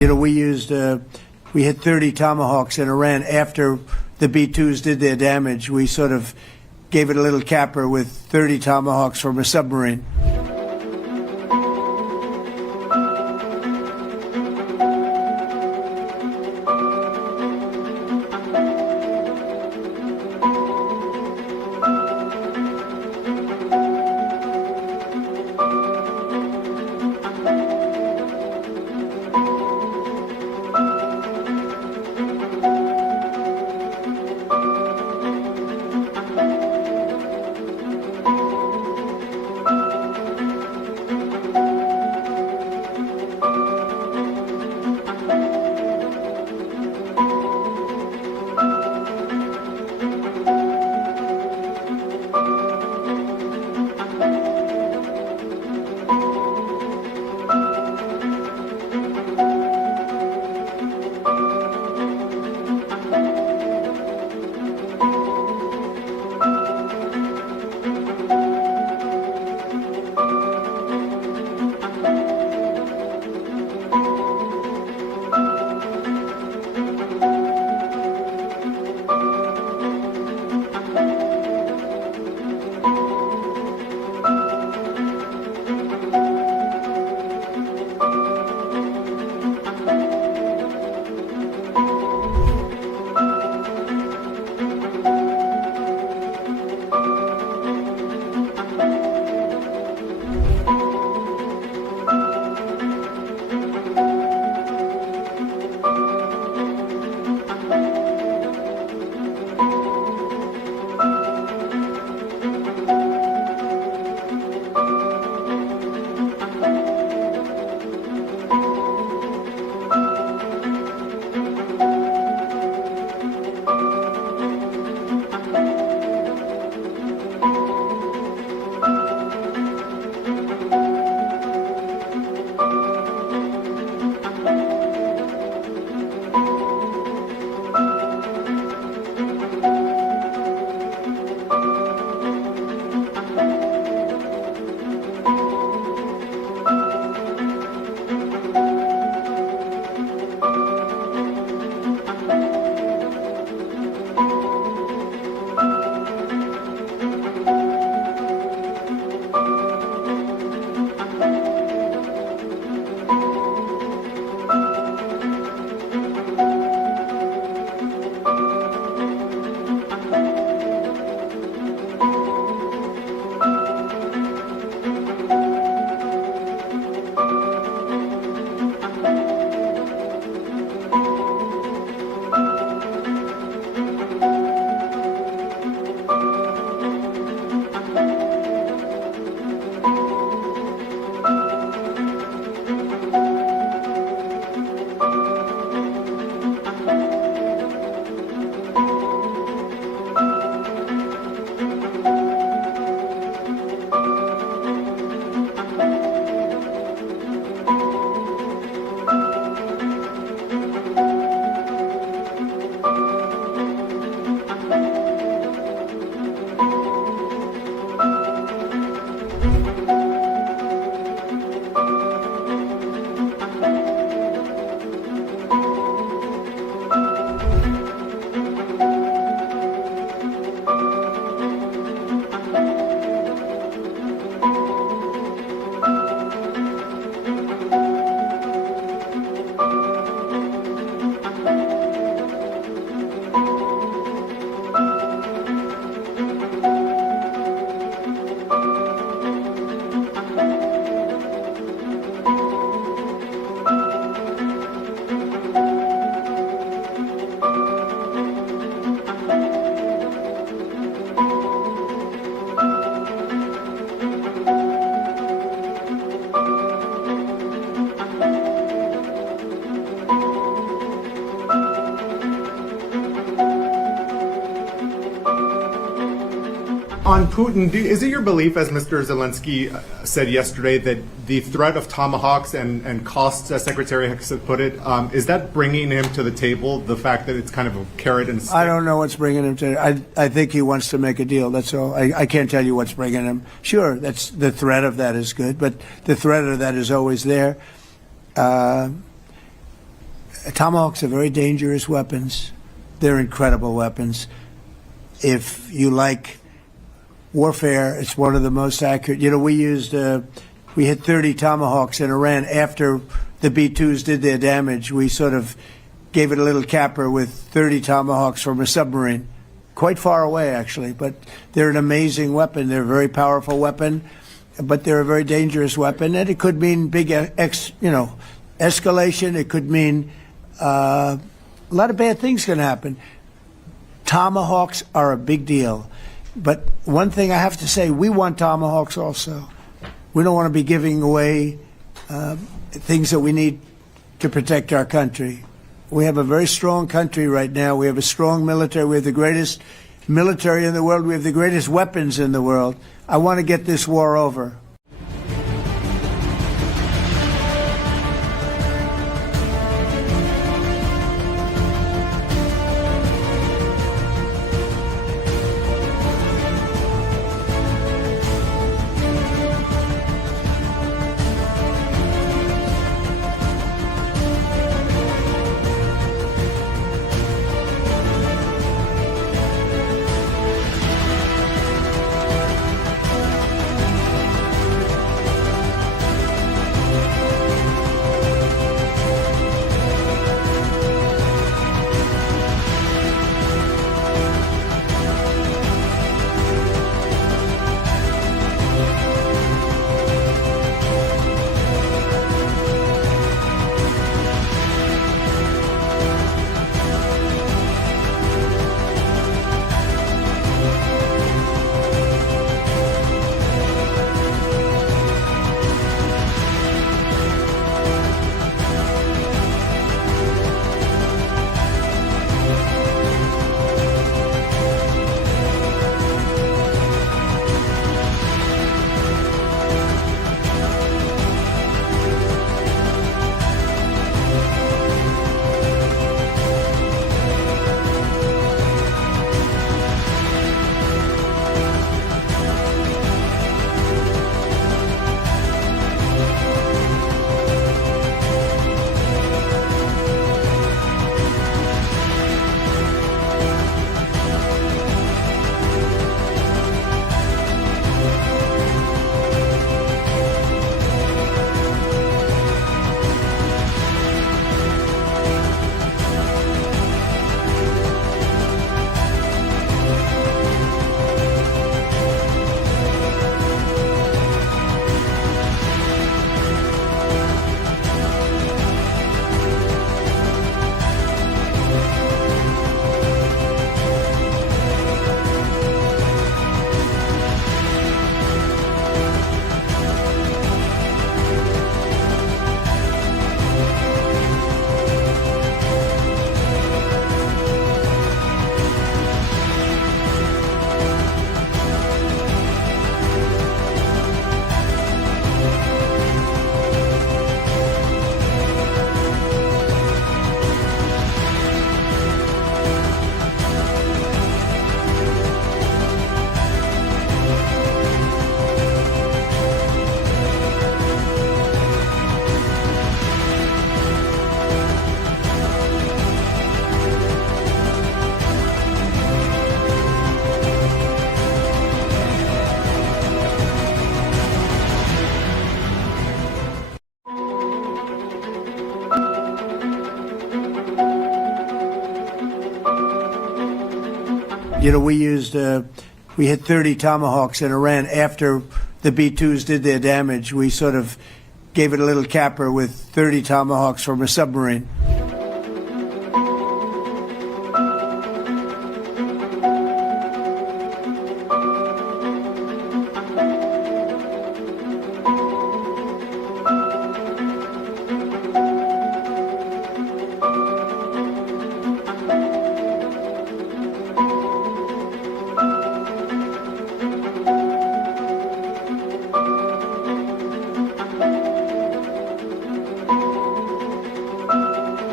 You know, we hit 30 Tomahawks in Iran after the B-2s did their damage. We sort of gave it a little capper with 30 Tomahawks from a submarine. On Putin, is it your belief, as Mr. Zelensky said yesterday, that the threat of Tomahawks and costs, as Secretary Hicks put it, is that bringing him to the table, the fact that it's kind of a carrot and stick? I don't know what's bringing him to I think he wants to make a deal, that's all. I can't tell you what's bringing him. Sure, that's the threat of that is good, but the threat of that is always there. Tomahawks are very dangerous weapons. They're incredible weapons. If you like warfare, it's one of the most accurate. You know, we hit 30 Tomahawks in Iran after the B-2s did their damage. We sort of gave it a little capper with 30 Tomahawks from a submarine, quite far away actually. But they're an amazing weapon. They're a very powerful weapon, but they're a very dangerous weapon, and it could mean big, escalation. It could mean a lot of bad things can happen. Tomahawks are a big deal. But one thing I have to say, we want Tomahawks also. We don't want to be giving away things that we need to protect our country. We have a very strong country right now. We have a strong military. We have the greatest military in the world. We have the greatest weapons in the world. I want to get this war over. You know, we hit 30 Tomahawks in Iran after the B-2s did their damage. We sort of gave it a little capper with 30 Tomahawks from a submarine.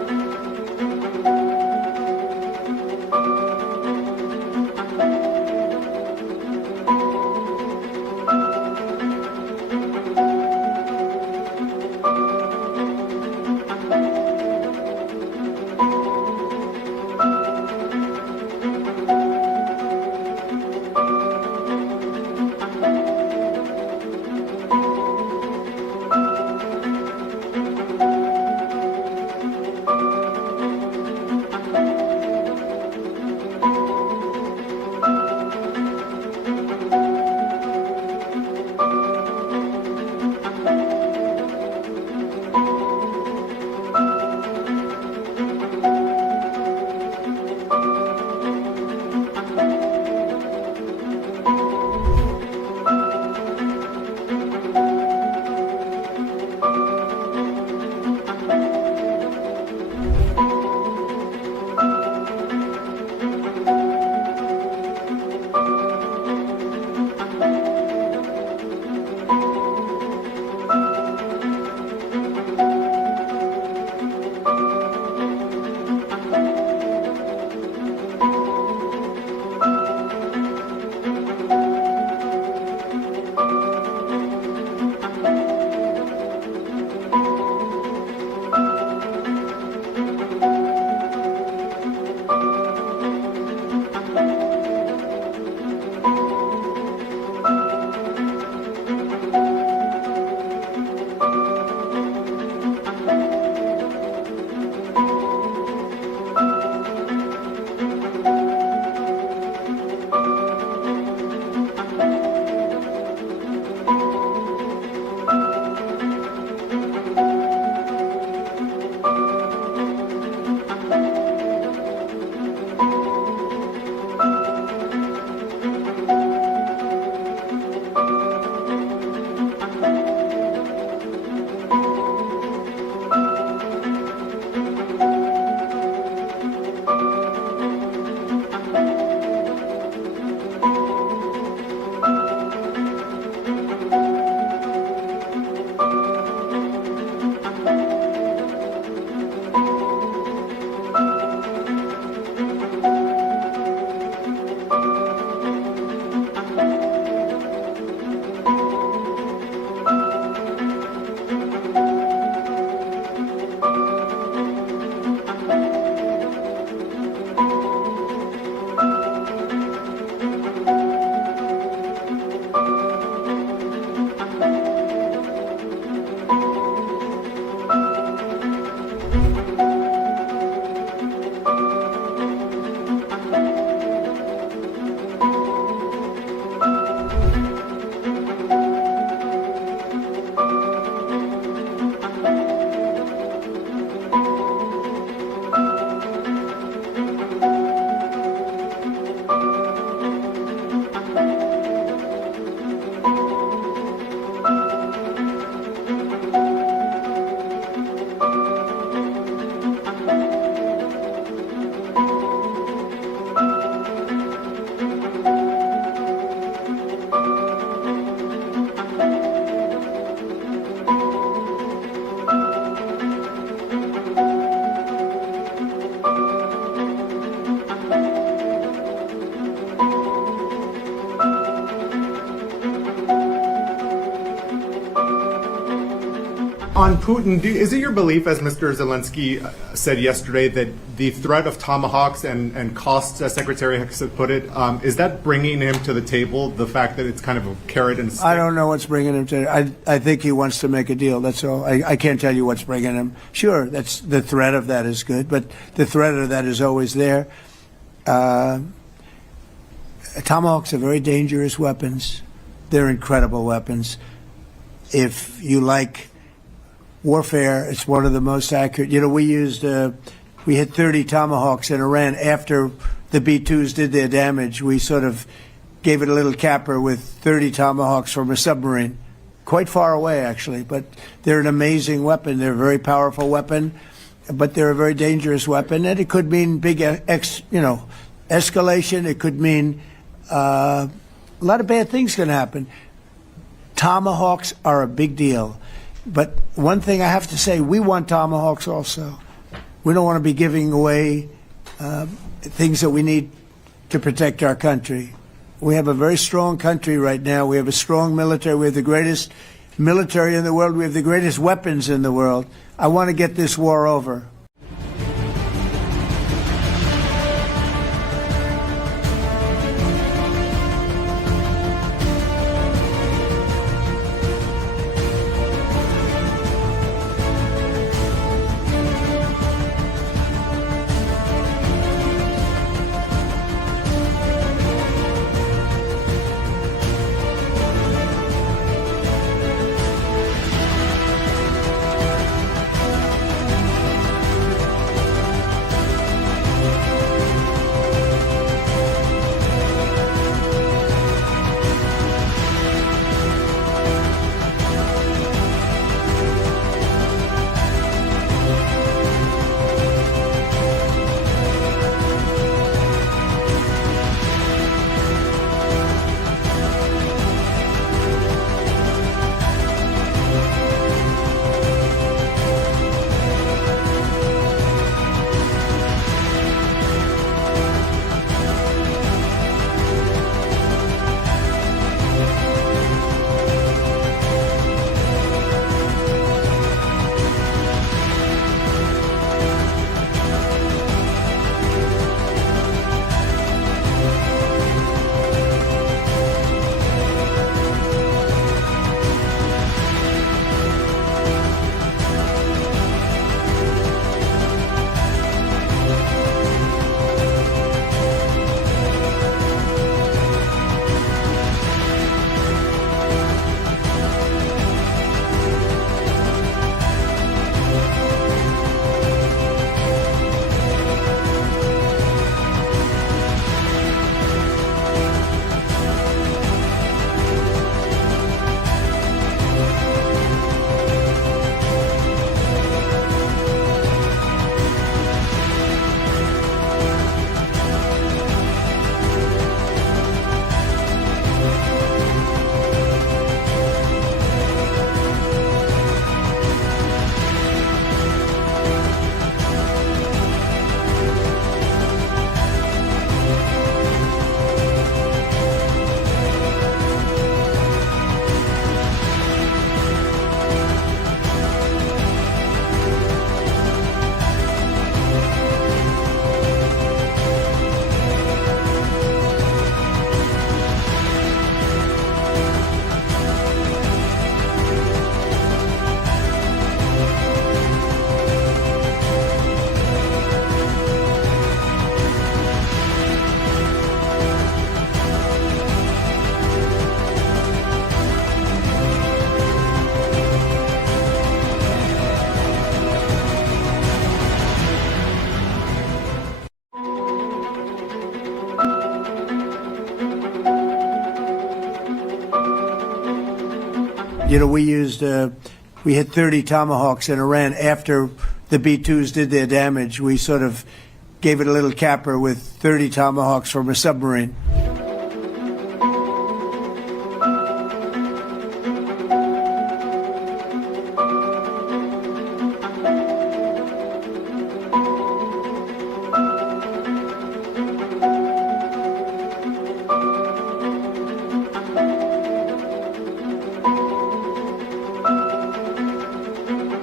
On Putin, is it your belief, as Mr. Zelensky said yesterday, that the threat of Tomahawks and costs, as Secretary Hicks put it, is that bringing him to the table, the fact that it's kind of a carrot and stick? I don't know what's bringing him to I think he wants to make a deal, that's all. I can't tell you what's bringing him. Sure, that's the threat of that is good, but the threat of that is always there. Tomahawks are very dangerous weapons. They're incredible weapons. If you like warfare, it's one of the most accurate. You know, we hit 30 Tomahawks in Iran after the B-2s did their damage. We sort of gave it a little capper with 30 Tomahawks from a submarine, quite far away actually, but they're an amazing weapon. They're a very powerful weapon, but they're a very dangerous weapon, and it could mean big, escalation. It could mean a lot of bad things can happen. Tomahawks are a big deal. But one thing I have to say, we want Tomahawks also. We don't want to be giving away things that we need to protect our country. We have a very strong country right now. We have a strong military. We have the greatest military in the world. We have the greatest weapons in the world. I want to get this war over. You know, we hit 30 Tomahawks in Iran after the B-2s did their damage. We sort of gave it a little capper with 30 Tomahawks from a submarine.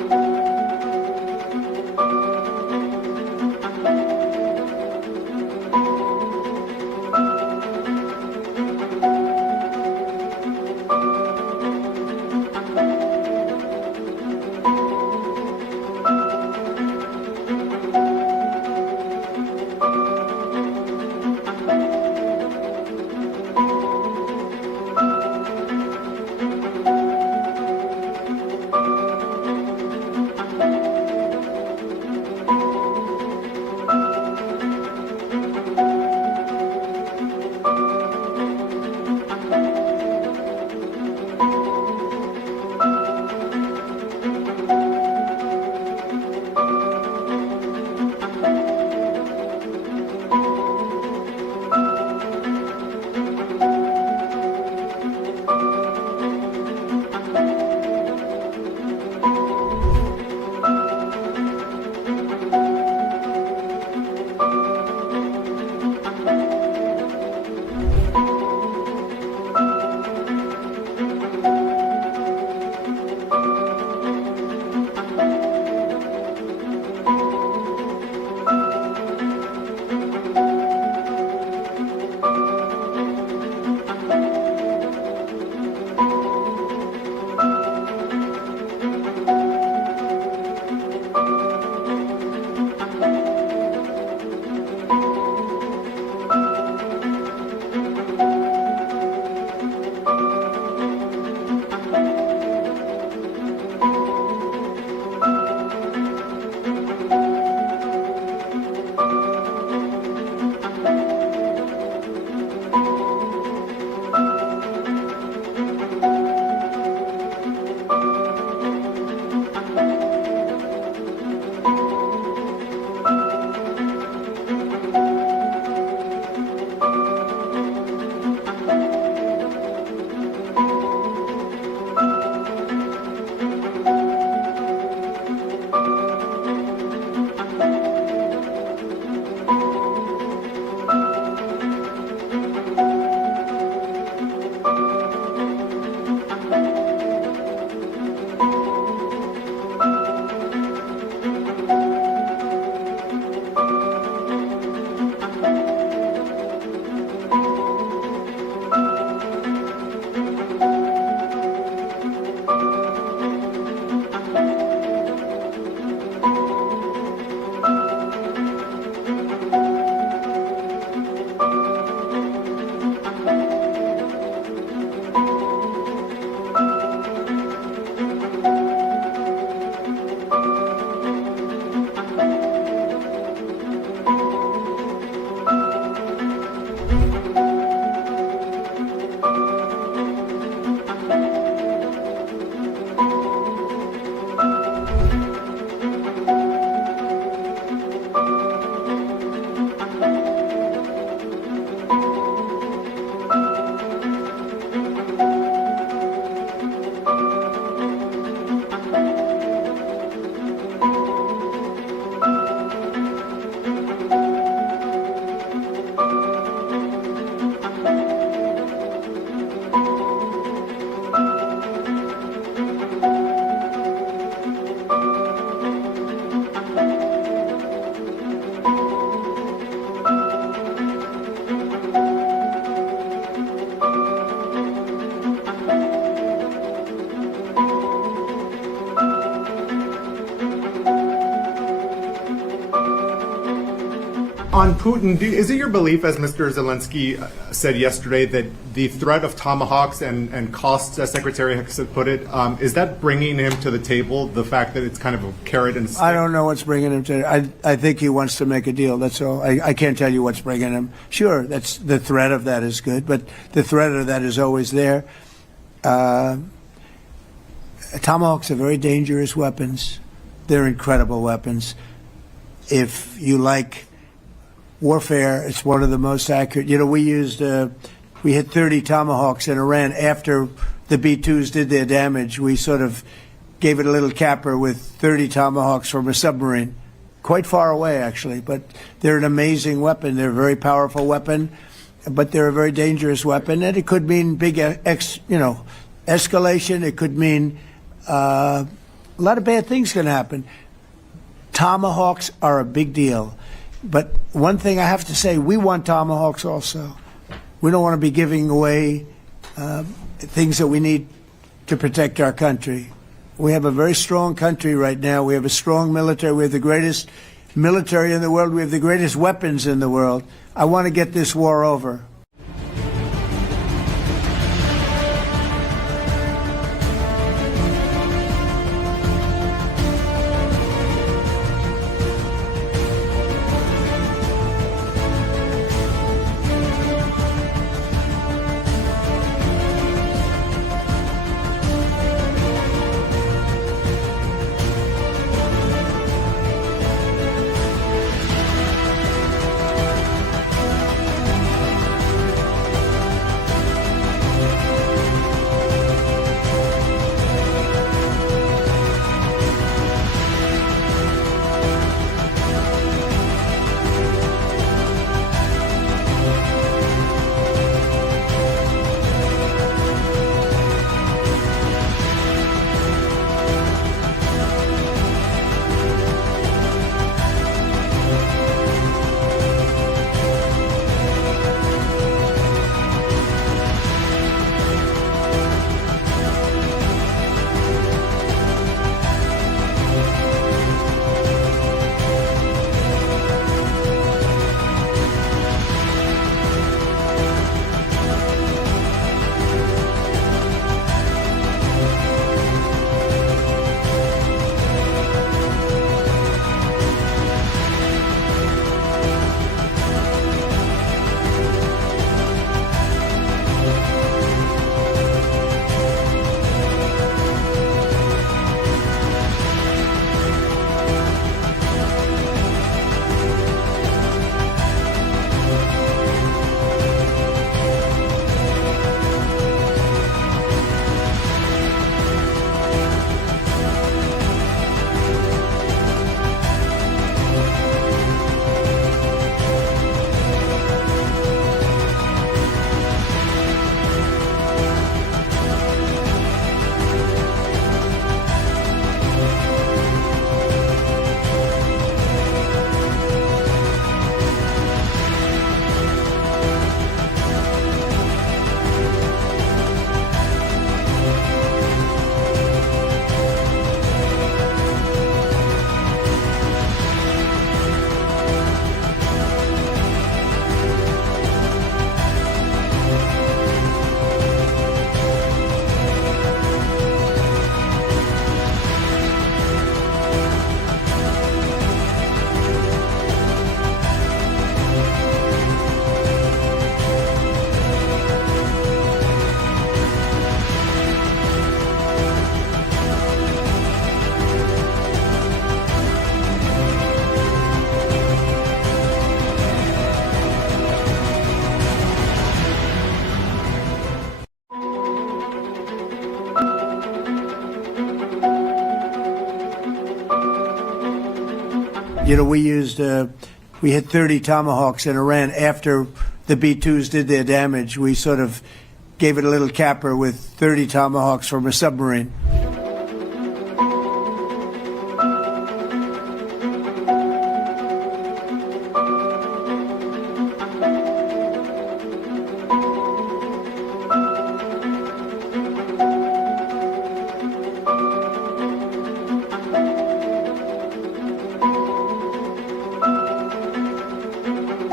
On Putin, is it your belief, as Mr. Zelensky said yesterday, that the threat of Tomahawks and costs, as Secretary Hicks put it, is that bringing him to the table, the fact that it's kind of a carrot and stick? I don't know what's bringing him to. I think he wants to make a deal. That's all. I can't tell you what's bringing him. Sure, that's the threat of that is good, but the threat of that is always there. Tomahawks are very dangerous weapons. They're incredible weapons. If you like warfare, it's one of the most accurate. You know, we hit 30 Tomahawks in Iran after the B-2s did their damage. We sort of gave it a little capper with 30 Tomahawks from a submarine, quite far away actually. But they're an amazing weapon. They're a very powerful weapon, but they're a very dangerous weapon, and it could mean big, escalation. It could mean a lot of bad things can happen. Tomahawks are a big deal. But one thing I have to say, we want Tomahawks also. We don't want to be giving away things that we need to protect our country. We have a very strong country right now. We have a strong military. We have the greatest military in the world. We have the greatest weapons in the world. I want to get this war over. You know, we hit 30 Tomahawks in Iran after the B-2s did their damage. We sort of gave it a little capper with 30 Tomahawks from a submarine.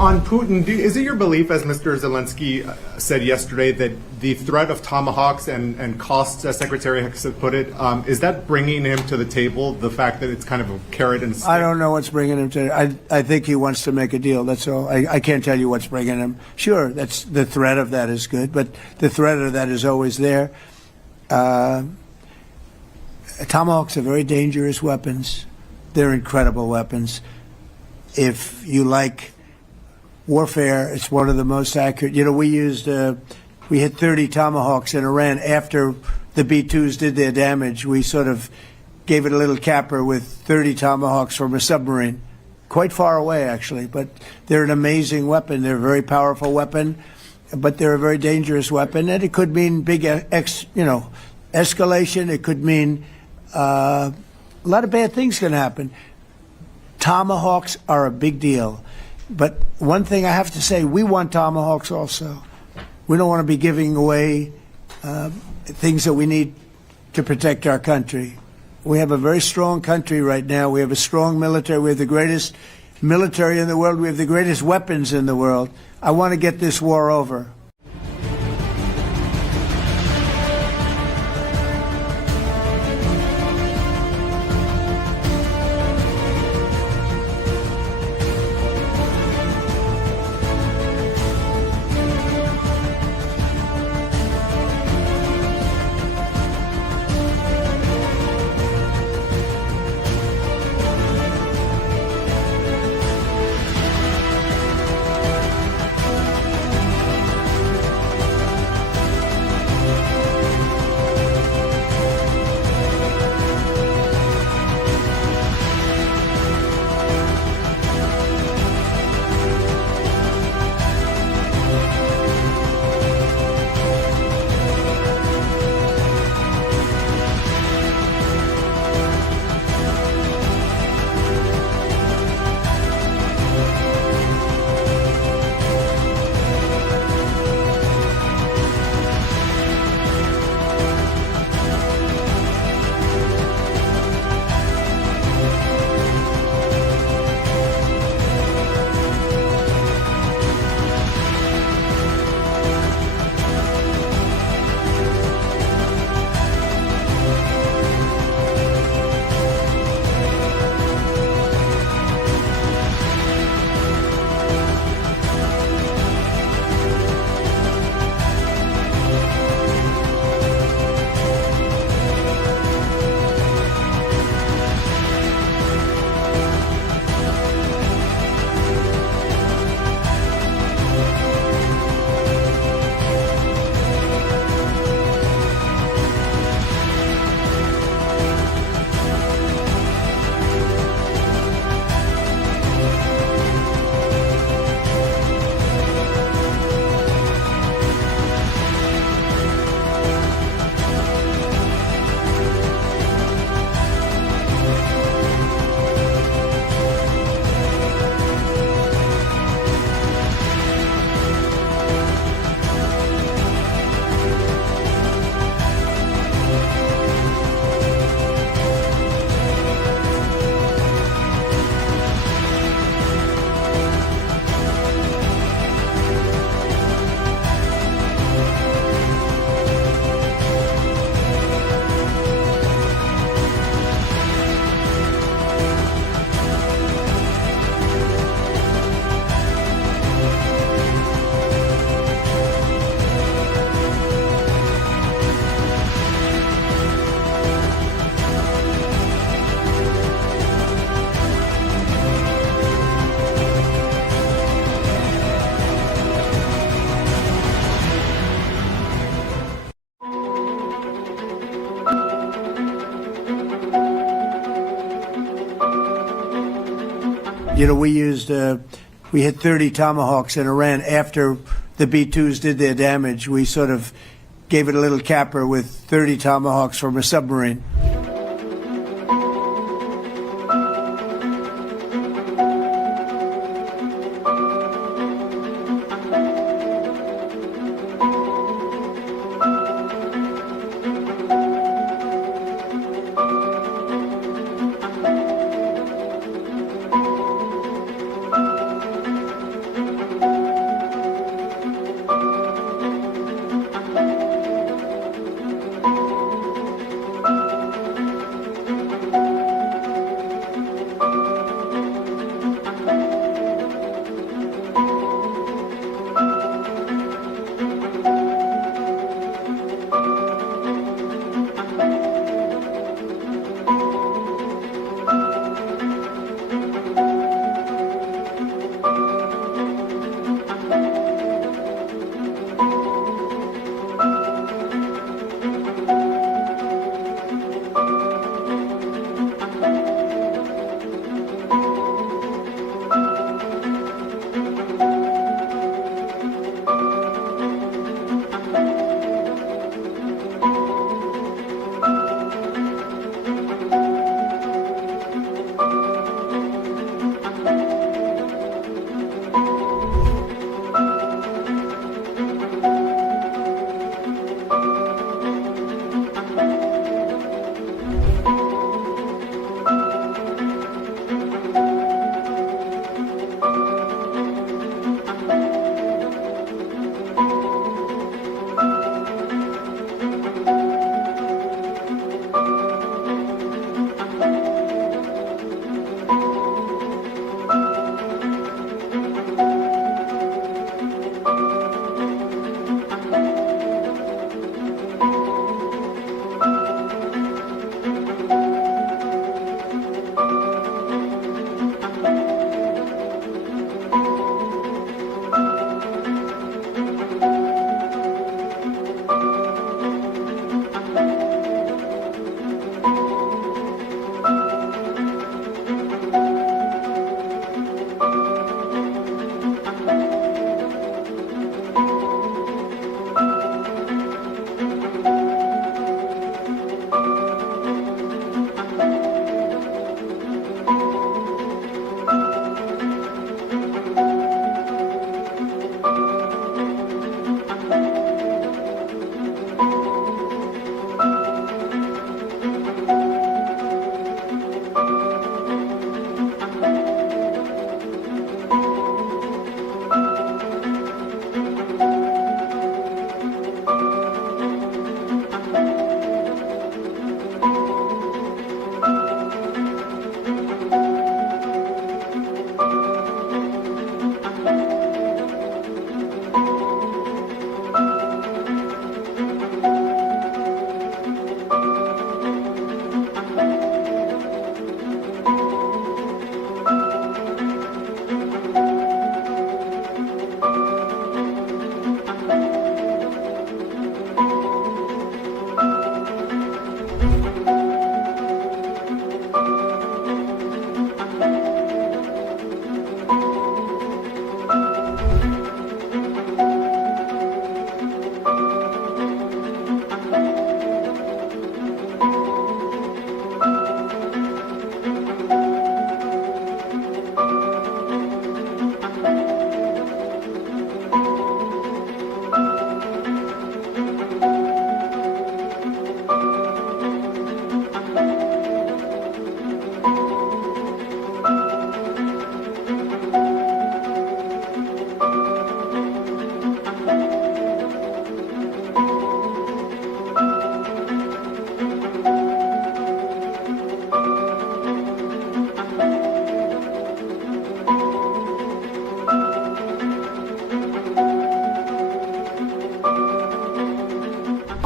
On Putin, is it your belief, as Mr. Zelensky said yesterday, that the threat of Tomahawks and costs, as Secretary Hicks put it, is that bringing him to the table, the fact that it's kind of a carrot and stick? I don't know what's bringing him to. I think he wants to make a deal. That's all. I can't tell you what's bringing him. Sure, that's the threat of that is good, but the threat of that is always there. Tomahawks are very dangerous weapons. They're incredible weapons. If you like warfare, it's one of the most accurate. You know, we hit 30 Tomahawks in Iran after the B-2s did their damage. We sort of gave it a little capper with 30 Tomahawks from a submarine, quite far away actually. But they're an amazing weapon. They're a very powerful weapon, but they're a very dangerous weapon, and it could mean big, escalation. It could mean a lot of bad things can happen. Tomahawks are a big deal. But one thing I have to say, we want Tomahawks also. We don't want to be giving away things that we need to protect our country. We have a very strong country right now. We have a strong military. We have the greatest military in the world. We have the greatest weapons in the world. I want to get this war over. You know, we hit 30 Tomahawks in Iran after the B-2s did their damage. We sort of gave it a little capper with 30 Tomahawks from a submarine.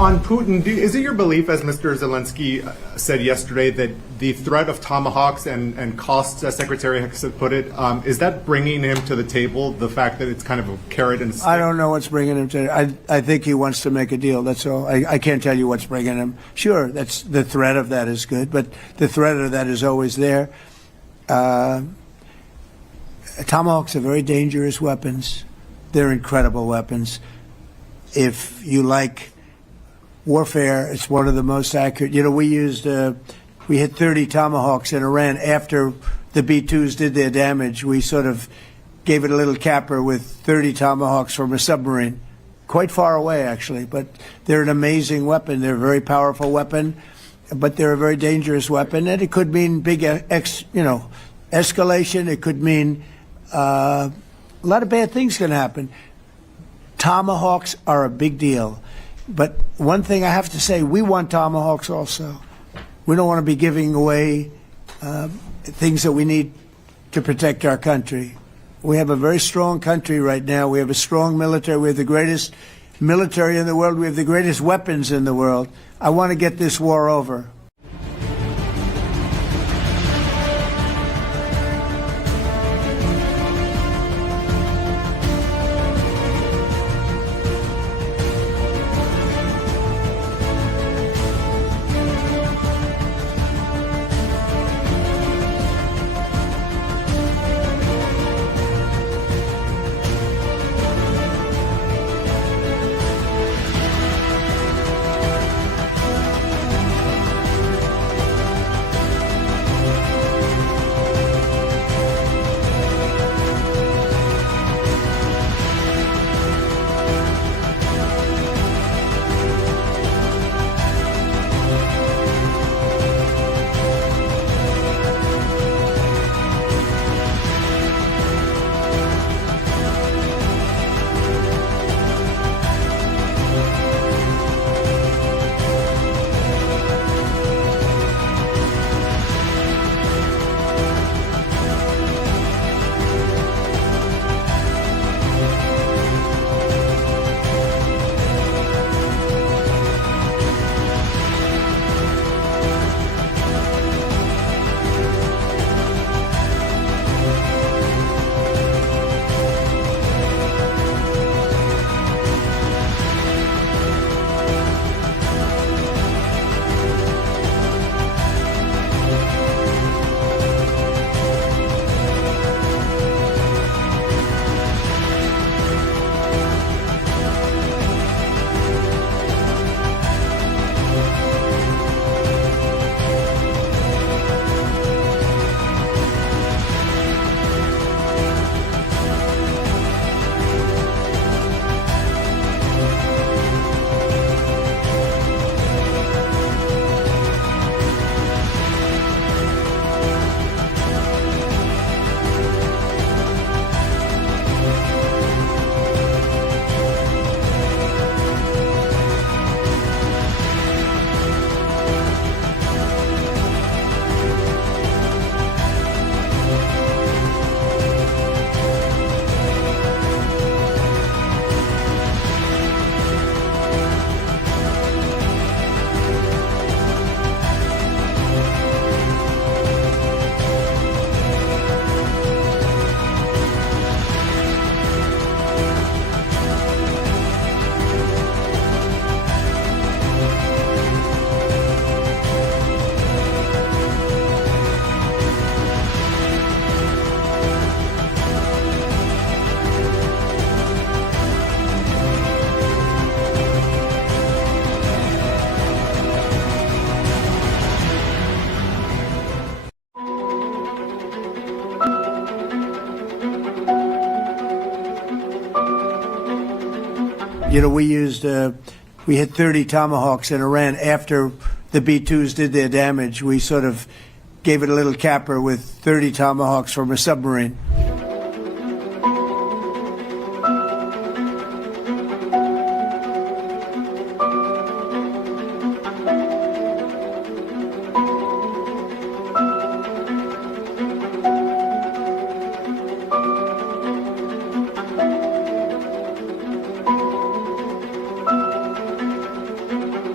On Putin, is it your belief, as Mr. Zelensky said yesterday, that the threat of Tomahawks and costs, as Secretary Hicks put it, is that bringing him to the table, the fact that it's kind of a carrot and stick? I don't know what's bringing him to. I think he wants to make a deal. That's all. I can't tell you what's bringing him. Sure, that's the threat of that is good, but the threat of that is always there. Tomahawks are very dangerous weapons. They're incredible weapons. If you like warfare, it's one of the most accurate. You know, we hit 30 Tomahawks in Iran after the B-2s did their damage. We sort of gave it a little capper with 30 Tomahawks from a submarine, quite far away actually. But they're an amazing weapon. They're a very powerful weapon, but they're a very dangerous weapon, and it could mean big, escalation. It could mean a lot of bad things can happen. Tomahawks are a big deal. But one thing I have to say, we want Tomahawks also. We don't want to be giving away things that we need to protect our country. We have a very strong country right now. We have a strong military. We have the greatest military in the world. We have the greatest weapons in the world. I want to get this war over. You know, we hit 30 Tomahawks in Iran after the B-2s did their damage. We sort of gave it a little capper with 30 Tomahawks from a submarine.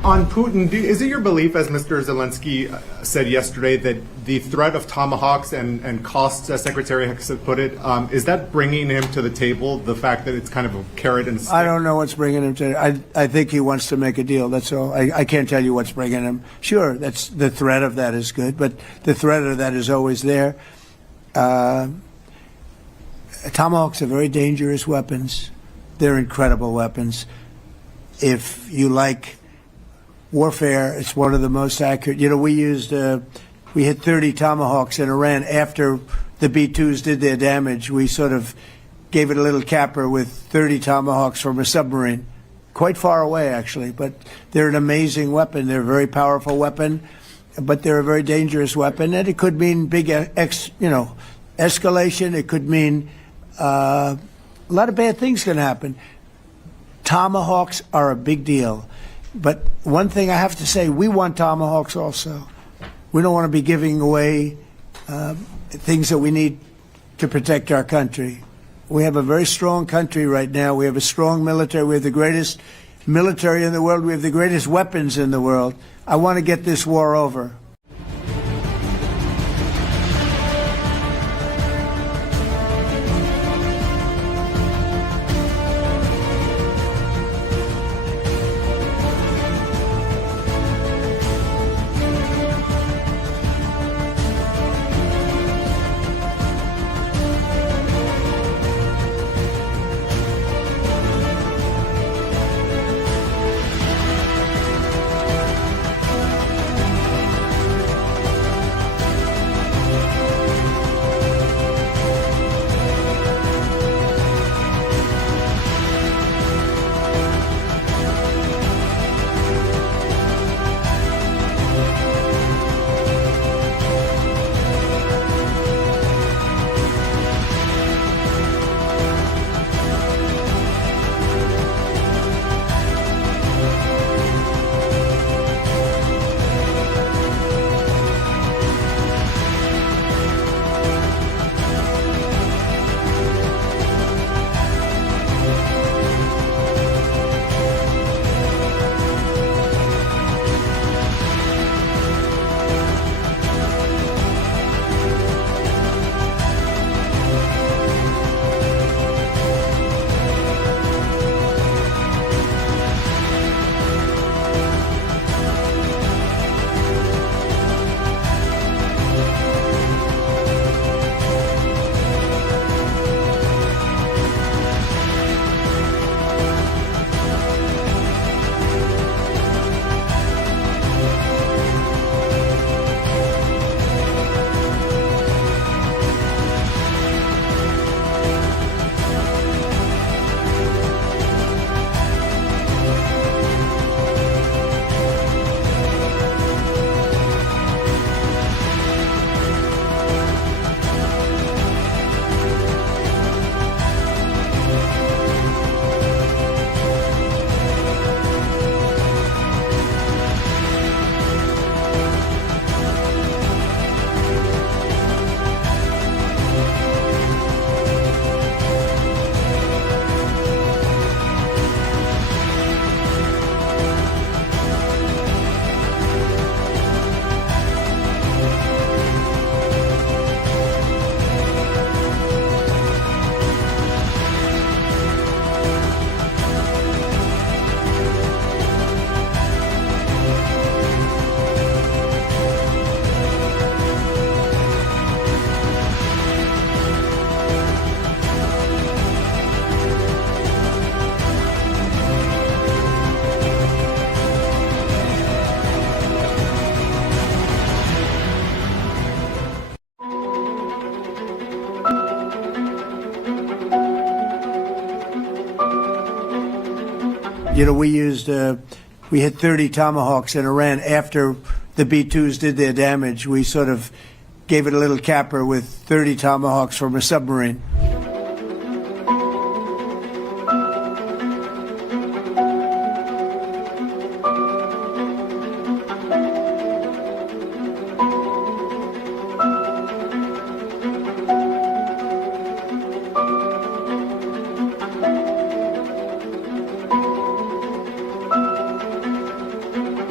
On Putin, is it your belief, as Mr. Zelensky said yesterday, that the threat of Tomahawks and costs, as Secretary Hicks put it, is that bringing him to the table, the fact that it's kind of a carrot and stick? I don't know what's bringing him to. I think he wants to make a deal. That's all. I can't tell you what's bringing him. Sure, that's the threat of that is good, but the threat of that is always there. Tomahawks are very dangerous weapons. They're incredible weapons. If you like warfare, it's one of the most accurate. You know, we hit 30 Tomahawks in Iran after the B-2s did their damage. We sort of gave it a little capper with 30 Tomahawks from a submarine, quite far away actually. But they're an amazing weapon. They're a very powerful weapon, but they're a very dangerous weapon, and it could mean big, escalation. It could mean a lot of bad things can happen. Tomahawks are a big deal. But one thing I have to say, we want Tomahawks also. We don't want to be giving away things that we need to protect our country. We have a very strong country right now. We have a strong military. We have the greatest military in the world. We have the greatest weapons in the world. I want to get this war over. You know, we hit 30 Tomahawks in Iran after the B-2s did their damage. We sort of gave it a little capper with 30 Tomahawks from a submarine.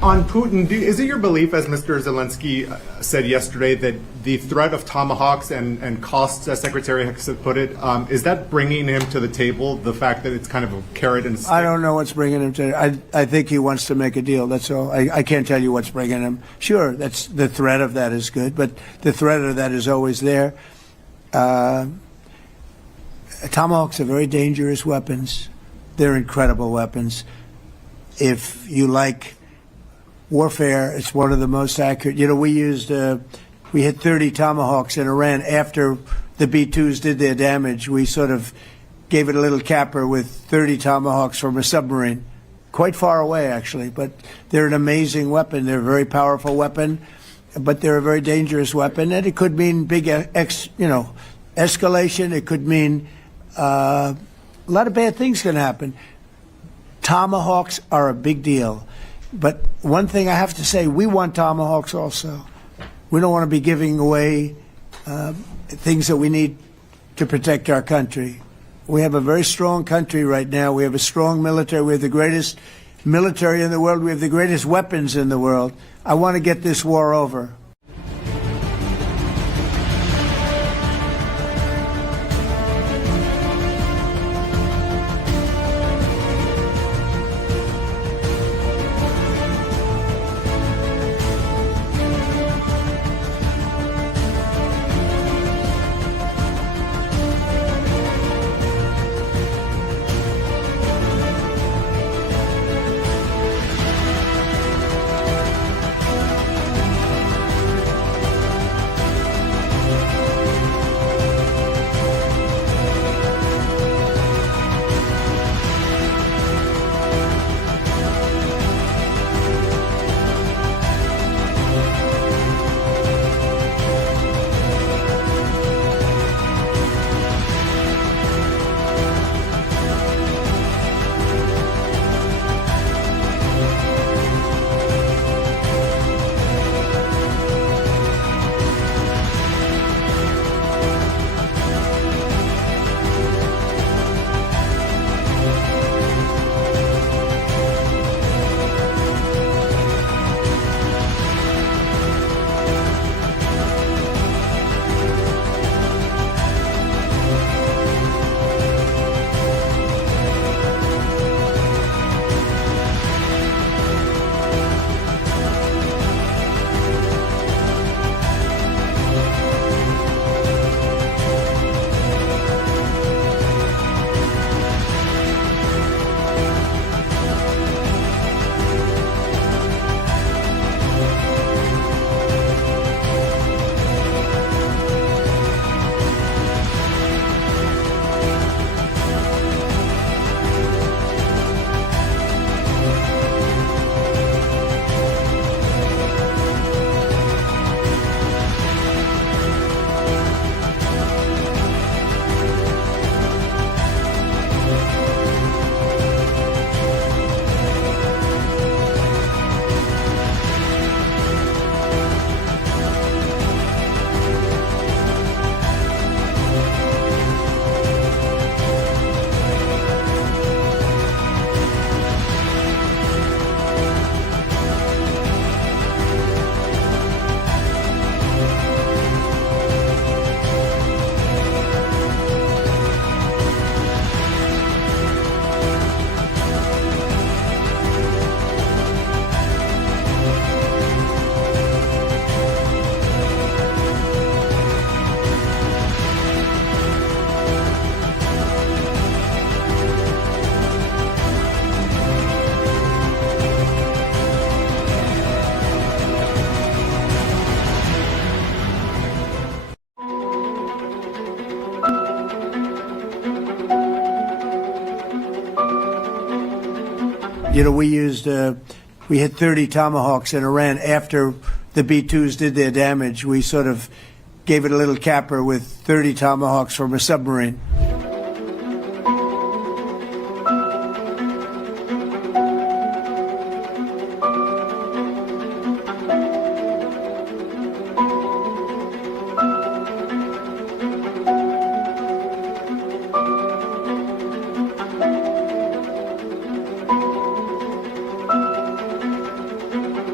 On Putin, is it your belief, as Mr. Zelensky said yesterday, that the threat of Tomahawks and costs, as Secretary Hicks put it, is that bringing him to the table, the fact that it's kind of a carrot and stick? I don't know what's bringing him to. I think he wants to make a deal. That's all. I can't tell you what's bringing him. Sure, that's the threat of that is good, but the threat of that is always there. Tomahawks are very dangerous weapons. They're incredible weapons. If you like warfare, it's one of the most accurate. You know, we hit 30 Tomahawks in Iran after the B-2s did their damage. We sort of gave it a little capper with 30 Tomahawks from a submarine, quite far away actually. But they're an amazing weapon. They're a very powerful weapon, but they're a very dangerous weapon, and it could mean big, escalation. It could mean a lot of bad things can happen. Tomahawks are a big deal. But one thing I have to say, we want Tomahawks also. We don't want to be giving away things that we need to protect our country. We have a very strong country right now. We have a strong military. We have the greatest military in the world. We have the greatest weapons in the world. I want to get this war over. You know, we hit 30 Tomahawks in Iran after the B-2s did their damage. We sort of gave it a little capper with 30 Tomahawks from a submarine.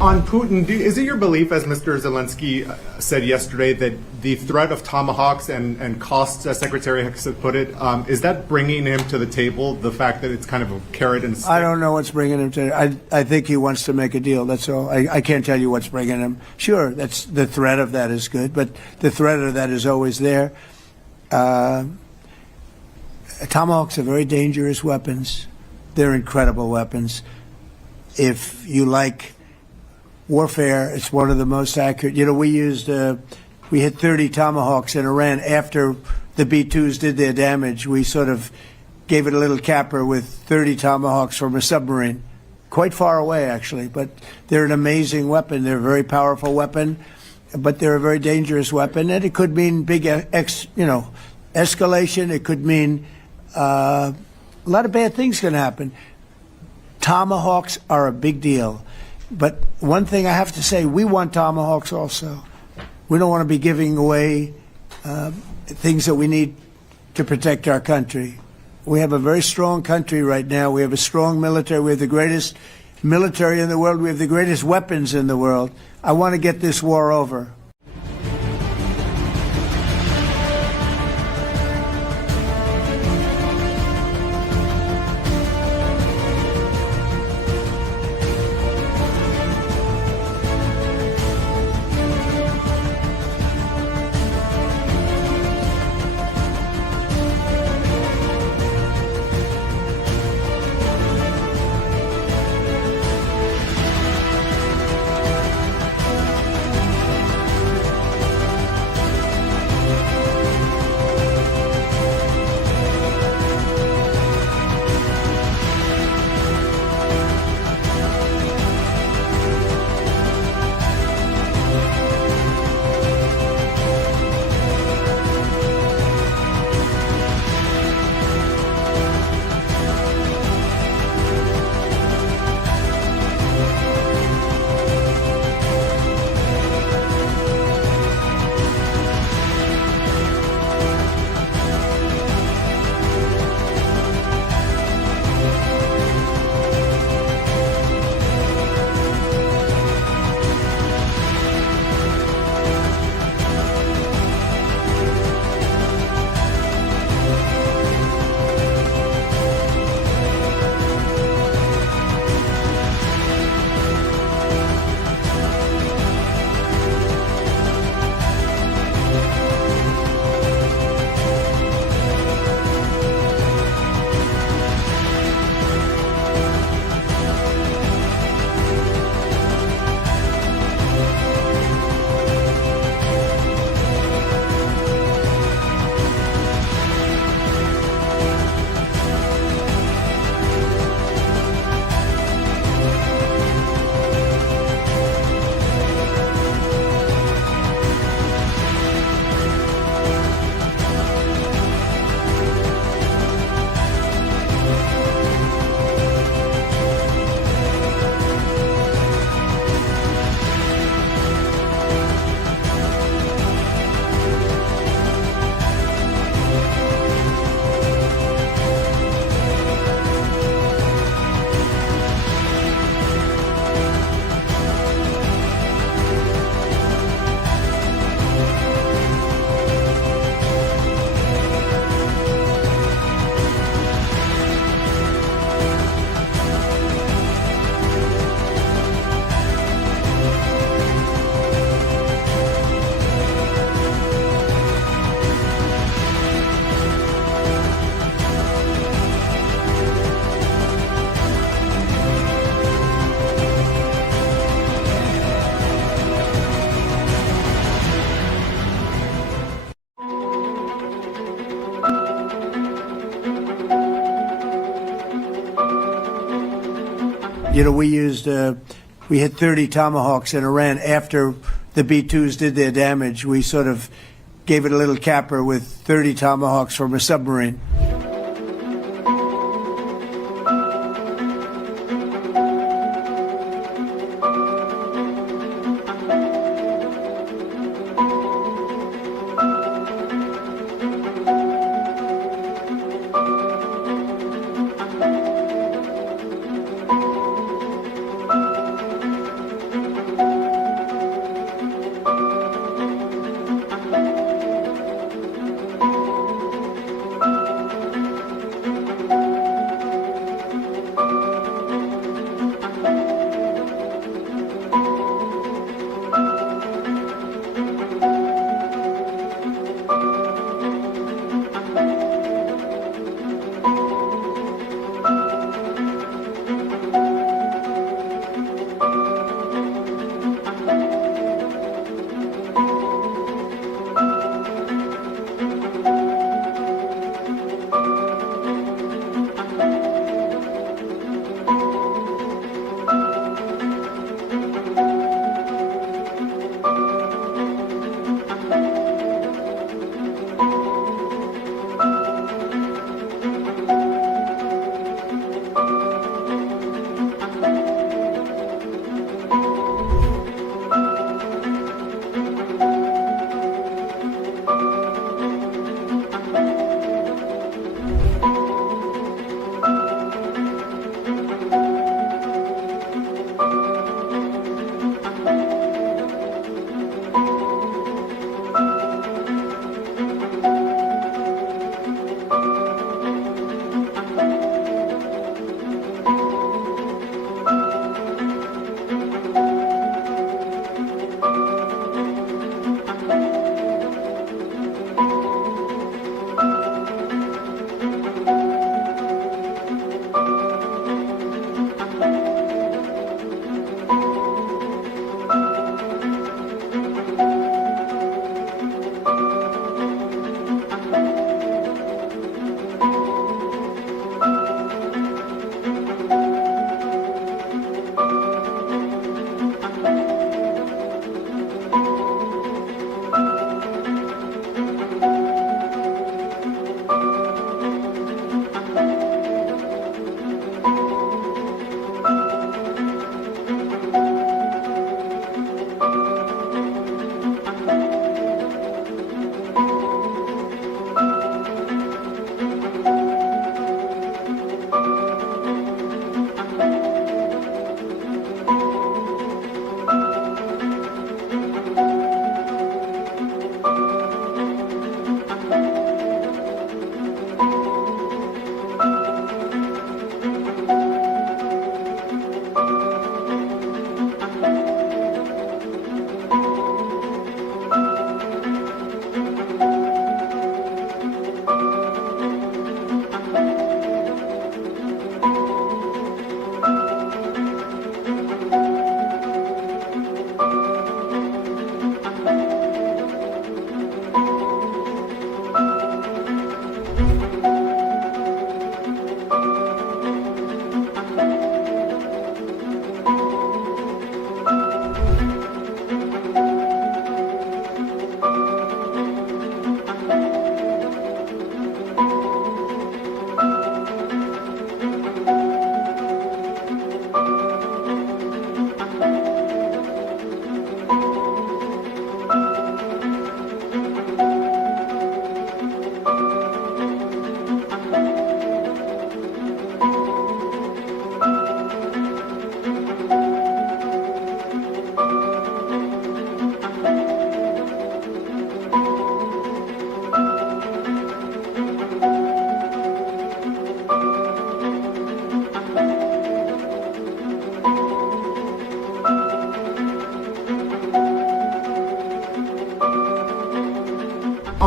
On Putin, is it your belief, as Mr. Zelensky said yesterday, that the threat of Tomahawks and costs, as Secretary Hicks put it, is that bringing him to the table, the fact that it's kind of a carrot and stick? I don't know what's bringing him to I think he wants to make a deal, that's all. I can't tell you what's bringing him. Sure, that's the threat of that is good, but the threat of that is always there. Tomahawks are very dangerous weapons. They're incredible weapons. If you like warfare, it's one of the most accurate. You know, we hit 30 Tomahawks in Iran after the B-2s did their damage. We sort of gave it a little capper with 30 Tomahawks from a submarine, quite far away actually, but they're an amazing weapon. They're a very powerful weapon, but they're a very dangerous weapon, and it could mean big, escalation. It could mean a lot of bad things can happen. Tomahawks are a big deal. But one thing I have to say, we want Tomahawks also. We don't want to be giving away things that we need to protect our country. We have a very strong country right now. We have a strong military. We have the greatest military in the world. We have the greatest weapons in the world. I want to get this war over. You know, we hit 30 Tomahawks in Iran after the B-2s did their damage. We sort of gave it a little capper with 30 Tomahawks from a submarine.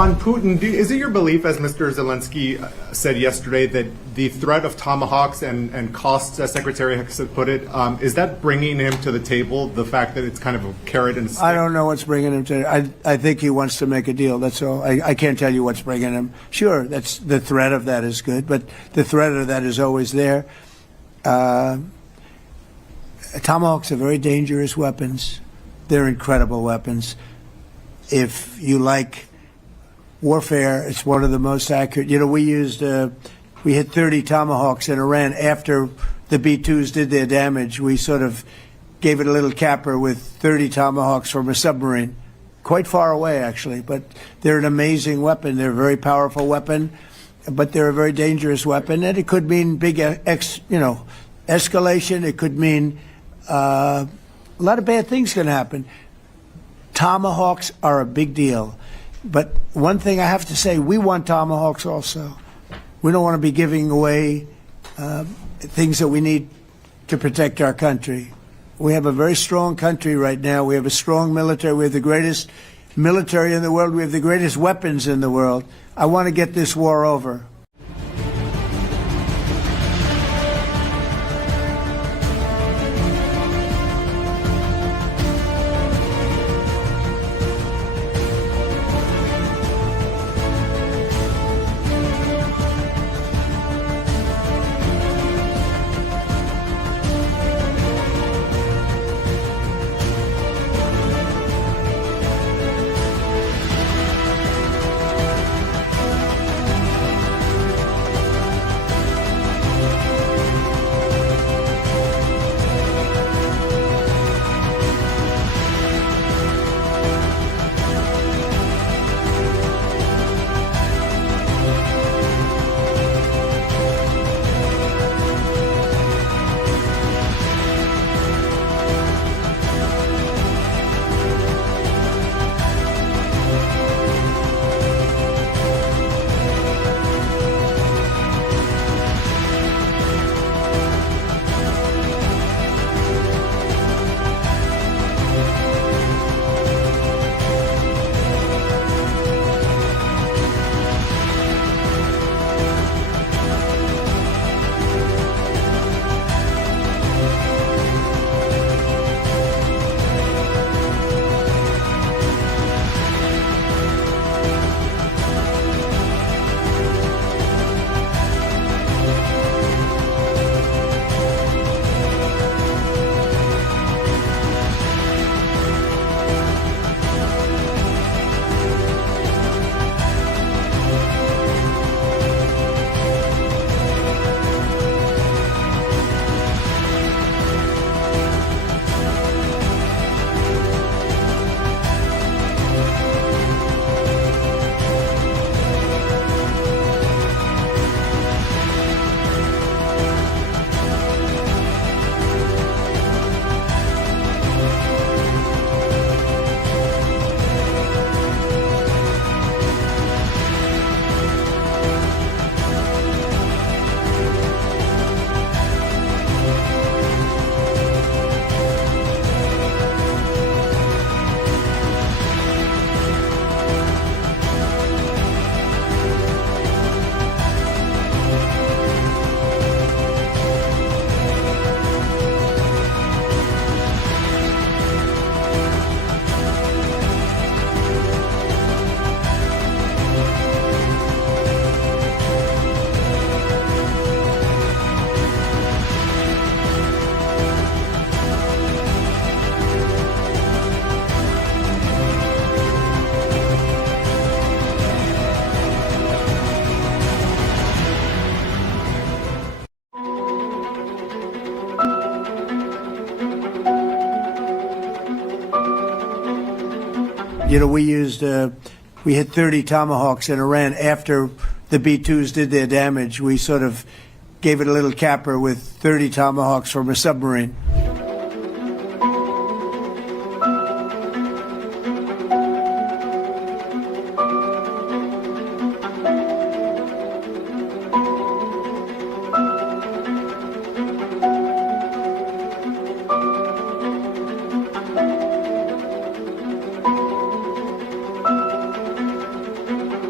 On Putin, is it your belief, as Mr. Zelensky said yesterday, that the threat of Tomahawks and costs, as Secretary Hicks put it, is that bringing him to the table, the fact that it's kind of a carrot and stick? I don't know what's bringing him to. I think he wants to make a deal. That's all. I can't tell you what's bringing him. Sure, that's the threat of that is good, but the threat of that is always there. Tomahawks are very dangerous weapons. They're incredible weapons. If you like warfare, it's one of the most accurate. You know, we hit 30 Tomahawks in Iran after the B-2s did their damage. We sort of gave it a little capper with 30 Tomahawks from a submarine, quite far away actually. But they're an amazing weapon. They're a very powerful weapon, but they're a very dangerous weapon, and it could mean big, escalation. It could mean a lot of bad things can happen. Tomahawks are a big deal. But one thing I have to say, we want Tomahawks also. We don't want to be giving away things that we need to protect our country. We have a very strong country right now. We have a strong military. We have the greatest military in the world. We have the greatest weapons in the world. I want to get this war over. You know, we hit 30 Tomahawks in Iran after the B-2s did their damage. We sort of gave it a little capper with 30 Tomahawks from a submarine.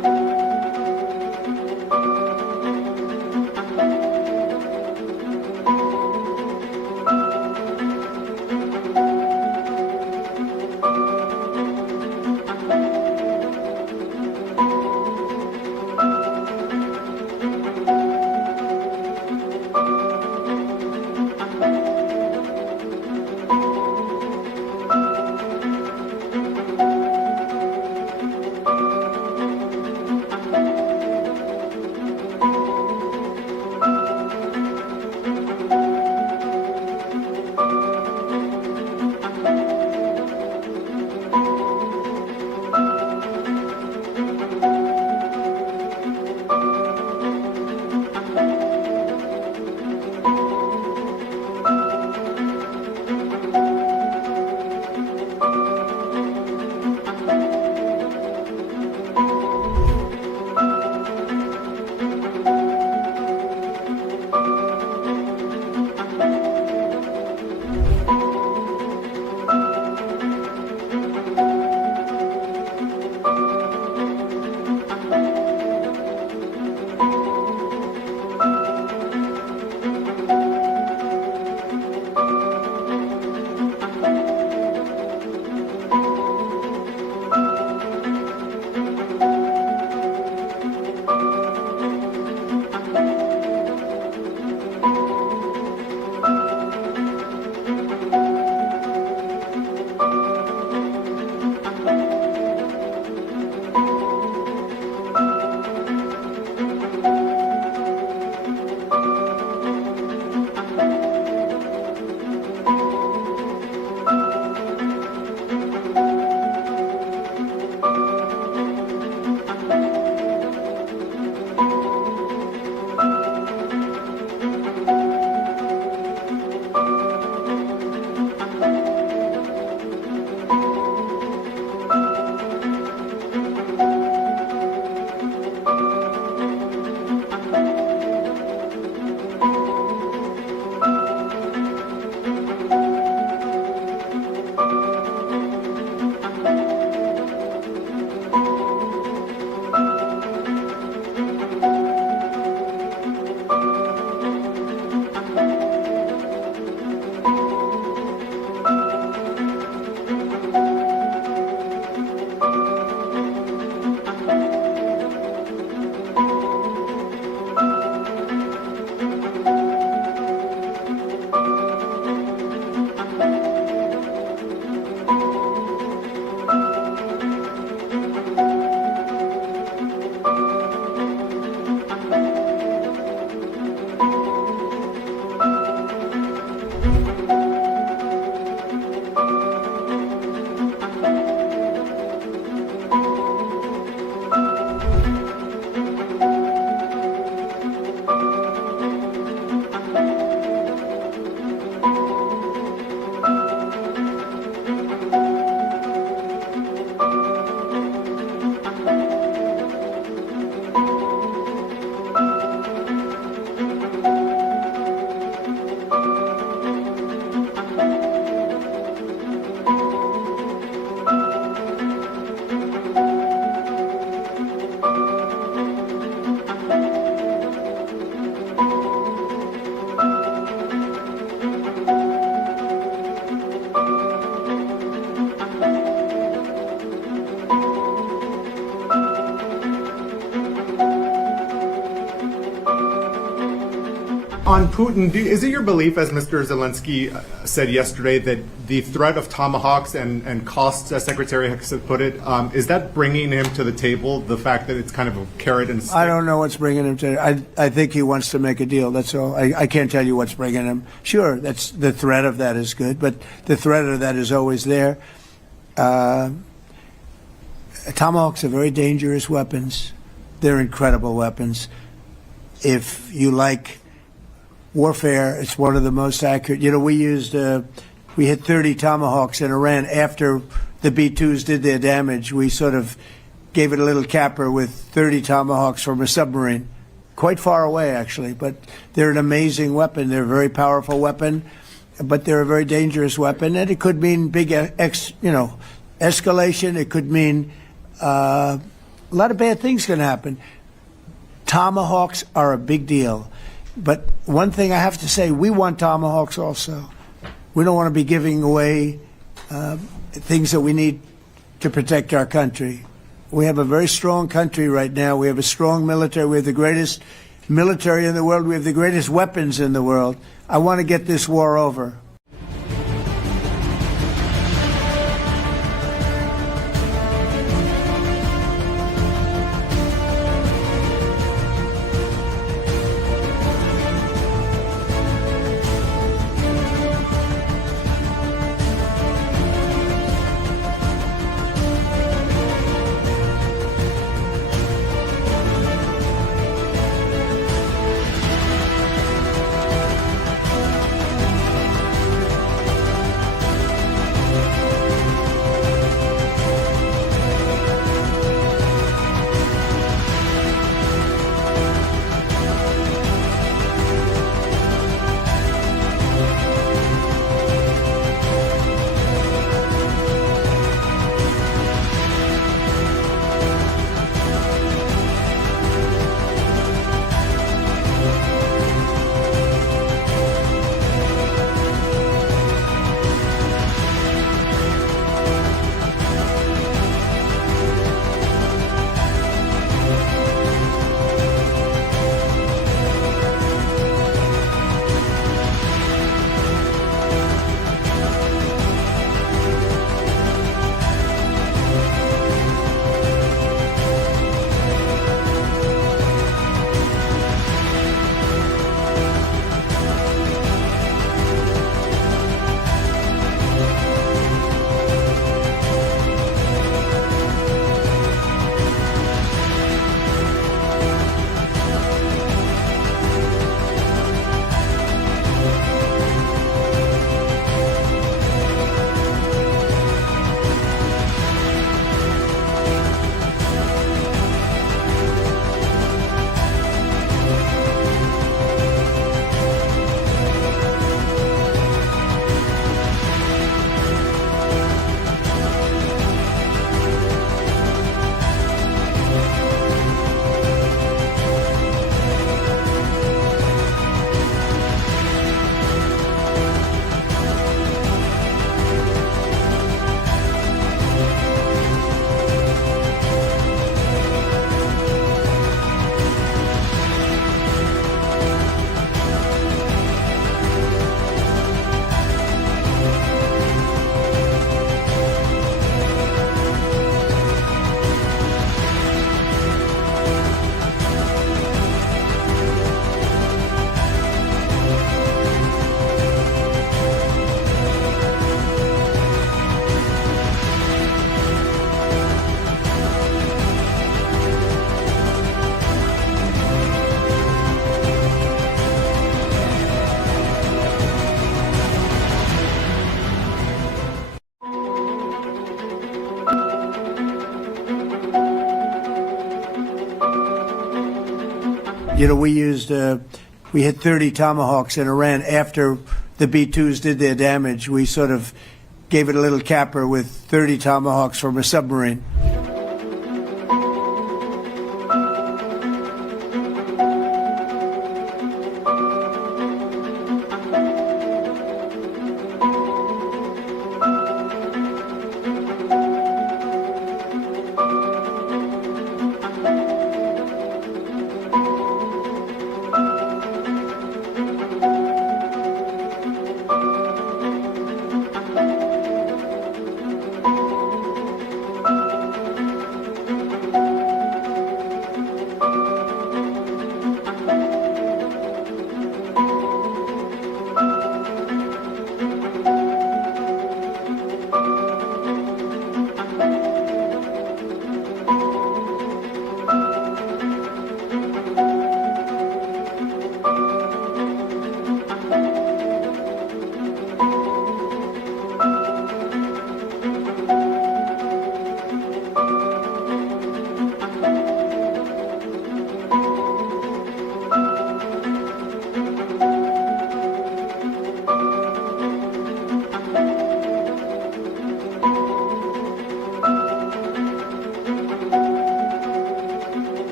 on Putin, is it your belief, as Mr. Zelensky said yesterday, that the threat of Tomahawks and costs, as Secretary Hicks put it, is that bringing him to the table, the fact that it's kind of a carrot and stick? I don't know what's bringing him to. I think he wants to make a deal. That's all. I can't tell you what's bringing him. Sure, that's the threat of that is good, but the threat of that is always there. Tomahawks are very dangerous weapons. They're incredible weapons. If you like warfare, it's one of the most accurate. You know, we hit 30 Tomahawks in Iran after the B-2s did their damage. We sort of gave it a little capper with 30 Tomahawks from a submarine, quite far away actually. But they're an amazing weapon. They're a very powerful weapon, but they're a very dangerous weapon, and it could mean big, escalation. It could mean a lot of bad things can happen. Tomahawks are a big deal. But one thing I have to say, we want Tomahawks also. We don't want to be giving away things that we need to protect our country. We have a very strong country right now. We have a strong military. We have the greatest military in the world. We have the greatest weapons in the world. I want to get this war over. You know, we hit 30 Tomahawks in Iran after the B-2s did their damage. We sort of gave it a little capper with 30 Tomahawks from a submarine.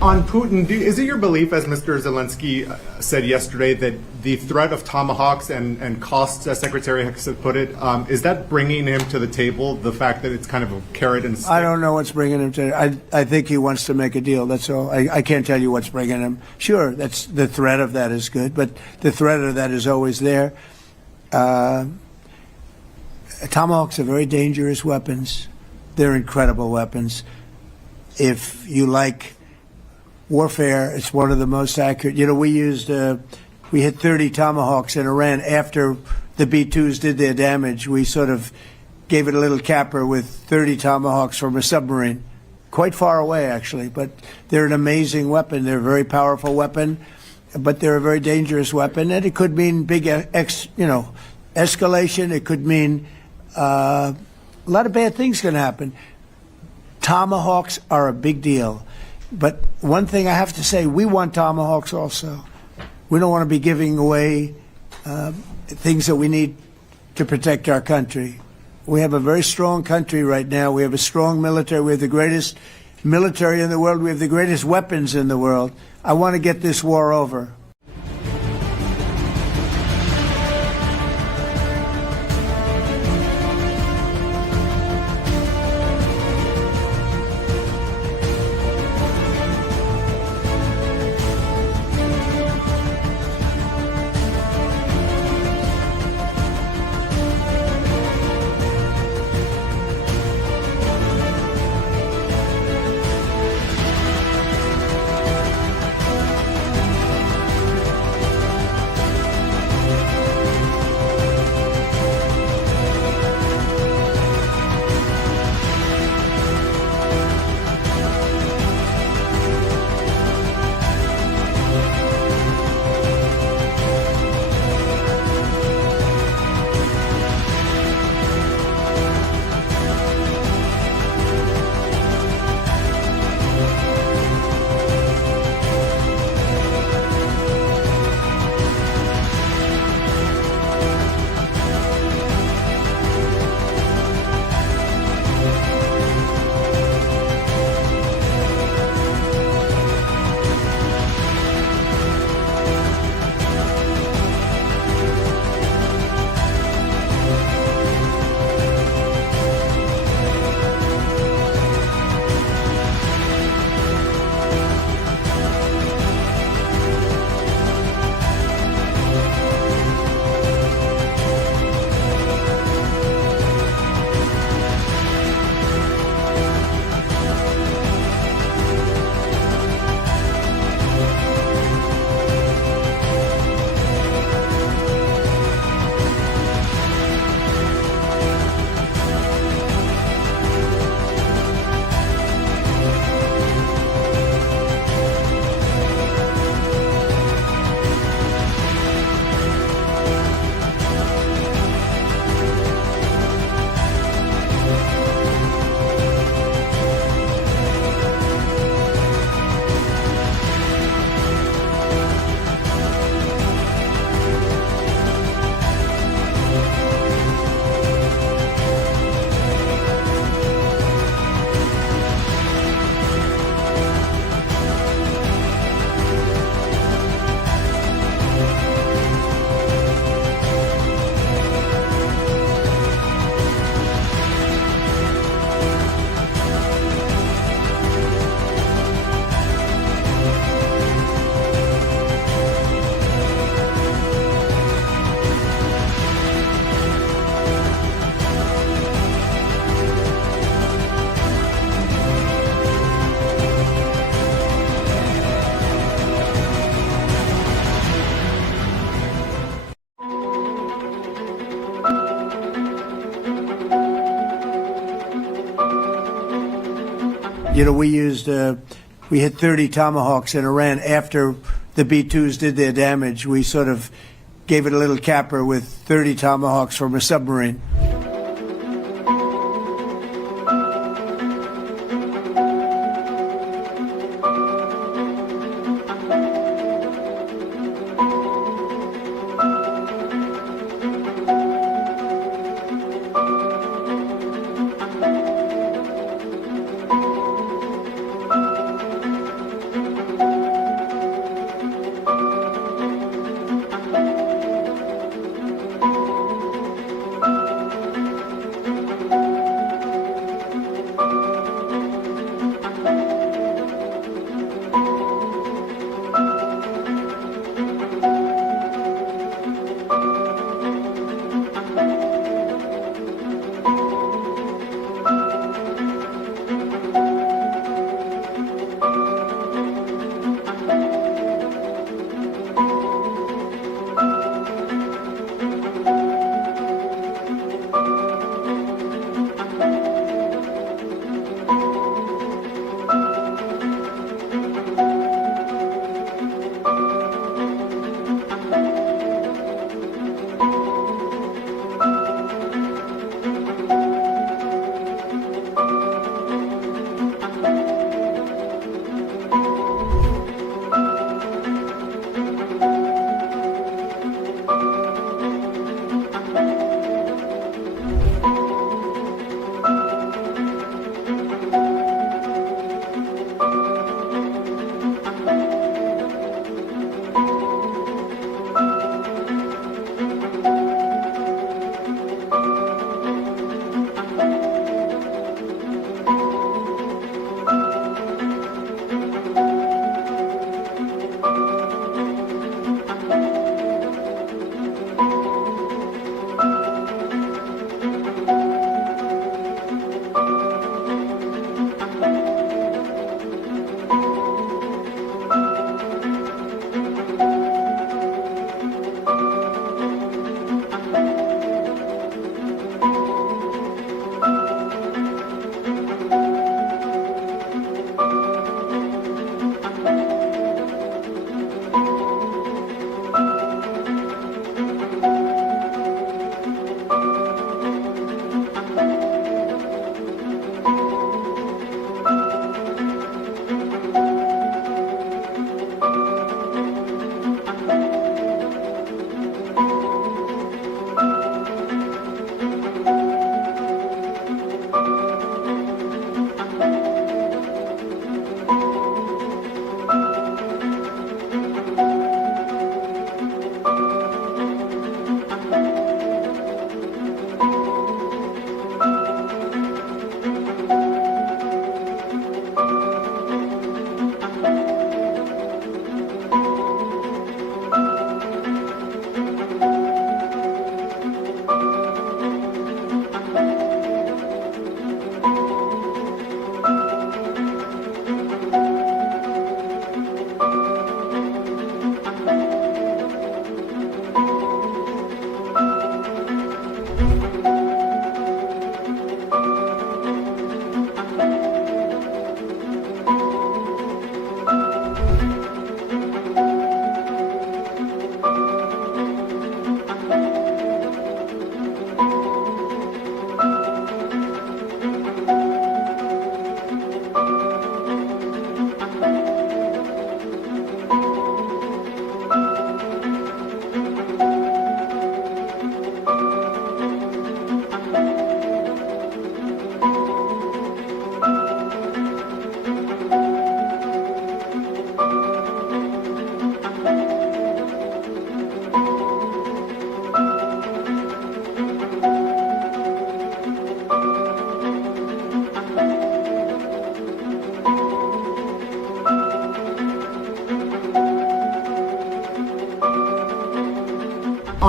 On Putin, is it your belief, as Mr. Zelensky said yesterday, that the threat of Tomahawks and costs, as Secretary Hicks put it, is that bringing him to the table, the fact that it's kind of a carrot and stick? I don't know what's bringing him to. I think he wants to make a deal. That's all. I can't tell you what's bringing him. Sure, that's the threat of that is good, but the threat of that is always there. Tomahawks are very dangerous weapons. They're incredible weapons. If you like warfare, it's one of the most accurate. You know, we hit 30 Tomahawks in Iran after the B-2s did their damage. We sort of gave it a little capper with 30 Tomahawks from a submarine, quite far away actually. But they're an amazing weapon. They're a very powerful weapon, but they're a very dangerous weapon, and it could mean big, escalation. It could mean a lot of bad things can happen. Tomahawks are a big deal. But one thing I have to say, we want Tomahawks also. We don't want to be giving away things that we need to protect our country. We have a very strong country right now. We have a strong military. We have the greatest military in the world. We have the greatest weapons in the world. I want to get this war over. You know, we hit 30 Tomahawks in Iran after the B-2s did their damage. We sort of gave it a little capper with 30 Tomahawks from a submarine.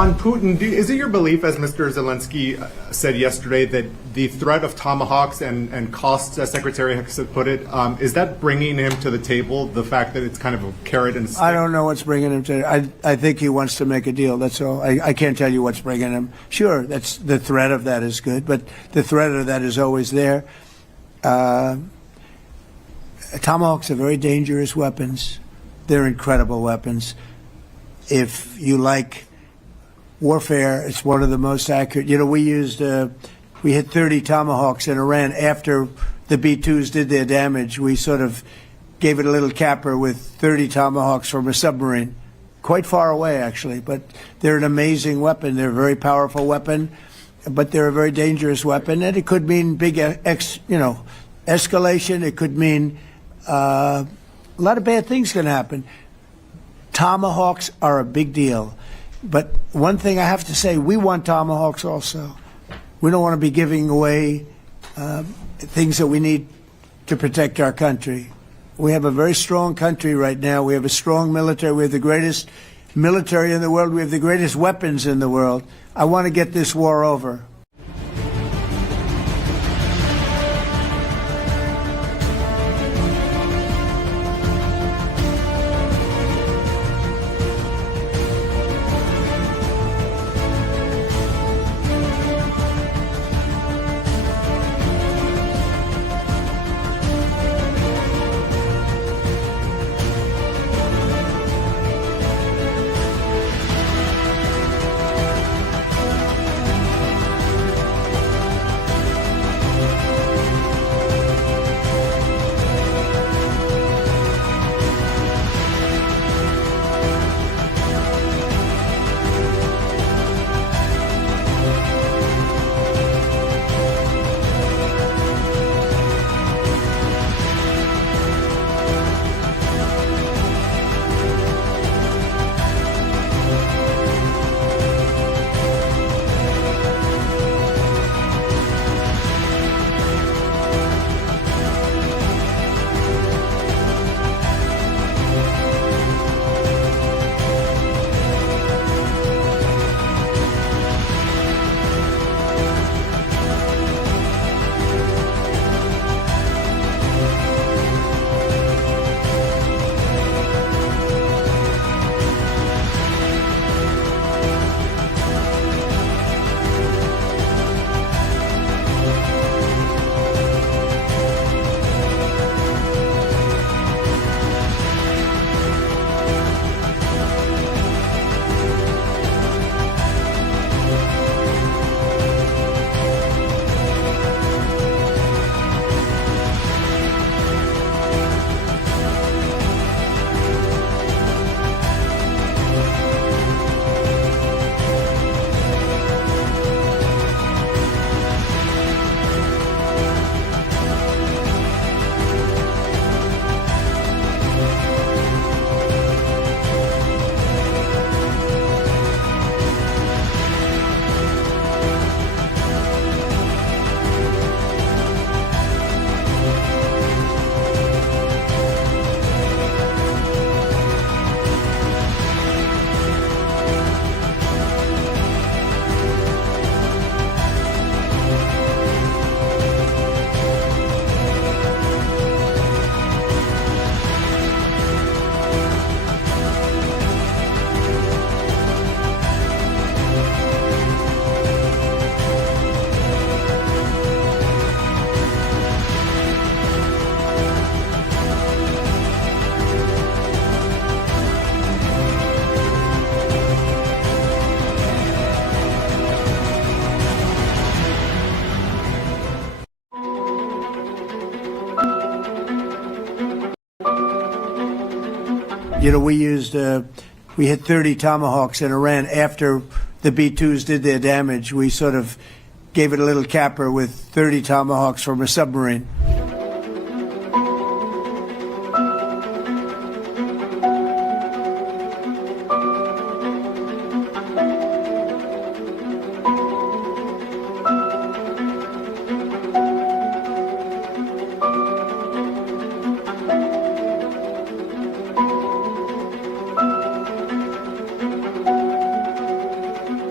on Putin, is it your belief, as Mr. Zelensky said yesterday, that the threat of Tomahawks and costs, as Secretary Hicks put it, is that bringing him to the table, the fact that it's kind of a carrot and stick? I don't know what's bringing him to. I think he wants to make a deal. That's all. I can't tell you what's bringing him. Sure, that's the threat of that is good, but the threat of that is always there. Tomahawks are very dangerous weapons. They're incredible weapons. If you like warfare, it's one of the most accurate. You know, we hit 30 Tomahawks in Iran after the B-2s did their damage. We sort of gave it a little capper with 30 Tomahawks from a submarine, quite far away actually. But they're an amazing weapon. They're a very powerful weapon, but they're a very dangerous weapon, and it could mean big, escalation. It could mean a lot of bad things can happen. Tomahawks are a big deal. But one thing I have to say, we want Tomahawks also. We don't want to be giving away things that we need to protect our country. We have a very strong country right now. We have a strong military. We have the greatest military in the world. We have the greatest weapons in the world. I want to get this war over. You know, we hit 30 Tomahawks in Iran after the B-2s did their damage. We sort of gave it a little capper with 30 Tomahawks from a submarine.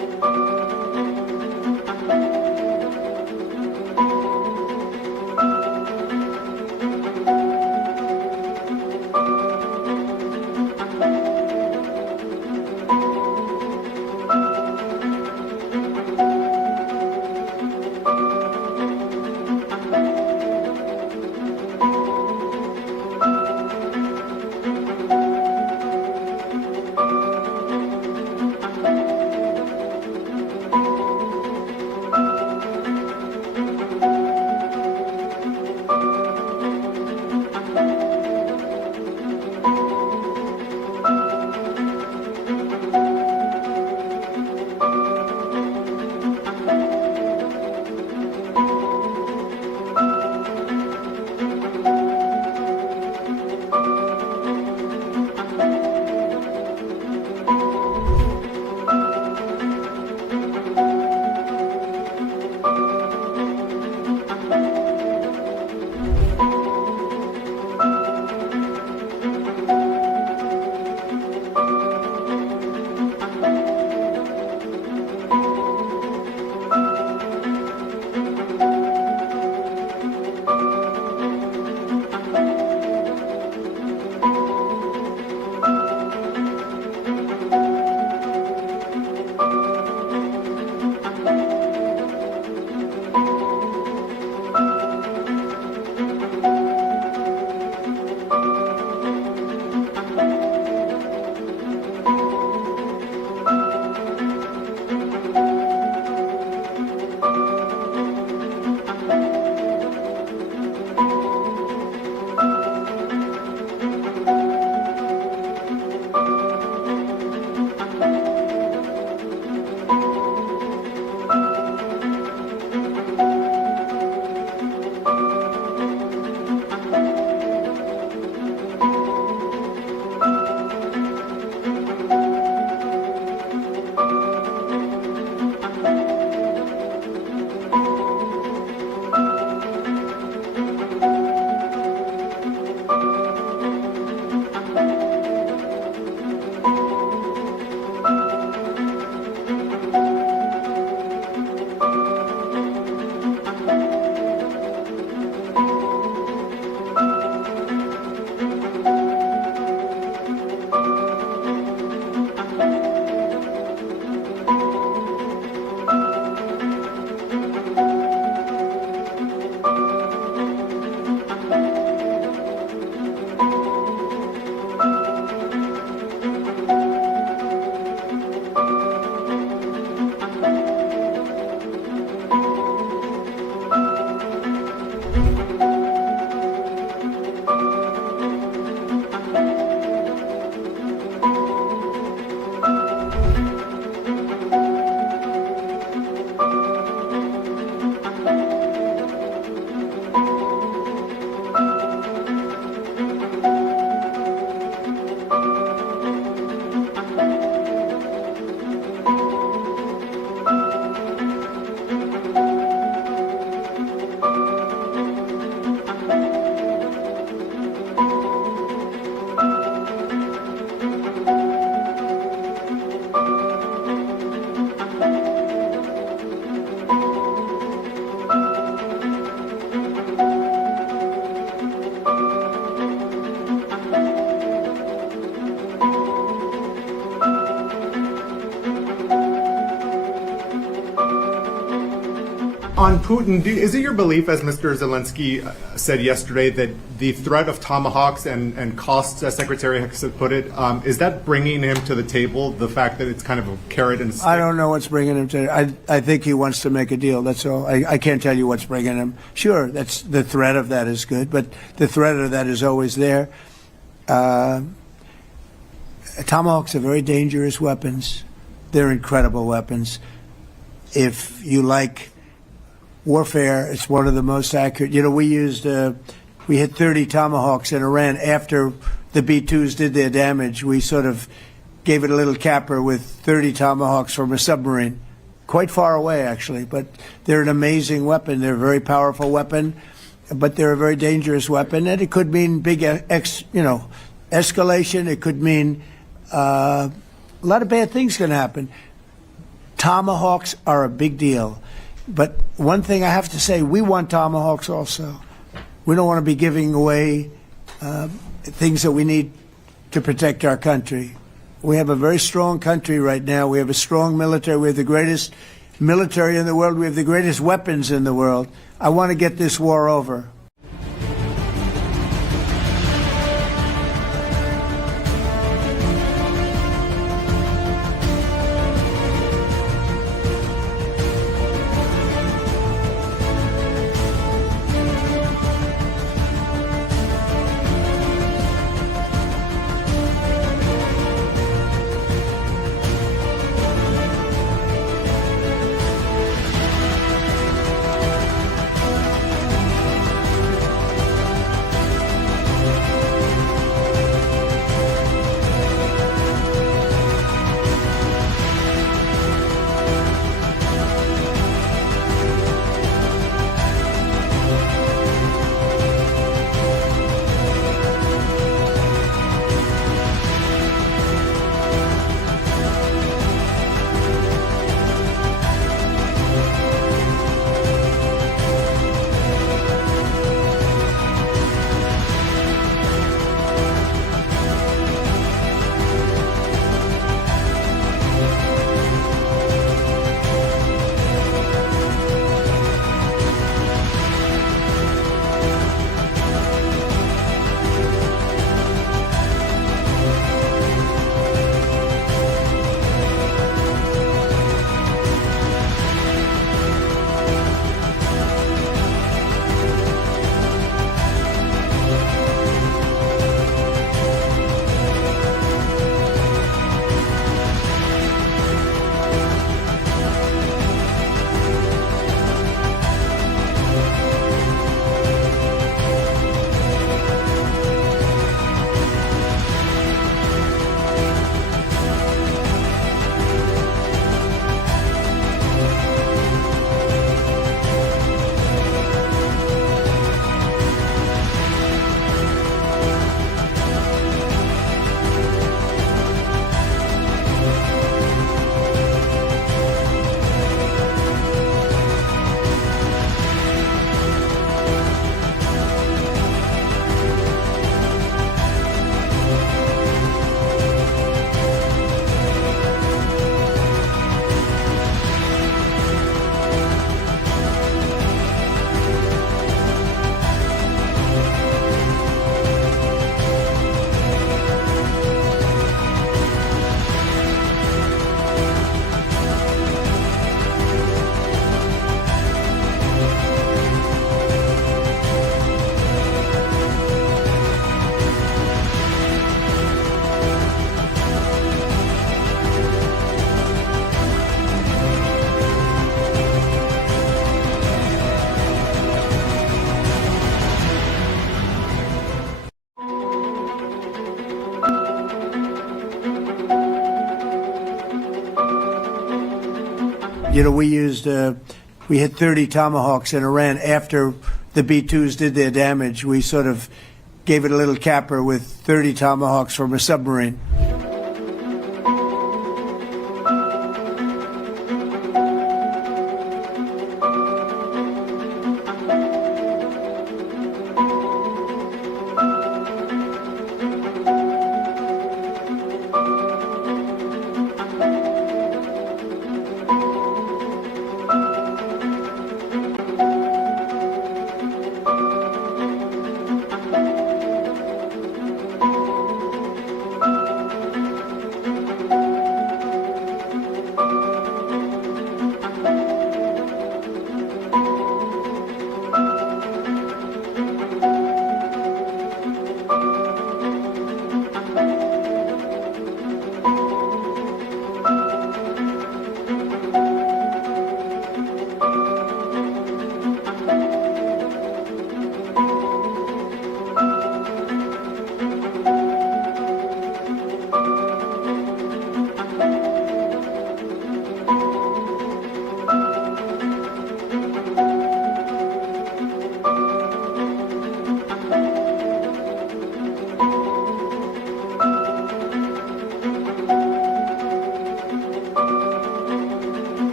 On Putin, is it your belief, as Mr. Zelensky said yesterday, that the threat of Tomahawks and costs, as Secretary Hicks put it, is that bringing him to the table, the fact that it's kind of a carrot and stick? I don't know what's bringing him to I think he wants to make a deal, that's all. I can't tell you what's bringing him. Sure, that's the threat of that is good, but the threat of that is always there. Tomahawks are very dangerous weapons. They're incredible weapons. If you like warfare, it's one of the most accurate. You know, we hit 30 Tomahawks in Iran after the B-2s did their damage. We sort of gave it a little capper with 30 Tomahawks from a submarine, quite far away actually, but they're an amazing weapon. They're a very powerful weapon, but they're a very dangerous weapon, and it could mean big, escalation. It could mean a lot of bad things can happen. Tomahawks are a big deal. But one thing I have to say, we want Tomahawks also. We don't want to be giving away things that we need to protect our country. We have a very strong country right now. We have a strong military. We have the greatest military in the world. We have the greatest weapons in the world. I want to get this war over. You know, we hit 30 Tomahawks in Iran after the B-2s did their damage. We sort of gave it a little capper with 30 Tomahawks from a submarine.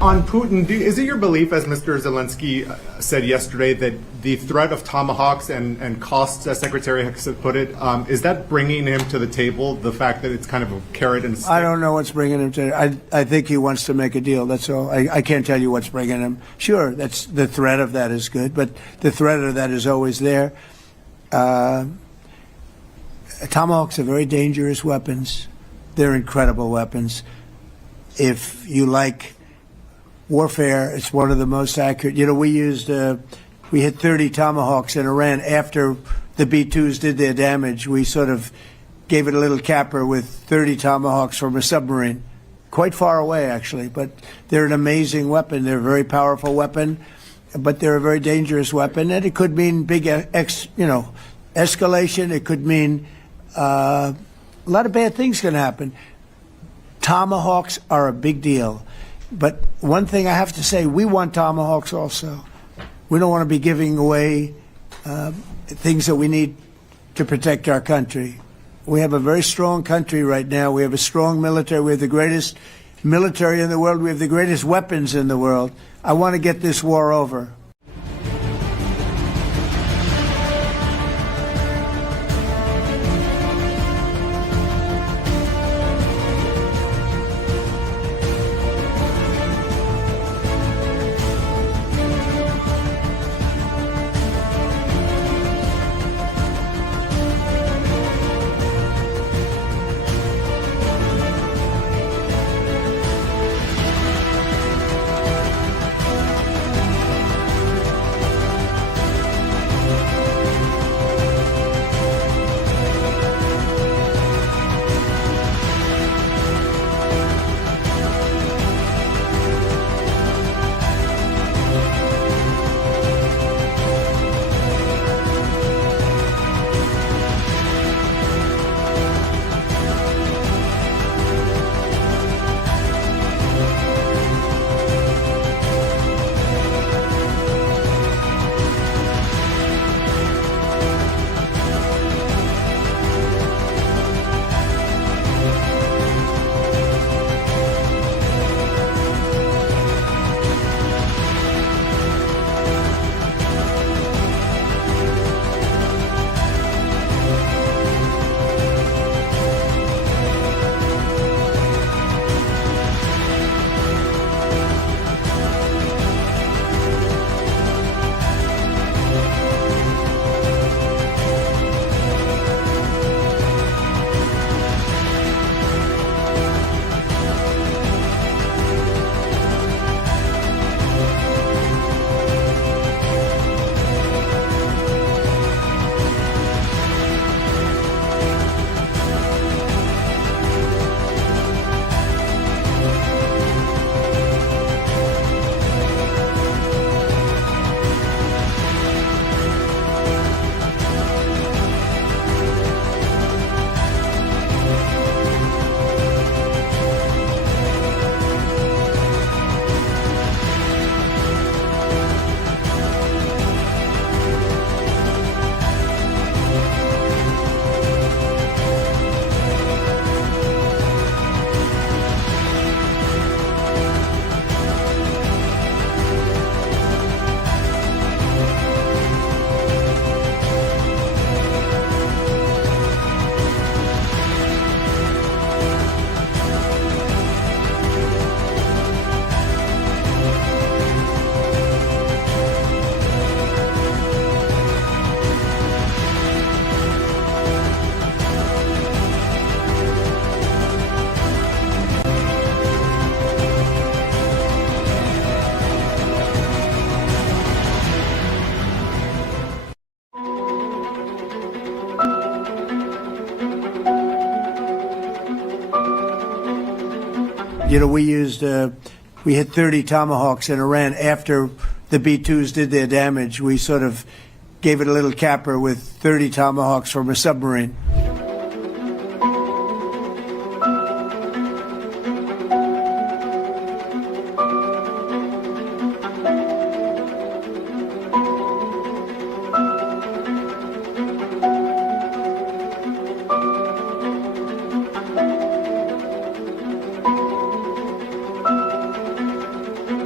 On Putin, is it your belief, as Mr. Zelensky said yesterday, that the threat of Tomahawks and costs, as Secretary Hicks put it, is that bringing him to the table, the fact that it's kind of a carrot and stick? I don't know what's bringing him to I think he wants to make a deal, that's all. I can't tell you what's bringing him. Sure, that's the threat of that is good, but the threat of that is always there. Tomahawks are very dangerous weapons. They're incredible weapons. If you like warfare, it's one of the most accurate. You know, we hit 30 Tomahawks in Iran after the B-2s did their damage. We sort of gave it a little capper with 30 Tomahawks from a submarine, quite far away actually, but they're an amazing weapon. They're a very powerful weapon, but they're a very dangerous weapon, and it could mean big, escalation. It could mean a lot of bad things can happen. Tomahawks are a big deal. But one thing I have to say, we want Tomahawks also. We don't want to be giving away things that we need to protect our country. We have a very strong country right now. We have a strong military. We have the greatest military in the world. We have the greatest weapons in the world. I want to get this war over. You know, we hit 30 Tomahawks in Iran after the B-2s did their damage. We sort of gave it a little capper with 30 Tomahawks from a submarine.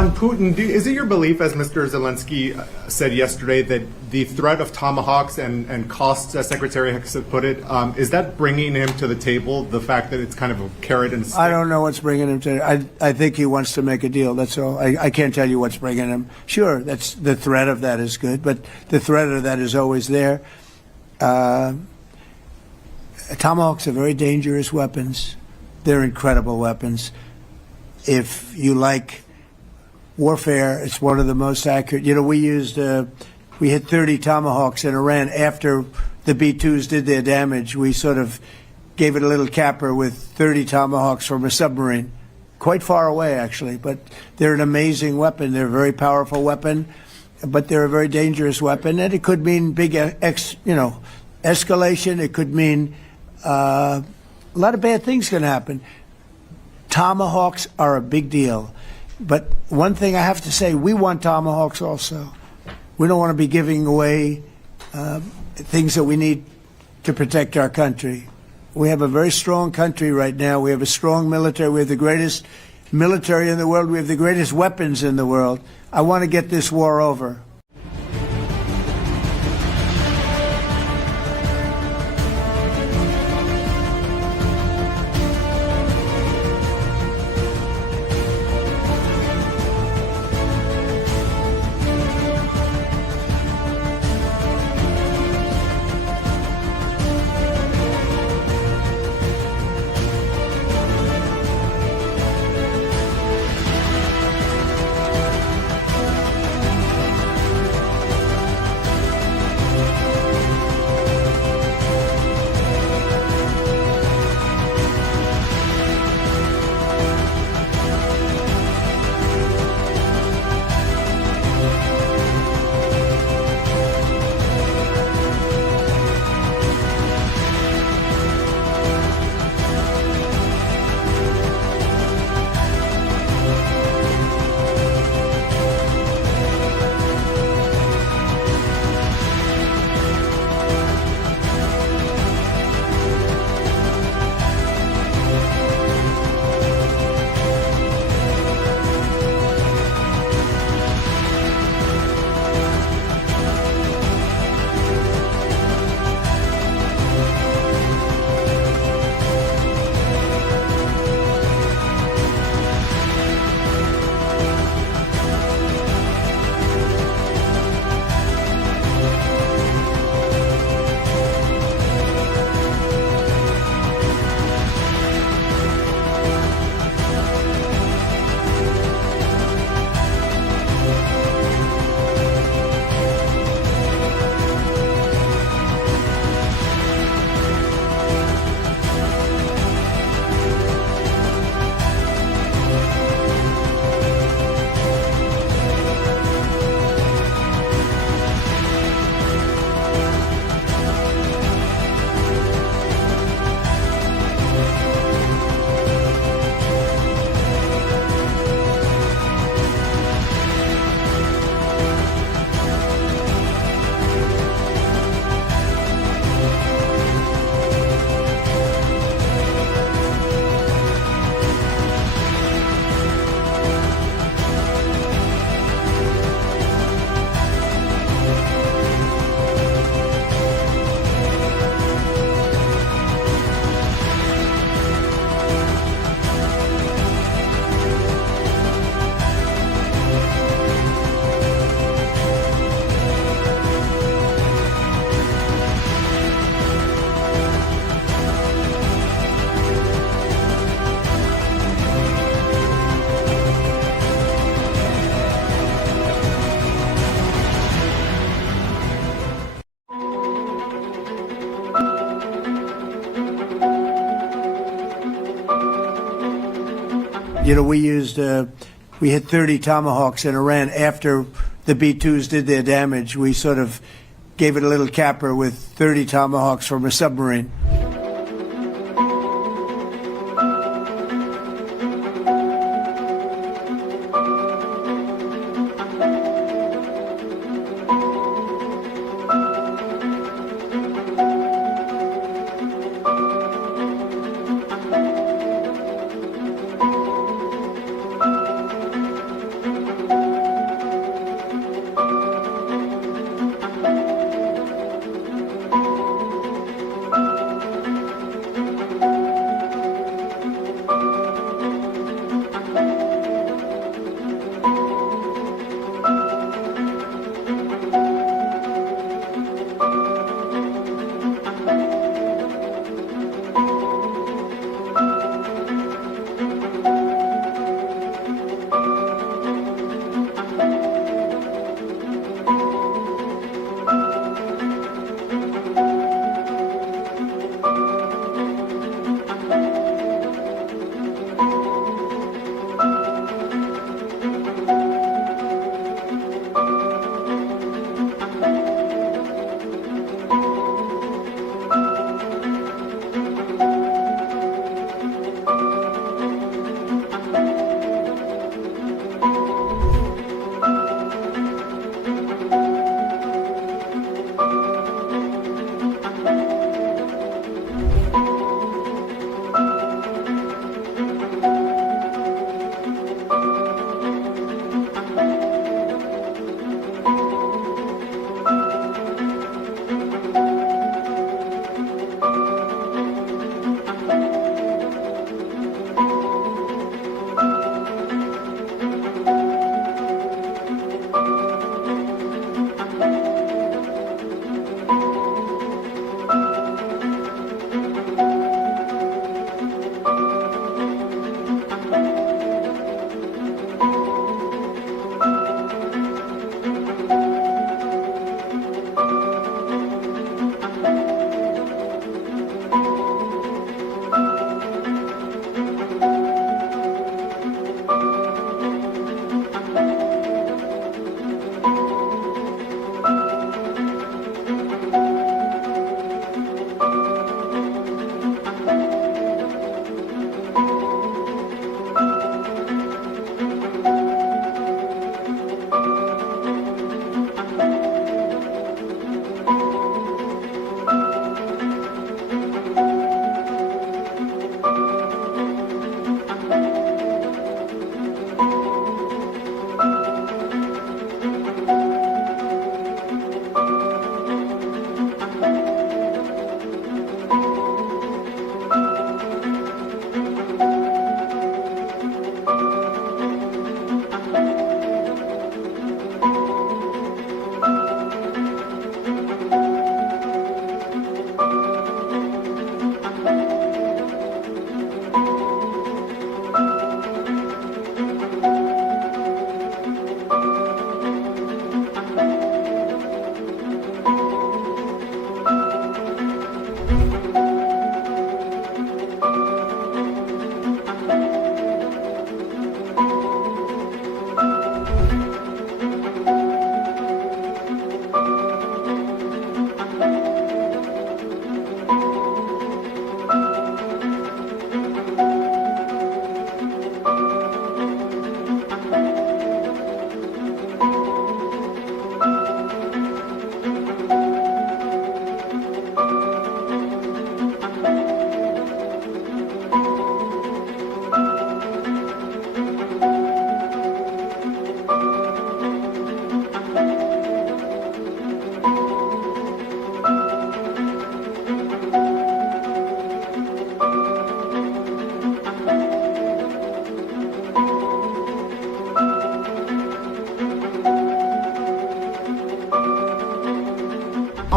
On Putin, is it your belief, as Mr. Zelensky said yesterday, that the threat of Tomahawks and costs, as Secretary Hicks put it, is that bringing him to the table, the fact that it's kind of a carrot and stick? I don't know what's bringing him to. I think he wants to make a deal. That's all. I can't tell you what's bringing him. Sure, that's the threat of that is good, but the threat of that is always there. Tomahawks are very dangerous weapons. They're incredible weapons. If you like warfare, it's one of the most accurate. You know, we hit 30 Tomahawks in Iran after the B-2s did their damage. We sort of gave it a little capper with 30 Tomahawks from a submarine, quite far away actually. But they're an amazing weapon. They're a very powerful weapon, but they're a very dangerous weapon, and it could mean big, escalation. It could mean a lot of bad things can happen. Tomahawks are a big deal. But one thing I have to say, we want Tomahawks also. We don't want to be giving away things that we need to protect our country. We have a very strong country right now. We have a strong military. We have the greatest military in the world. We have the greatest weapons in the world. I want to get this war over. You know, we hit 30 Tomahawks in Iran after the B-2s did their damage. We sort of gave it a little capper with 30 Tomahawks from a submarine.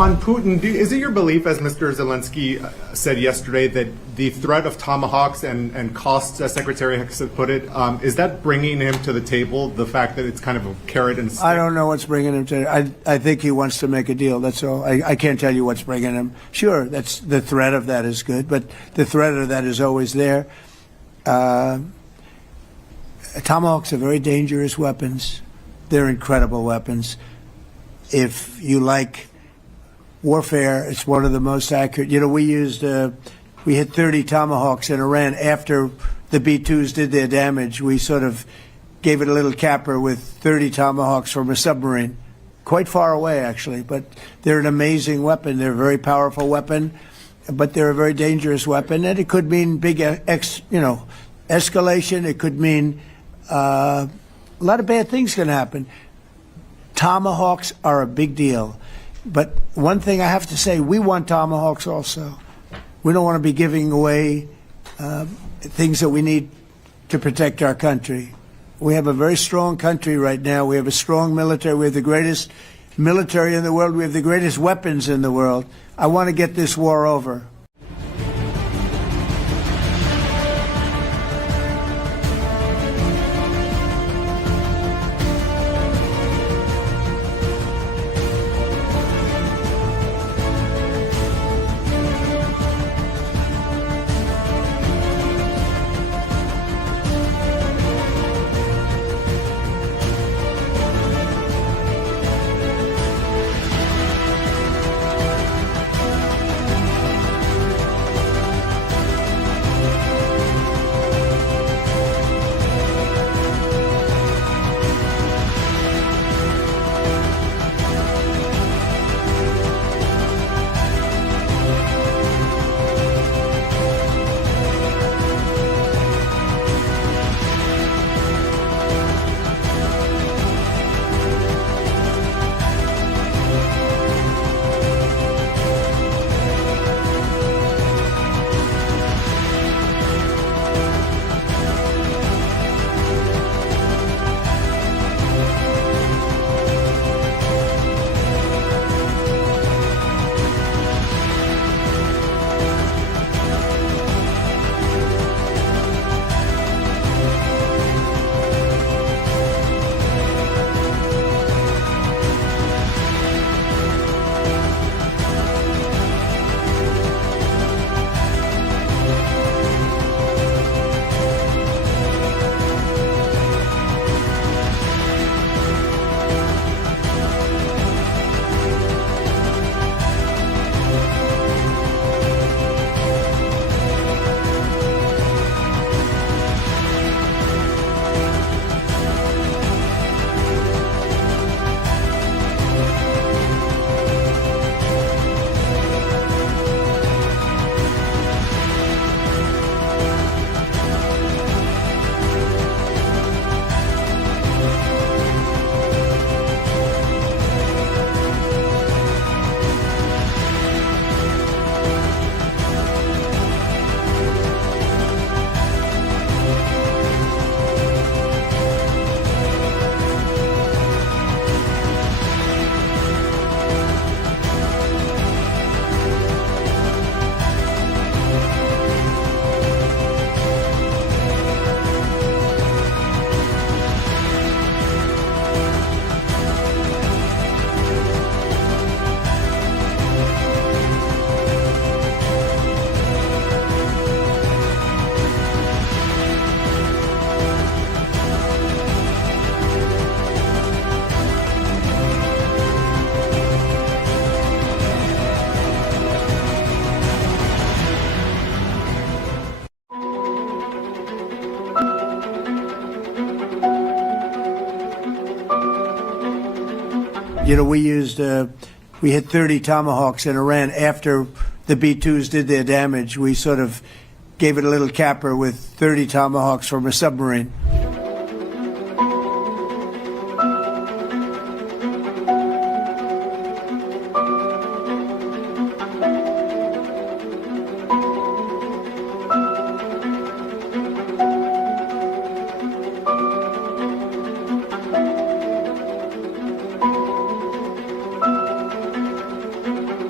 on Putin, is it your belief, as Mr. Zelensky said yesterday, that the threat of Tomahawks and costs, as Secretary Hicks put it, is that bringing him to the table, the fact that it's kind of a carrot and stick? I don't know what's bringing him to. I think he wants to make a deal. That's all. I can't tell you what's bringing him. Sure, that's the threat of that is good, but the threat of that is always there. Tomahawks are very dangerous weapons. They're incredible weapons. If you like warfare, it's one of the most accurate. You know, we hit 30 Tomahawks in Iran after the B-2s did their damage. We sort of gave it a little capper with 30 Tomahawks from a submarine, quite far away actually. But they're an amazing weapon. They're a very powerful weapon, but they're a very dangerous weapon, and it could mean big, escalation. It could mean a lot of bad things can happen. Tomahawks are a big deal. But one thing I have to say, we want Tomahawks also. We don't want to be giving away things that we need to protect our country. We have a very strong country right now. We have a strong military. We have the greatest military in the world. We have the greatest weapons in the world. I want to get this war over. You know, we hit 30 Tomahawks in Iran after the B-2s did their damage. We sort of gave it a little capper with 30 Tomahawks from a submarine.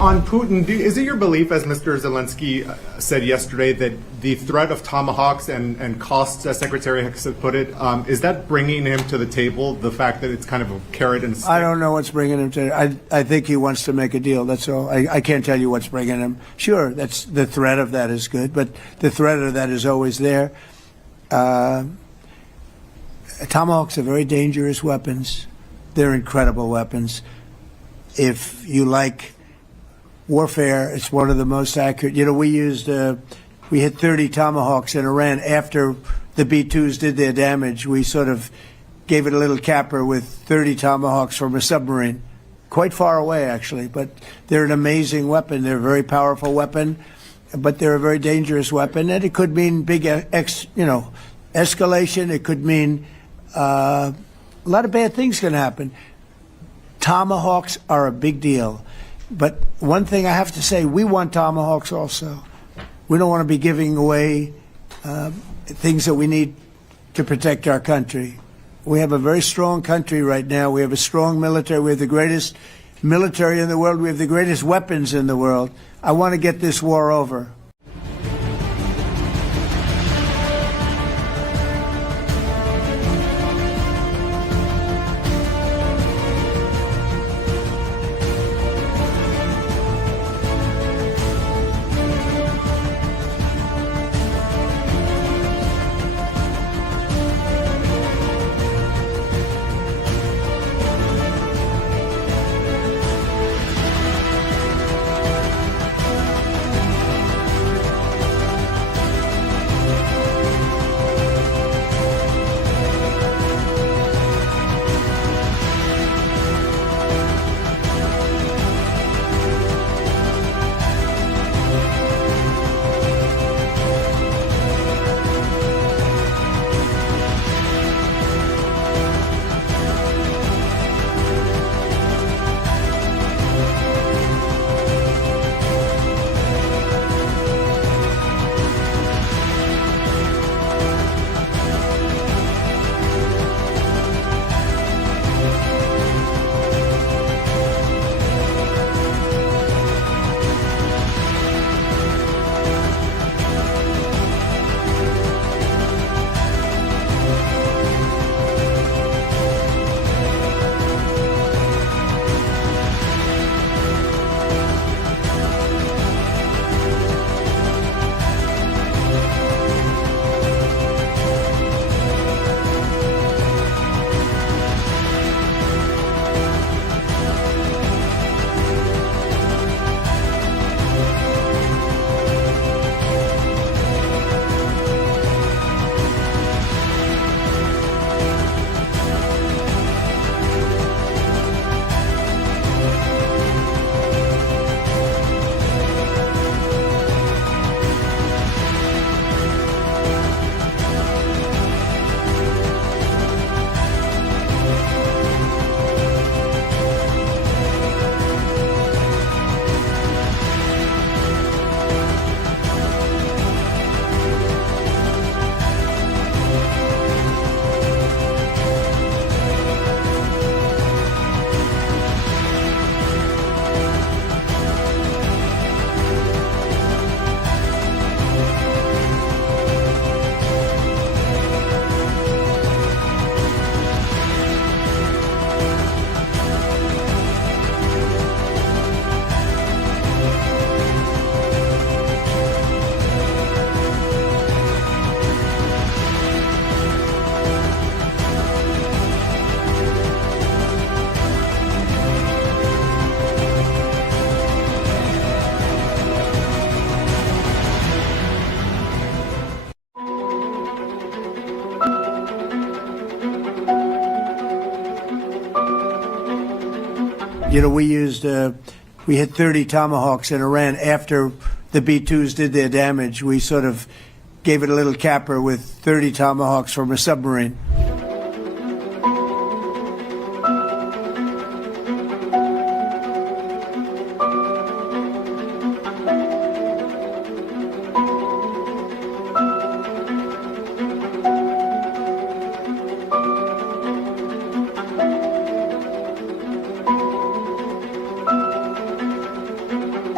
On Putin, is it your belief, as Mr. Zelensky said yesterday, that the threat of Tomahawks and costs, as Secretary Hicks put it, is that bringing him to the table, the fact that it's kind of a carrot and stick? I don't know what's bringing him to. I think he wants to make a deal. That's all. I can't tell you what's bringing him. Sure, that's the threat of that is good, but the threat of that is always there. Tomahawks are very dangerous weapons. They're incredible weapons. If you like warfare, it's one of the most accurate. You know, we hit 30 Tomahawks in Iran after the B-2s did their damage. We sort of gave it a little capper with 30 Tomahawks from a submarine, quite far away actually. But they're an amazing weapon. They're a very powerful weapon, but they're a very dangerous weapon, and it could mean big, escalation. It could mean a lot of bad things can happen. Tomahawks are a big deal. But one thing I have to say, we want Tomahawks also. We don't want to be giving away things that we need to protect our country. We have a very strong country right now. We have a strong military. We have the greatest military in the world. We have the greatest weapons in the world. I want to get this war over. You know, we hit 30 Tomahawks in Iran after the B-2s did their damage. We sort of gave it a little capper with 30 Tomahawks from a submarine.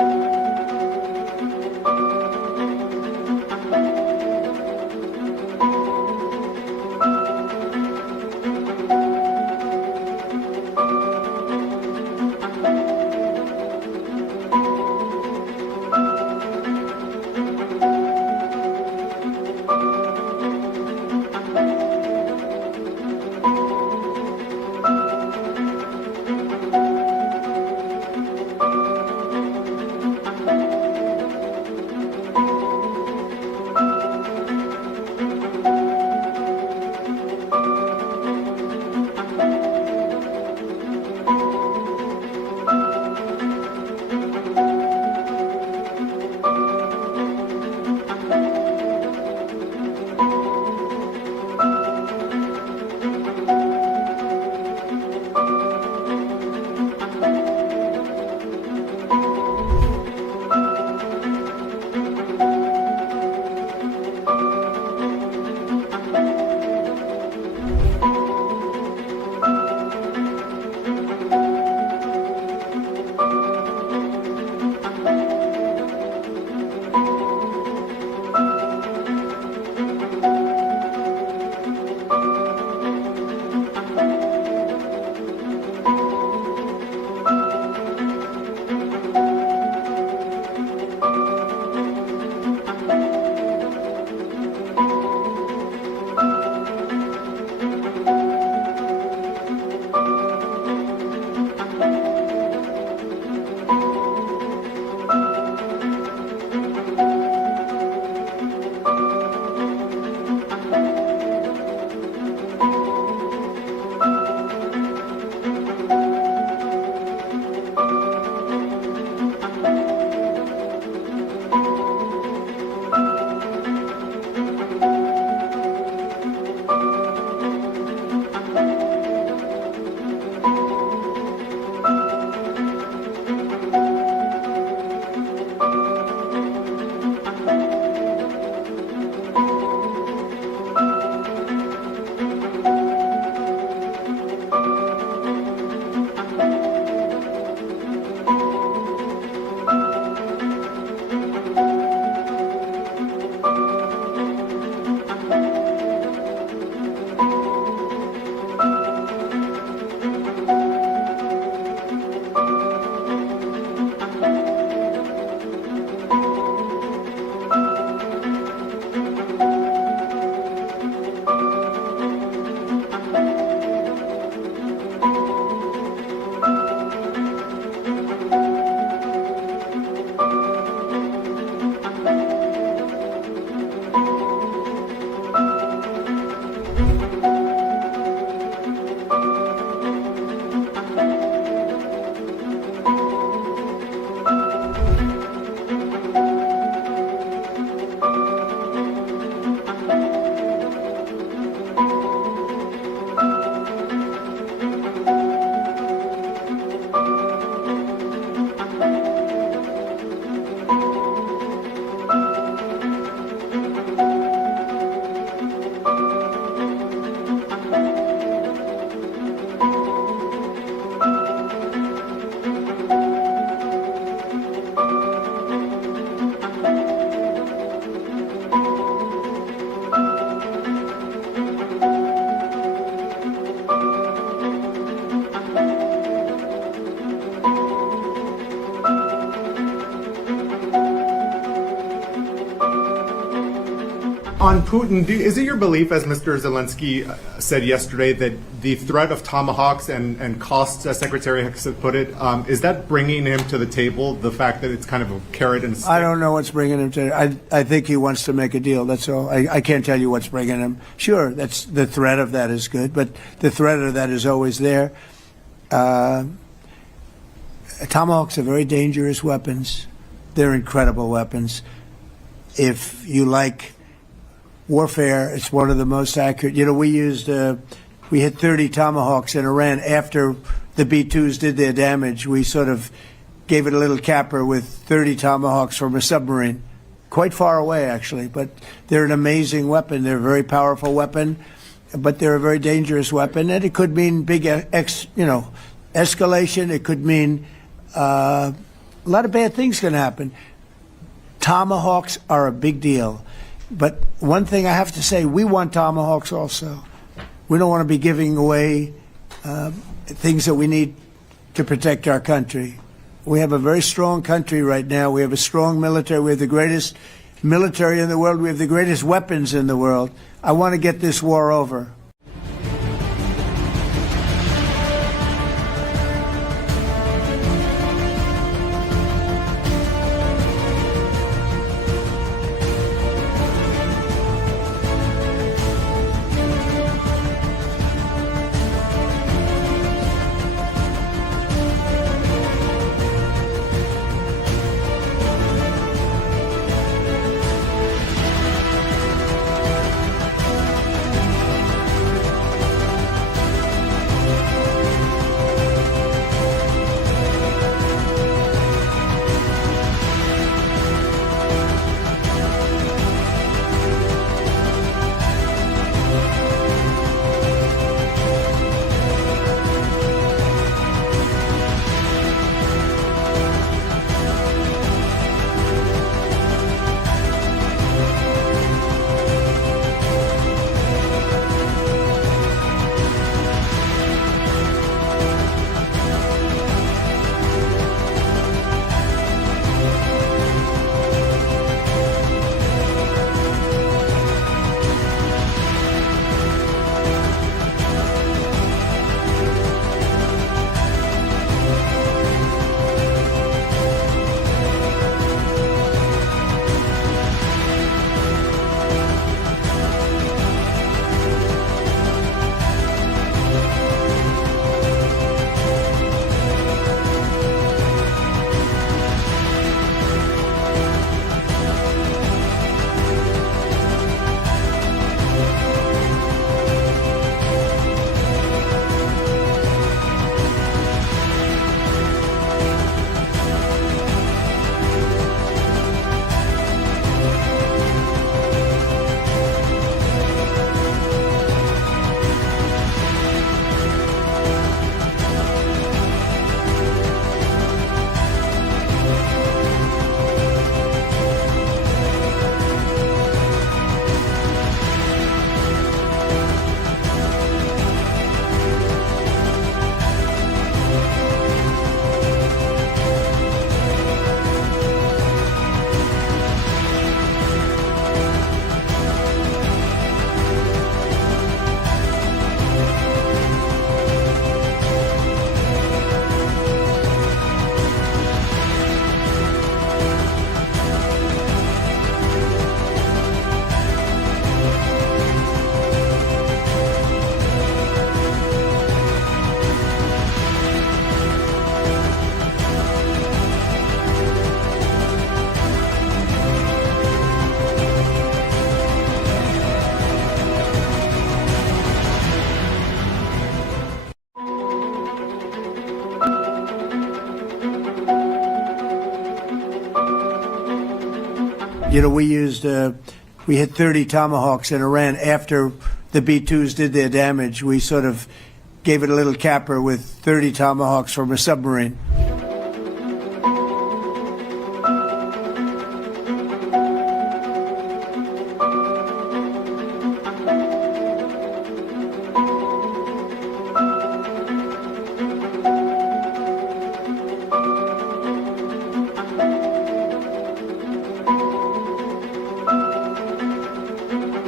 On Putin, is it your belief, as Mr. Zelensky said yesterday, that the threat of Tomahawks and costs, as Secretary Hicks put it, is that bringing him to the table, the fact that it's kind of a carrot and stick? I don't know what's bringing him to I think he wants to make a deal, that's all. I can't tell you what's bringing him. Sure, that's the threat of that is good, but the threat of that is always there. Tomahawks are very dangerous weapons. They're incredible weapons. If you like warfare, it's one of the most accurate. You know, we hit 30 Tomahawks in Iran after the B-2s did their damage. We sort of gave it a little capper with 30 Tomahawks from a submarine, quite far away actually. But they're an amazing weapon. They're a very powerful weapon, but they're a very dangerous weapon, and it could mean big, escalation. It could mean a lot of bad things can happen. Tomahawks are a big deal. But one thing I have to say, we want Tomahawks also. We don't want to be giving away things that we need to protect our country. We have a very strong country right now. We have a strong military. We have the greatest military in the world. We have the greatest weapons in the world. I want to get this war over. You know, we hit 30 Tomahawks in Iran after the B-2s did their damage. We sort of gave it a little capper with 30 Tomahawks from a submarine.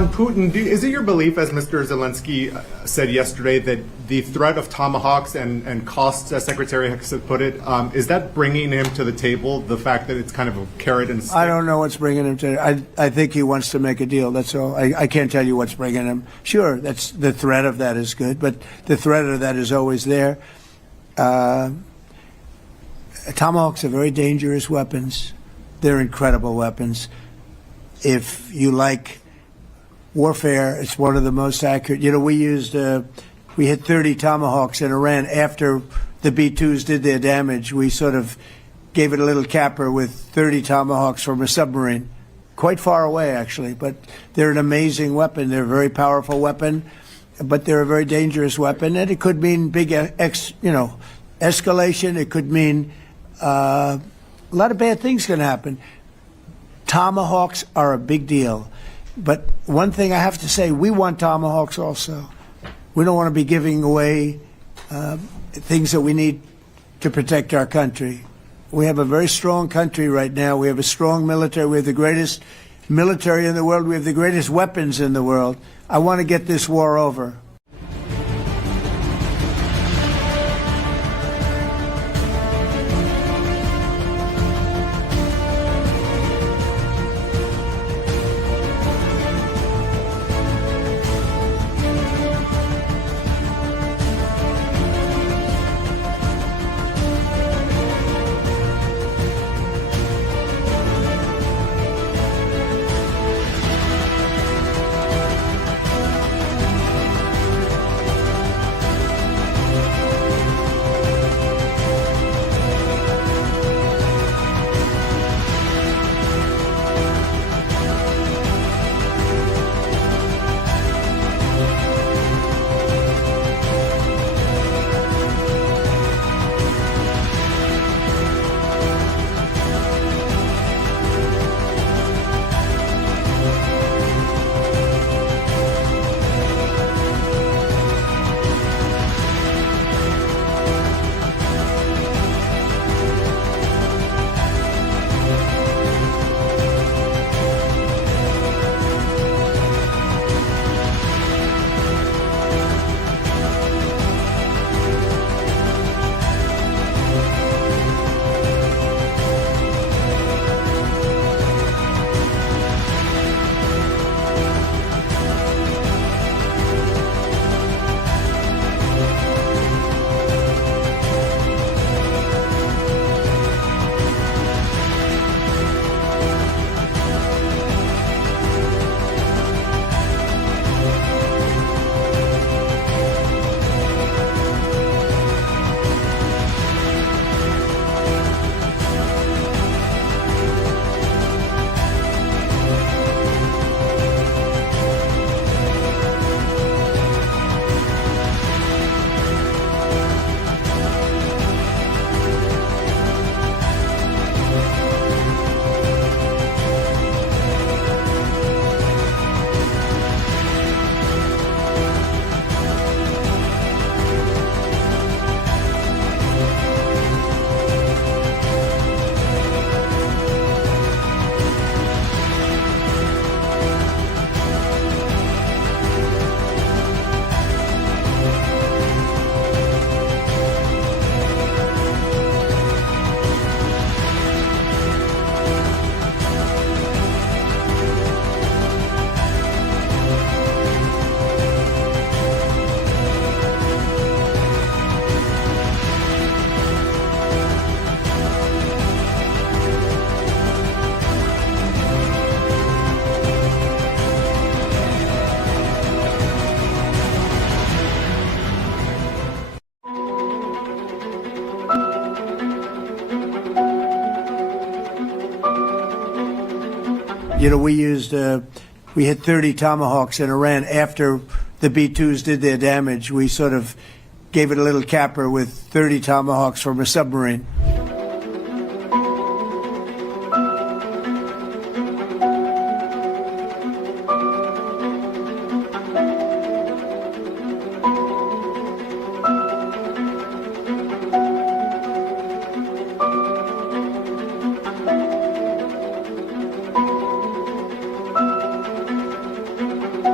On Putin, is it your belief, as Mr. Zelensky said yesterday, that the threat of Tomahawks and costs, as Secretary Hicks put it, is that bringing him to the table, the fact that it's kind of a carrot and stick? I don't know what's bringing him to. I think he wants to make a deal. That's all. I can't tell you what's bringing him. Sure, that's the threat of that is good, but the threat of that is always there. Tomahawks are very dangerous weapons. They're incredible weapons. If you like warfare, it's one of the most accurate. You know, we hit 30 Tomahawks in Iran after the B-2s did their damage. We sort of gave it a little capper with 30 Tomahawks from a submarine, quite far away actually. But they're an amazing weapon. They're a very powerful weapon, but they're a very dangerous weapon, and it could mean big, escalation. It could mean a lot of bad things can happen. Tomahawks are a big deal. But one thing I have to say, we want Tomahawks also. We don't want to be giving away things that we need to protect our country. We have a very strong country right now. We have a strong military. We have the greatest military in the world. We have the greatest weapons in the world. I want to get this war over. You know, we hit 30 Tomahawks in Iran after the B-2s did their damage. We sort of gave it a little capper with 30 Tomahawks from a submarine.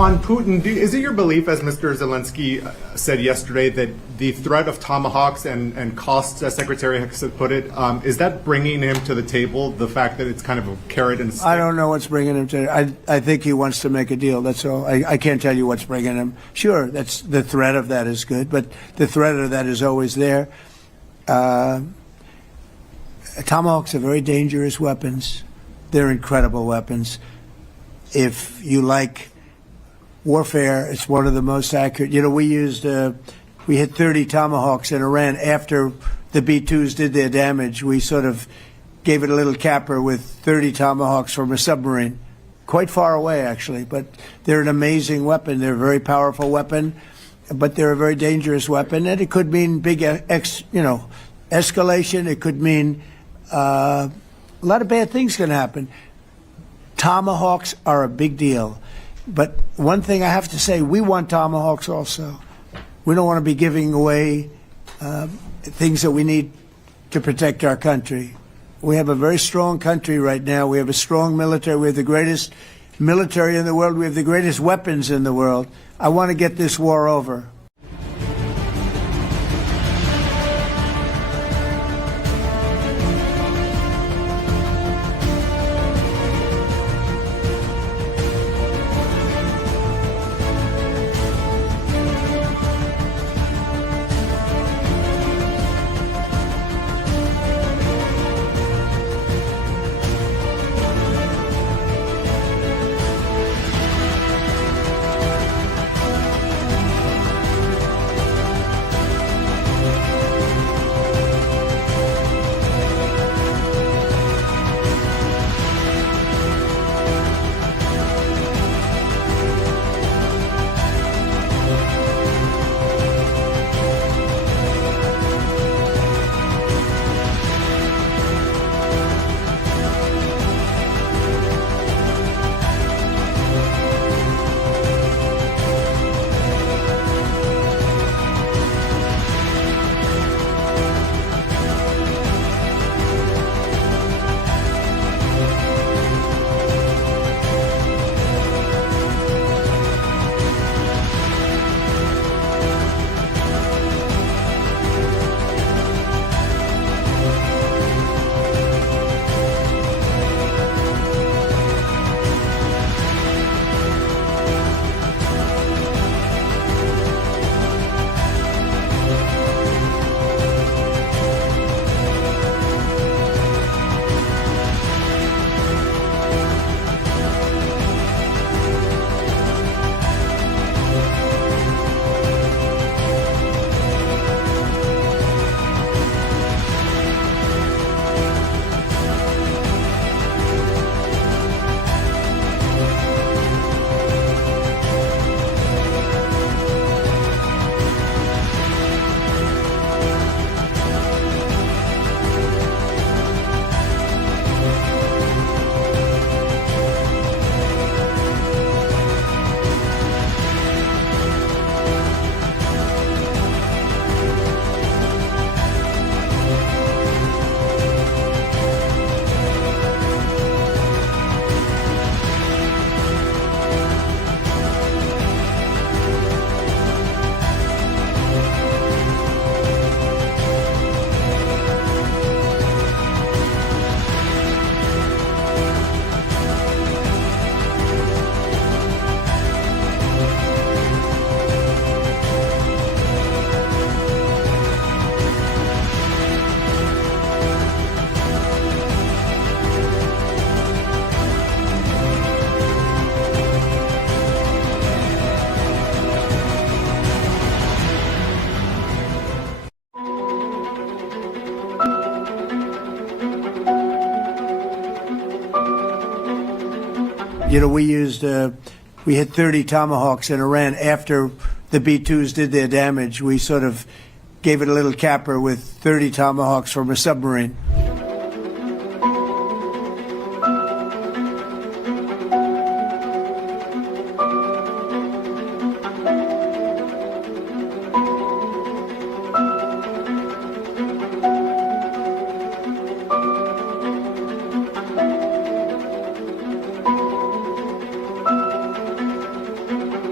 On Putin, is it your belief, as Mr. Zelensky said yesterday, that the threat of Tomahawks and costs, as Secretary Hicks put it, is that bringing him to the table, the fact that it's kind of a carrot and stick? I don't know what's bringing him to I think he wants to make a deal, that's all. I can't tell you what's bringing him. Sure, that's the threat of that is good, but the threat of that is always there. Tomahawks are very dangerous weapons. They're incredible weapons. If you like warfare, it's one of the most accurate. You know, we hit 30 Tomahawks in Iran after the B-2s did their damage. We sort of gave it a little capper with 30 Tomahawks from a submarine, quite far away actually. But they're an amazing weapon. They're a very powerful weapon, but they're a very dangerous weapon, and it could mean big, escalation. It could mean a lot of bad things can happen. Tomahawks are a big deal. But one thing I have to say, we want Tomahawks also. We don't want to be giving away things that we need to protect our country. We have a very strong country right now. We have a strong military. We have the greatest military in the world. We have the greatest weapons in the world. I want to get this war over. You know, we hit 30 Tomahawks in Iran after the B-2s did their damage. We sort of gave it a little capper with 30 Tomahawks from a submarine.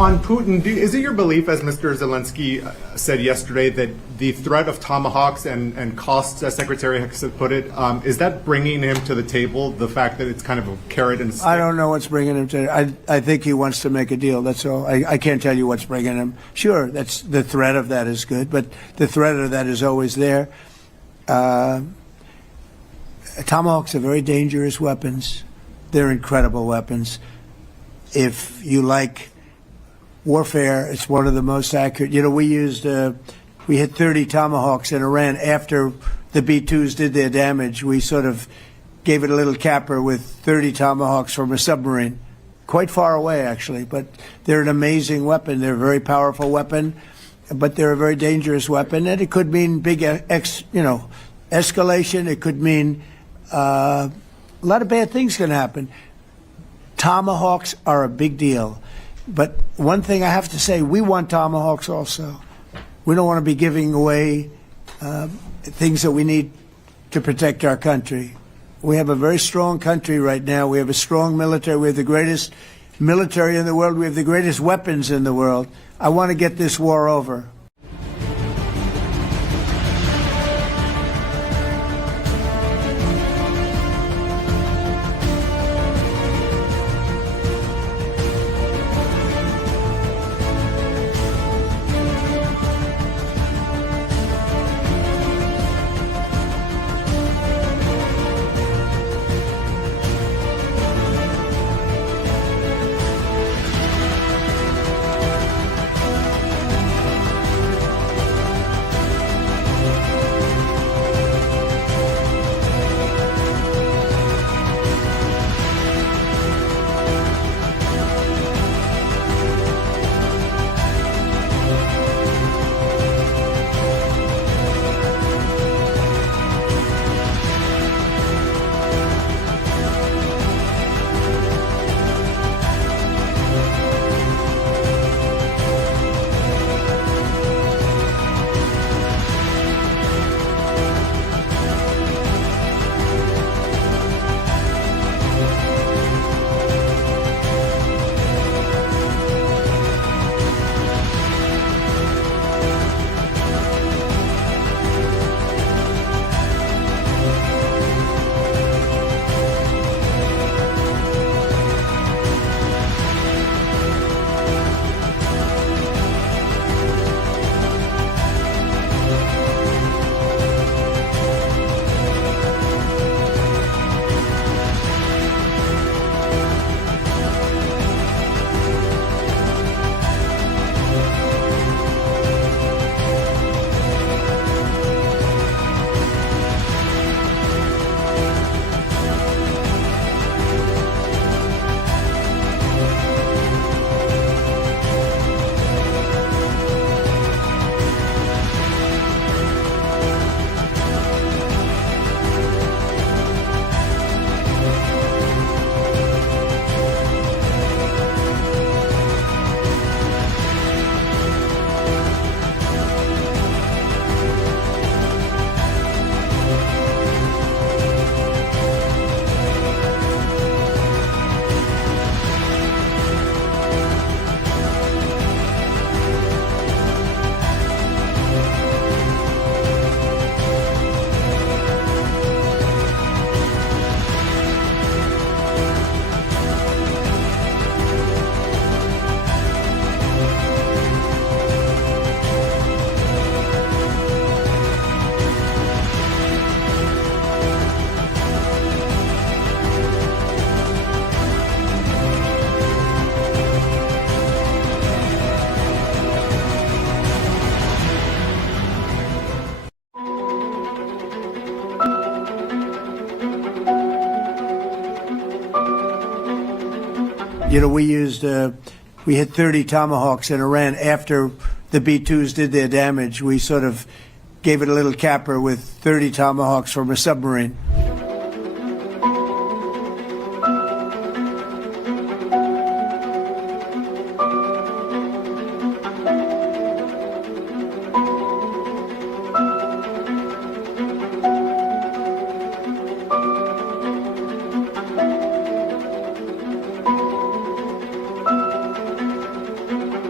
On Putin, is it your belief, as Mr. Zelensky said yesterday, that the threat of Tomahawks and costs, as Secretary Hicks put it, is that bringing him to the table, the fact that it's kind of a carrot and stick? I don't know what's bringing him to I think he wants to make a deal, that's all. I can't tell you what's bringing him. Sure, that's the threat of that is good, but the threat of that is always there. Tomahawks are very dangerous weapons. They're incredible weapons. If you like warfare, it's one of the most accurate. You know, we hit 30 Tomahawks in Iran after the B-2s did their damage. We sort of gave it a little capper with 30 Tomahawks from a submarine, quite far away actually, but they're an amazing weapon. They're a very powerful weapon, but they're a very dangerous weapon, and it could mean big, escalation. It could mean a lot of bad things can happen. Tomahawks are a big deal. But one thing I have to say, we want Tomahawks also. We don't want to be giving away things that we need to protect our country. We have a very strong country right now. We have a strong military. We have the greatest military in the world. We have the greatest weapons in the world. I want to get this war over. You know, we hit 30 Tomahawks in Iran after the B-2s did their damage. We sort of gave it a little capper with 30 Tomahawks from a submarine.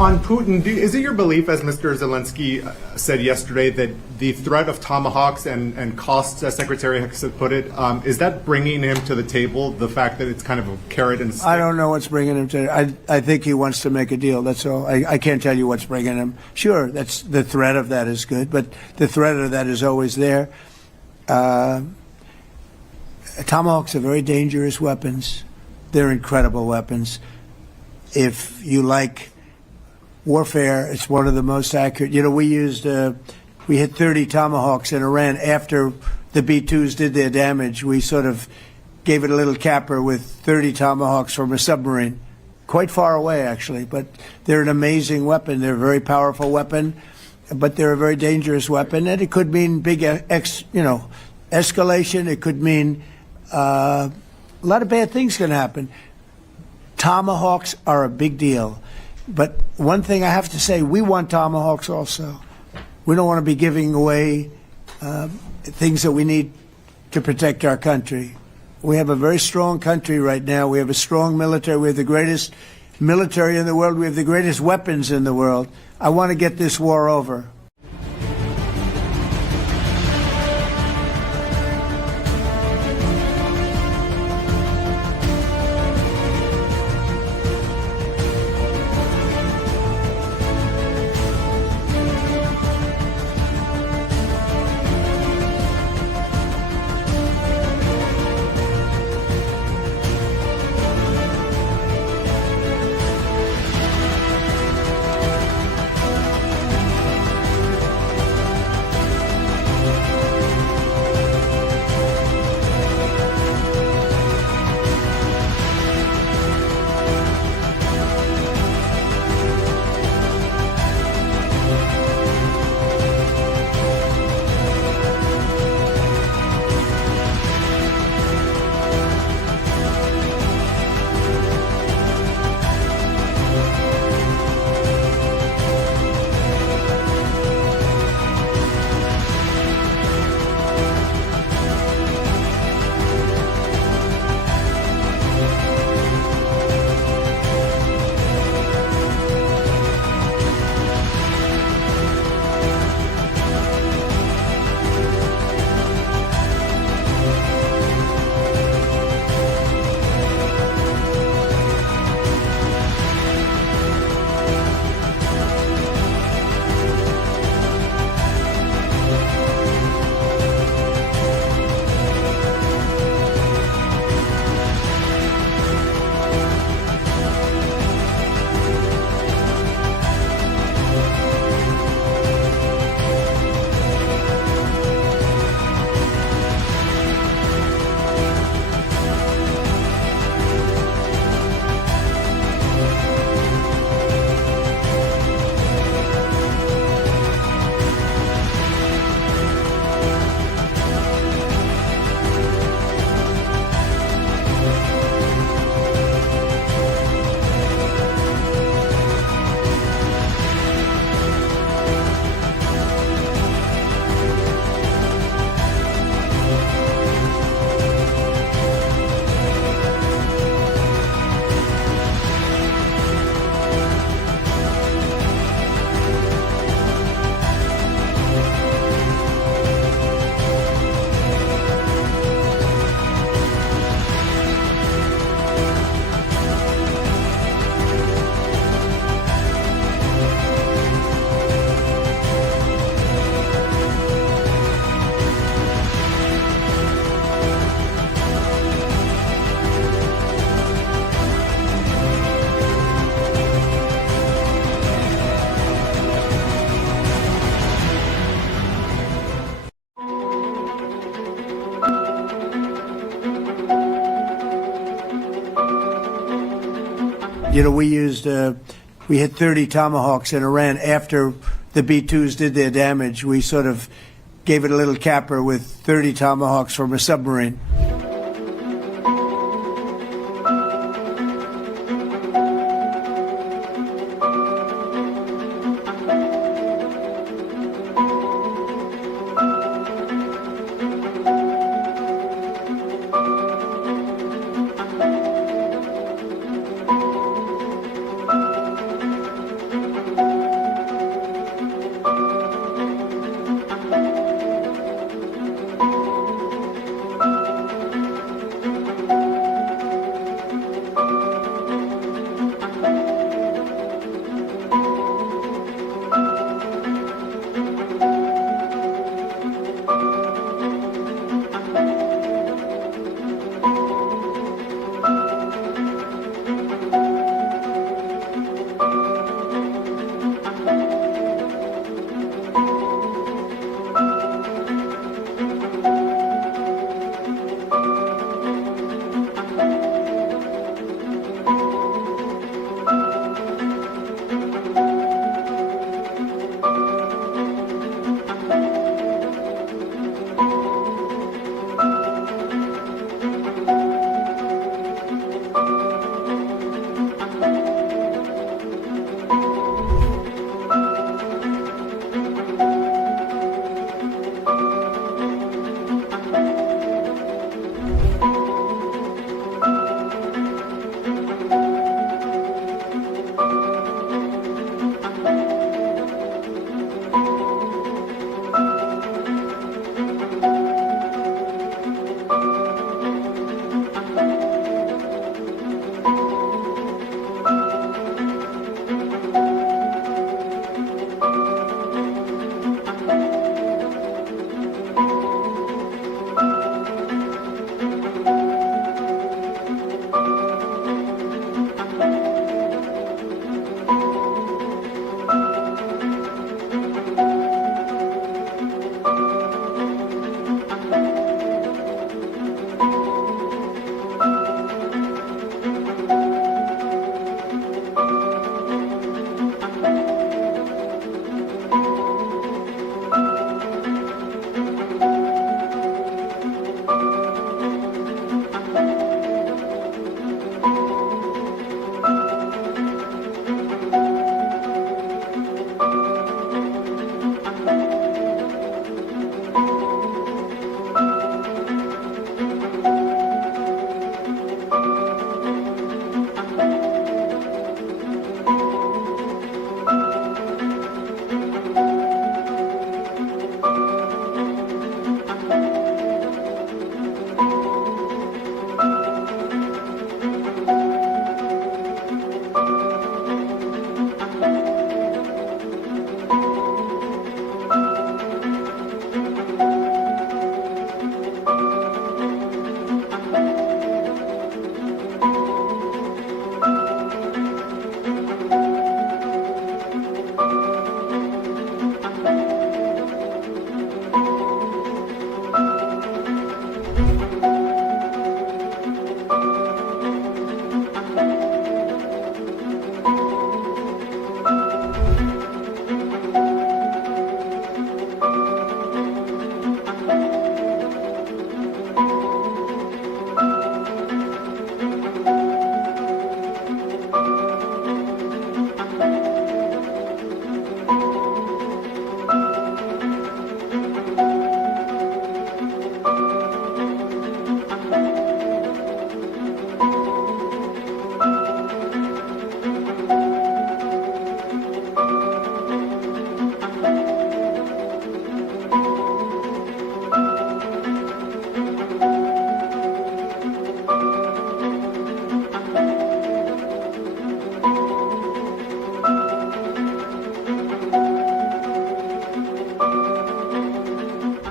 On Putin, is it your belief, as Mr. Zelensky said yesterday, that the threat of Tomahawks and costs, as Secretary Hicks put it, is that bringing him to the table, the fact that it's kind of a carrot and stick? I don't know what's bringing him to I think he wants to make a deal, that's all. I can't tell you what's bringing him. Sure, that's the threat of that is good, but the threat of that is always there. Tomahawks are very dangerous weapons. They're incredible weapons. If you like warfare, it's one of the most accurate. You know, we hit 30 Tomahawks in Iran after the B-2s did their damage. We sort of gave it a little capper with 30 Tomahawks from a submarine, quite far away actually. But they're an amazing weapon. They're a very powerful weapon, but they're a very dangerous weapon, and it could mean big, escalation. It could mean a lot of bad things can happen. Tomahawks are a big deal. But one thing I have to say, we want Tomahawks also. We don't want to be giving away things that we need to protect our country. We have a very strong country right now. We have a strong military. We have the greatest military in the world. We have the greatest weapons in the world. I want to get this war over. You know, we hit 30 Tomahawks in Iran after the B-2s did their damage. We sort of gave it a little capper with 30 Tomahawks from a submarine.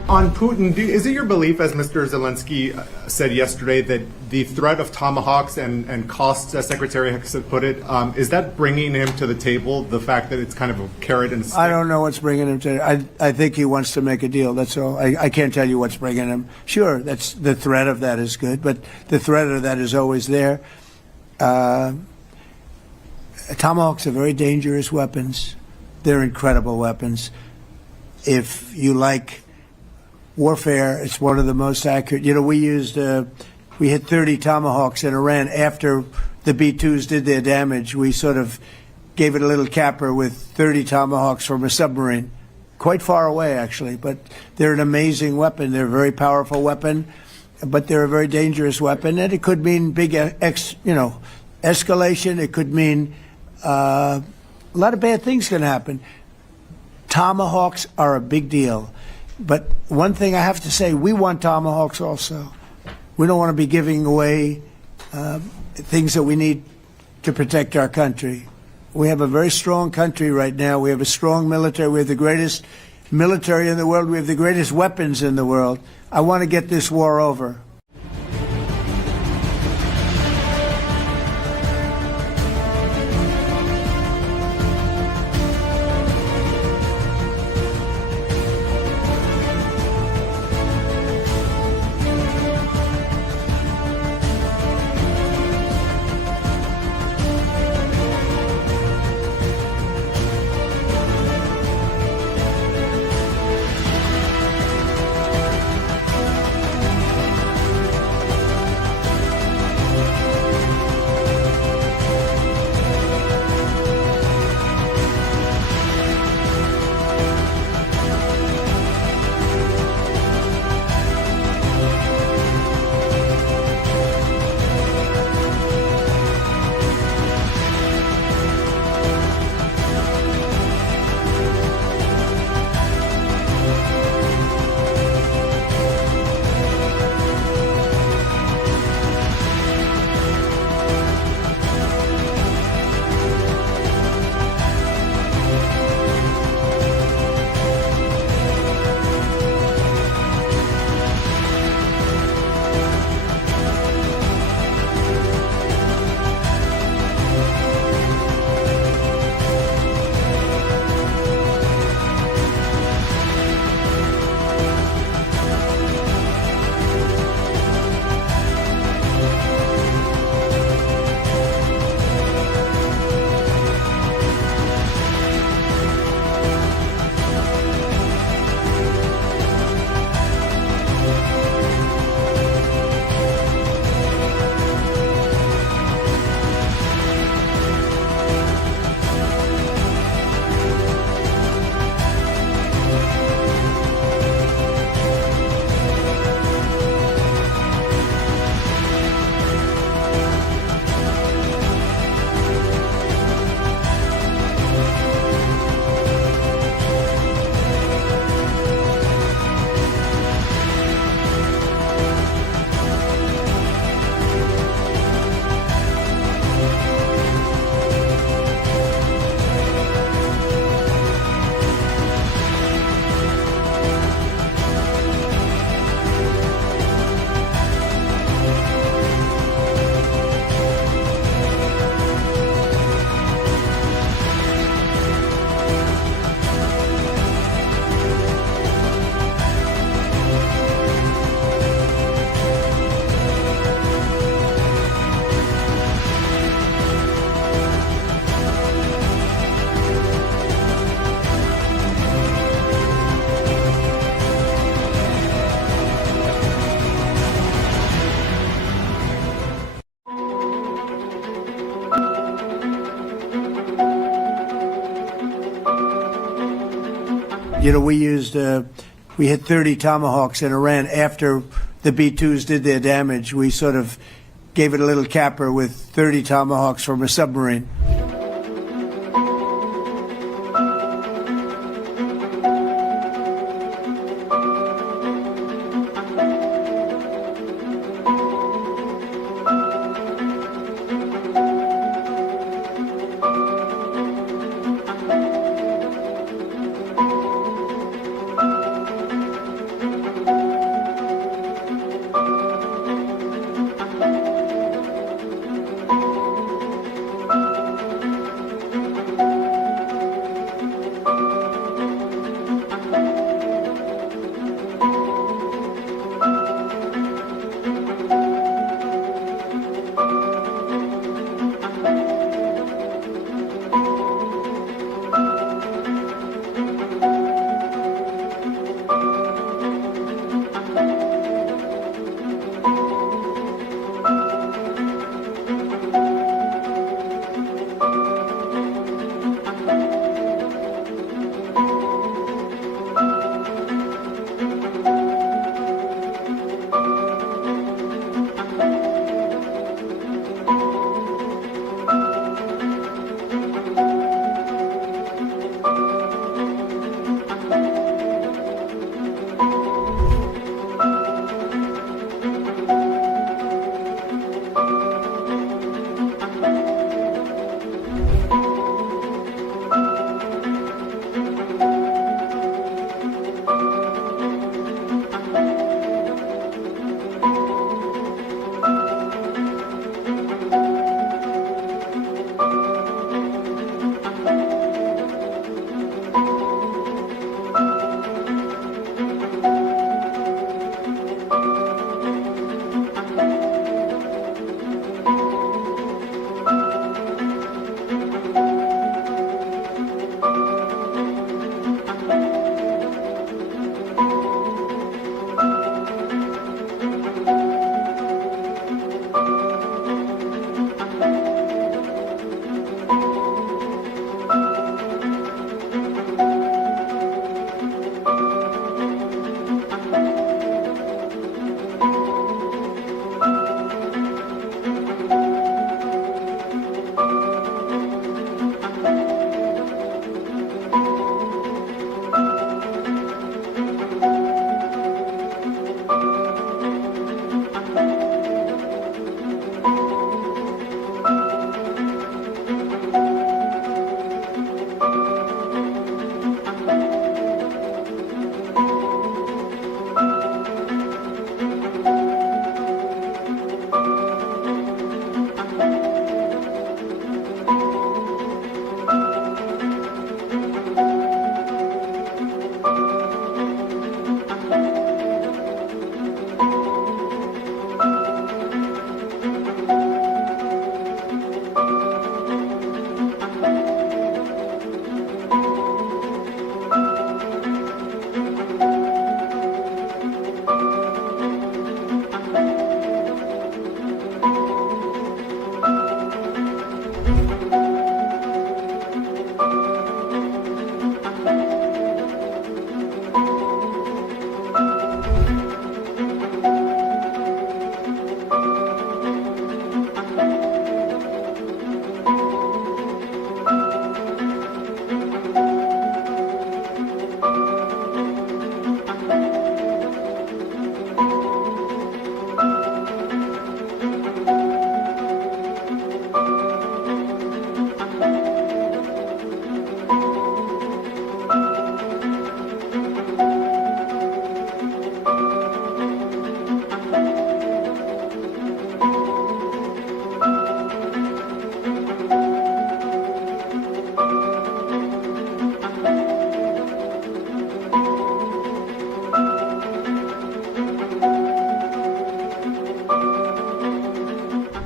On Putin, is it your belief, as Mr. Zelensky said yesterday, that the threat of Tomahawks and costs, as Secretary Hicks put it, is that bringing him to the table, the fact that it's kind of a carrot and stick? I don't know what's bringing him to. I think he wants to make a deal. That's all. I can't tell you what's bringing him. Sure, that's the threat of that is good, but the threat of that is always there. Tomahawks are very dangerous weapons. They're incredible weapons. If you like warfare, it's one of the most accurate. You know, we hit 30 Tomahawks in Iran after the B-2s did their damage. We sort of gave it a little capper with 30 Tomahawks from a submarine, quite far away actually. But they're an amazing weapon. They're a very powerful weapon, but they're a very dangerous weapon, and it could mean big, escalation. It could mean a lot of bad things can happen. Tomahawks are a big deal. But one thing I have to say, we want Tomahawks also. We don't want to be giving away things that we need to protect our country. We have a very strong country right now. We have a strong military. We have the greatest military in the world. We have the greatest weapons in the world. I want to get this war over. You know, we hit 30 Tomahawks in Iran after the B-2s did their damage. We sort of gave it a little capper with 30 Tomahawks from a submarine.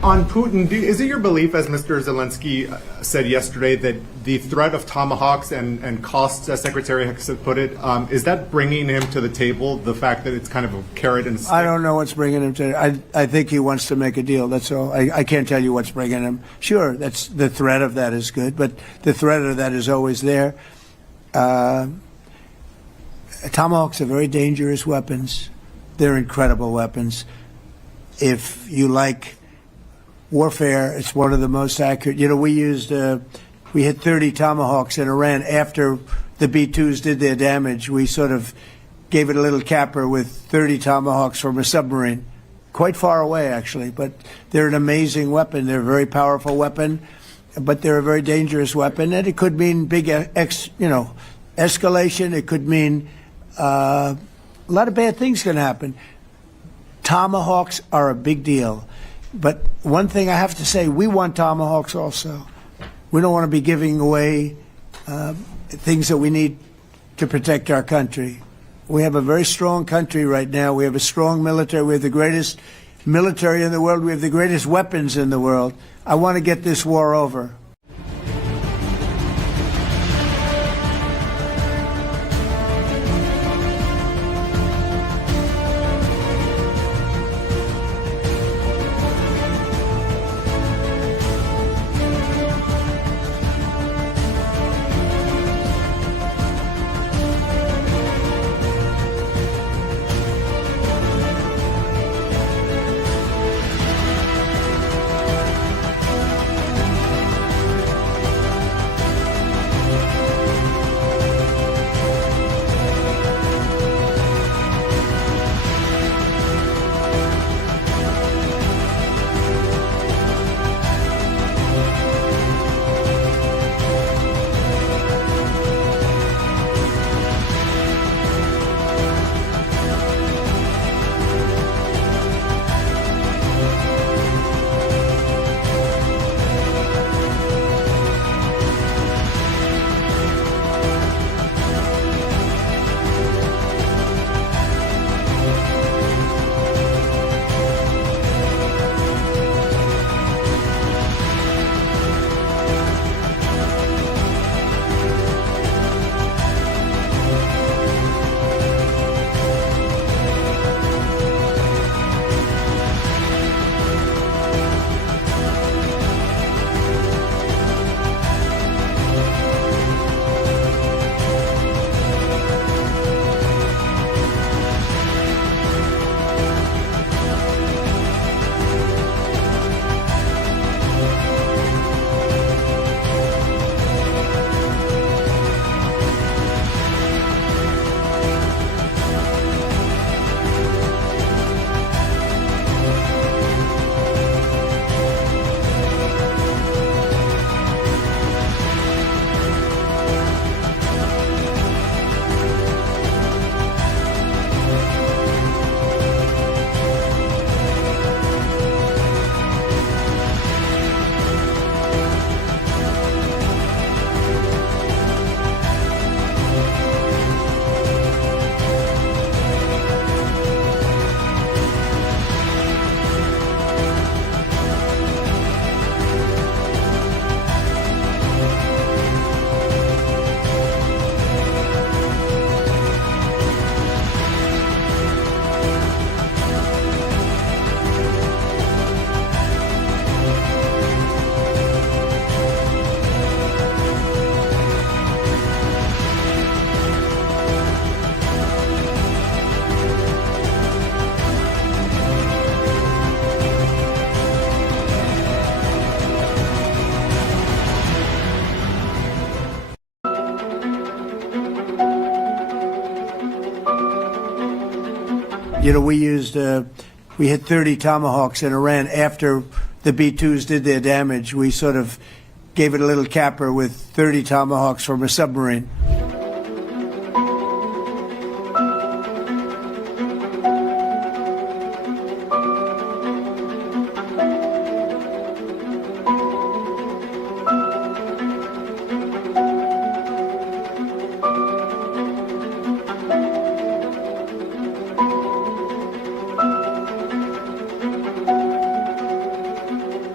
On Putin, is it your belief, as Mr. Zelensky said yesterday, that the threat of Tomahawks and costs, as Secretary Hicks put it, is that bringing him to the table, the fact that it's kind of a carrot and stick? I don't know what's bringing him to. I think he wants to make a deal. That's all. I can't tell you what's bringing him. Sure, that's the threat of that is good, but the threat of that is always there. Tomahawks are very dangerous weapons. They're incredible weapons. If you like warfare, it's one of the most accurate. You know, we hit 30 Tomahawks in Iran after the B-2s did their damage. We sort of gave it a little capper with 30 Tomahawks from a submarine, quite far away actually. But they're an amazing weapon. They're a very powerful weapon, but they're a very dangerous weapon, and it could mean big, escalation. It could mean a lot of bad things can happen. Tomahawks are a big deal. But one thing I have to say, we want Tomahawks also. We don't want to be giving away things that we need to protect our country. We have a very strong country right now. We have a strong military. We have the greatest military in the world. We have the greatest weapons in the world. I want to get this war over. You know, we hit 30 Tomahawks in Iran after the B-2s did their damage. We sort of gave it a little capper with 30 Tomahawks from a submarine.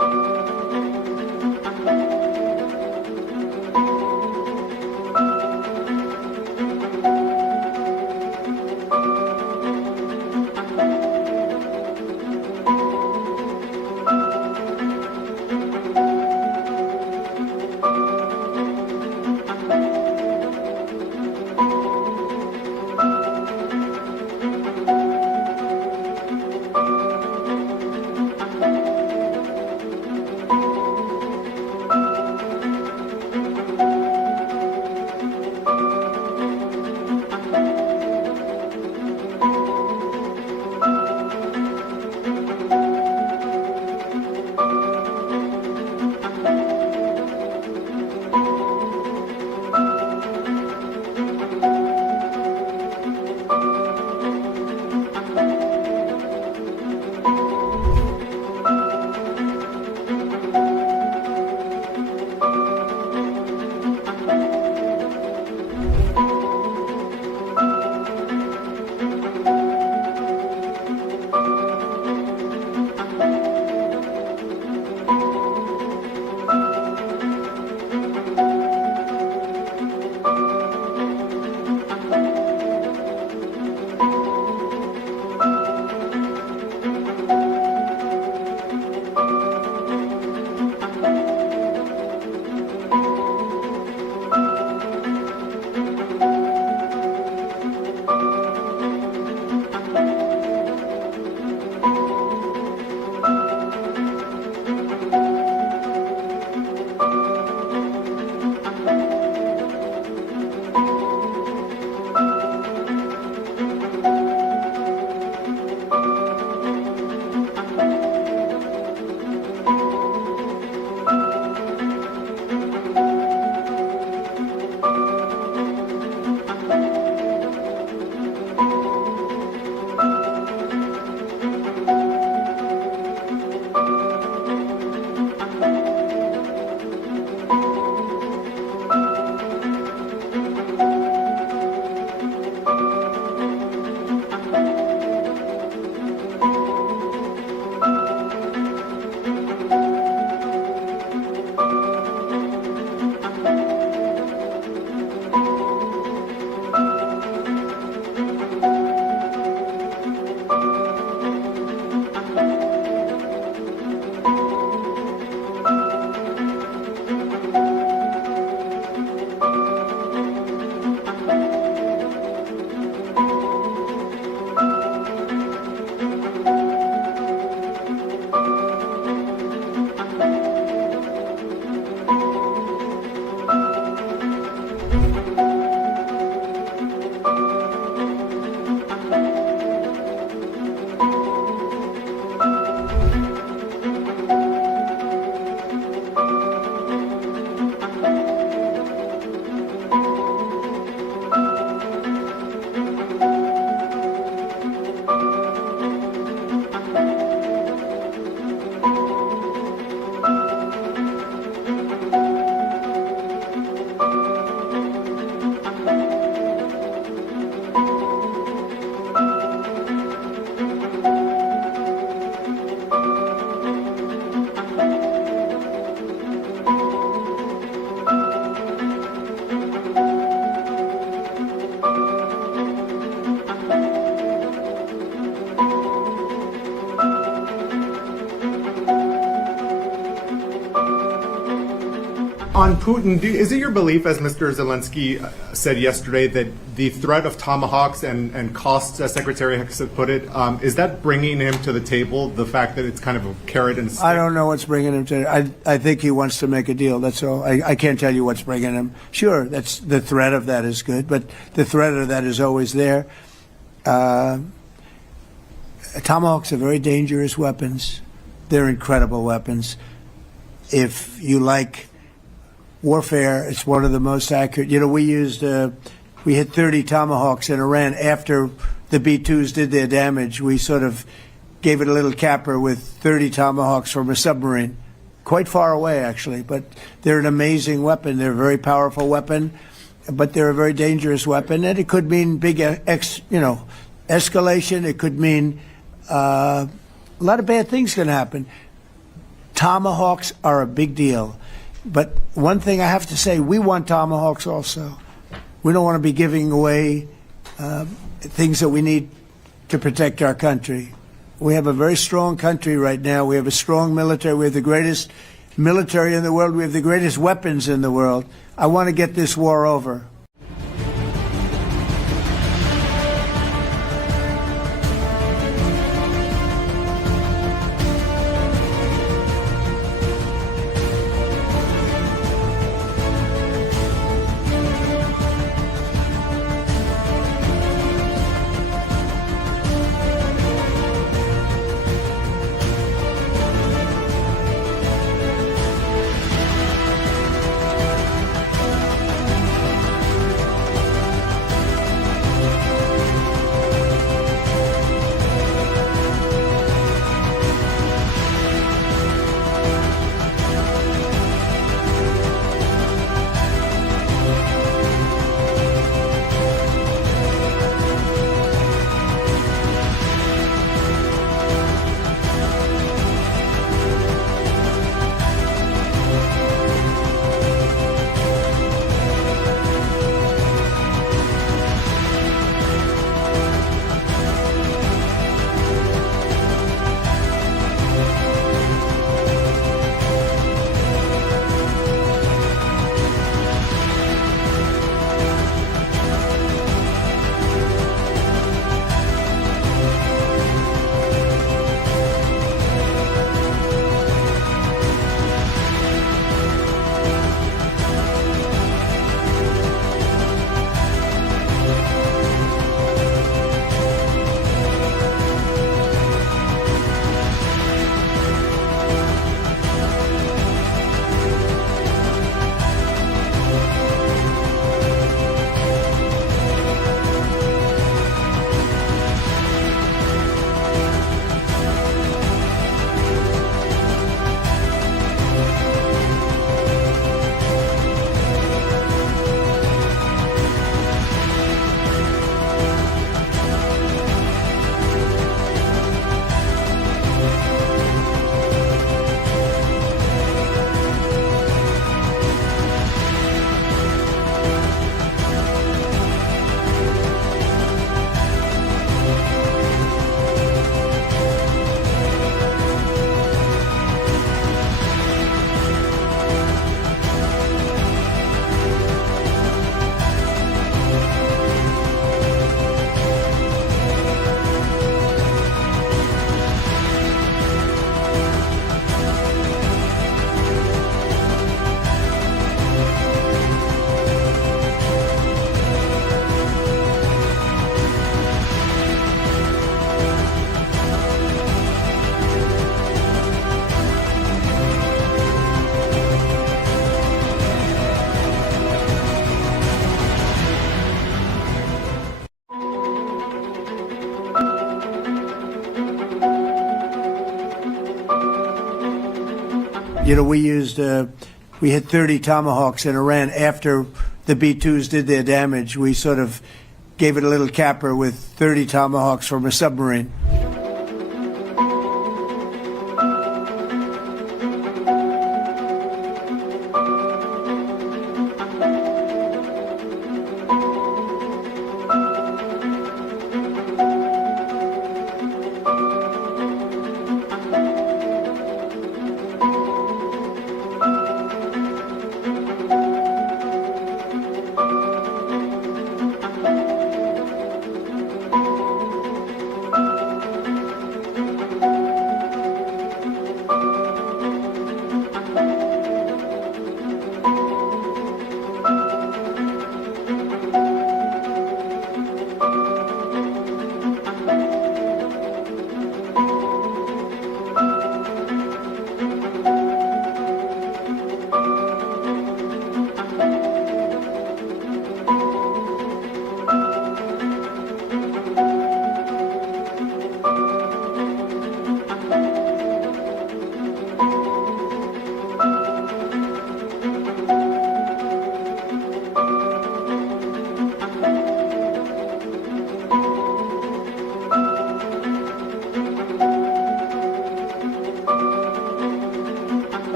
On Putin, is it your belief, as Mr. Zelensky said yesterday, that the threat of Tomahawks and costs, as Secretary Hicks put it, is that bringing him to the table, the fact that it's kind of a carrot and stick? I don't know what's bringing him to I think he wants to make a deal, that's all. I can't tell you what's bringing him. Sure, that's the threat of that is good, but the threat of that is always there. Tomahawks are very dangerous weapons. They're incredible weapons. If you like warfare, it's one of the most accurate. You know, we hit 30 Tomahawks in Iran after the B-2s did their damage. We sort of gave it a little capper with 30 Tomahawks from a submarine, quite far away actually. But they're an amazing weapon. They're a very powerful weapon, but they're a very dangerous weapon, and it could mean big, escalation. It could mean a lot of bad things can happen. Tomahawks are a big deal. But one thing I have to say, we want Tomahawks also. We don't want to be giving away things that we need to protect our country. We have a very strong country right now. We have a strong military. We have the greatest military in the world. We have the greatest weapons in the world. I want to get this war over. You know, we hit 30 Tomahawks in Iran after the B-2s did their damage. We sort of gave it a little capper with 30 Tomahawks from a submarine.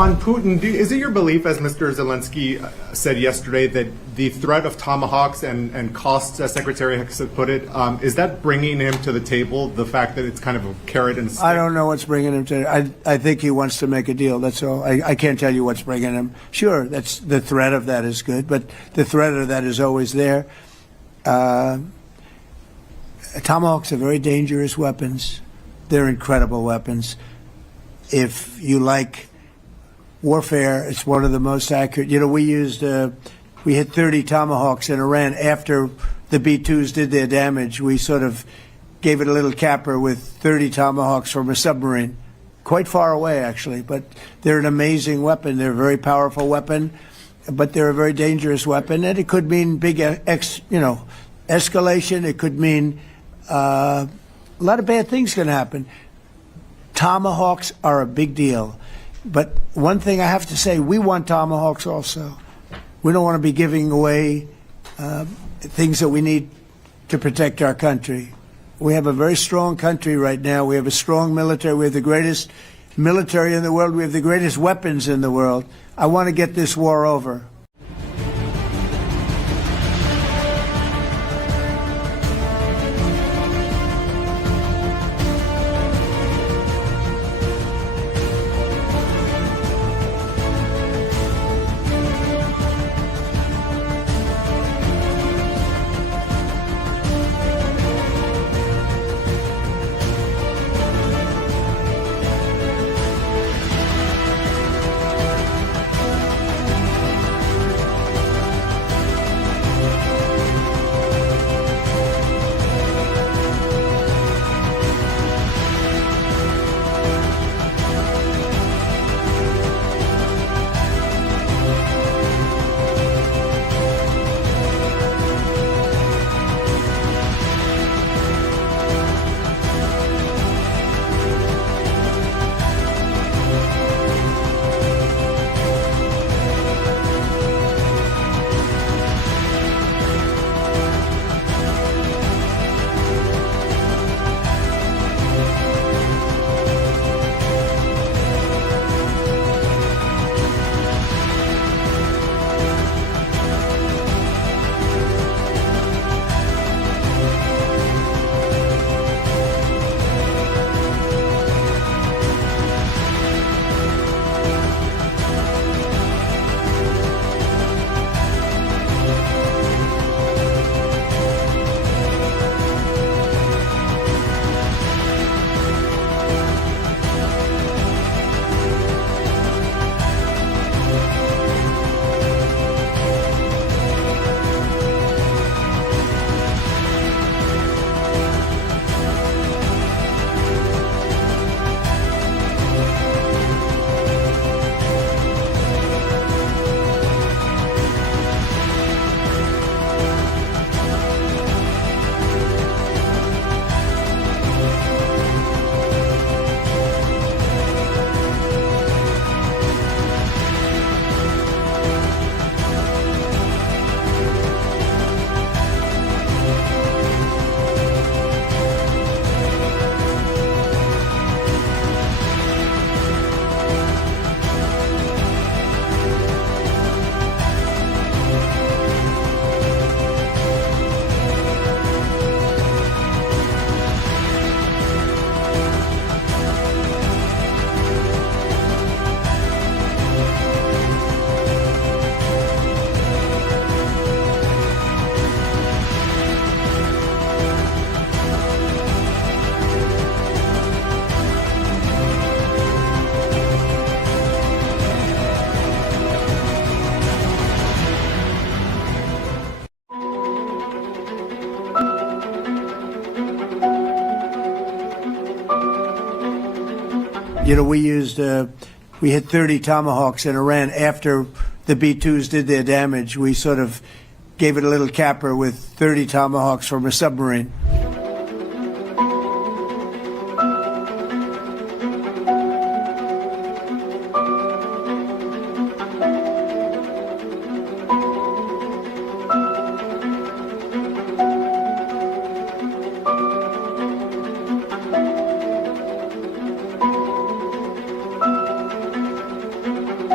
On Putin, is it your belief, as Mr. Zelensky said yesterday, that the threat of Tomahawks and costs, as Secretary Hicks put it, is that bringing him to the table, the fact that it's kind of a carrot and stick? I don't know what's bringing him to. I think he wants to make a deal. That's all. I can't tell you what's bringing him. Sure, that's the threat of that is good, but the threat of that is always there. Tomahawks are very dangerous weapons. They're incredible weapons. If you like warfare, it's one of the most accurate. You know, we hit 30 Tomahawks in Iran after the B-2s did their damage. We sort of gave it a little capper with 30 Tomahawks from a submarine, quite far away actually. But they're an amazing weapon. They're a very powerful weapon, but they're a very dangerous weapon, and it could mean big, escalation. It could mean a lot of bad things can happen. Tomahawks are a big deal. But one thing I have to say, we want Tomahawks also. We don't want to be giving away things that we need to protect our country. We have a very strong country right now. We have a strong military. We have the greatest military in the world. We have the greatest weapons in the world. I want to get this war over. You know, we hit 30 Tomahawks in Iran after the B-2s did their damage. We sort of gave it a little capper with 30 Tomahawks from a submarine.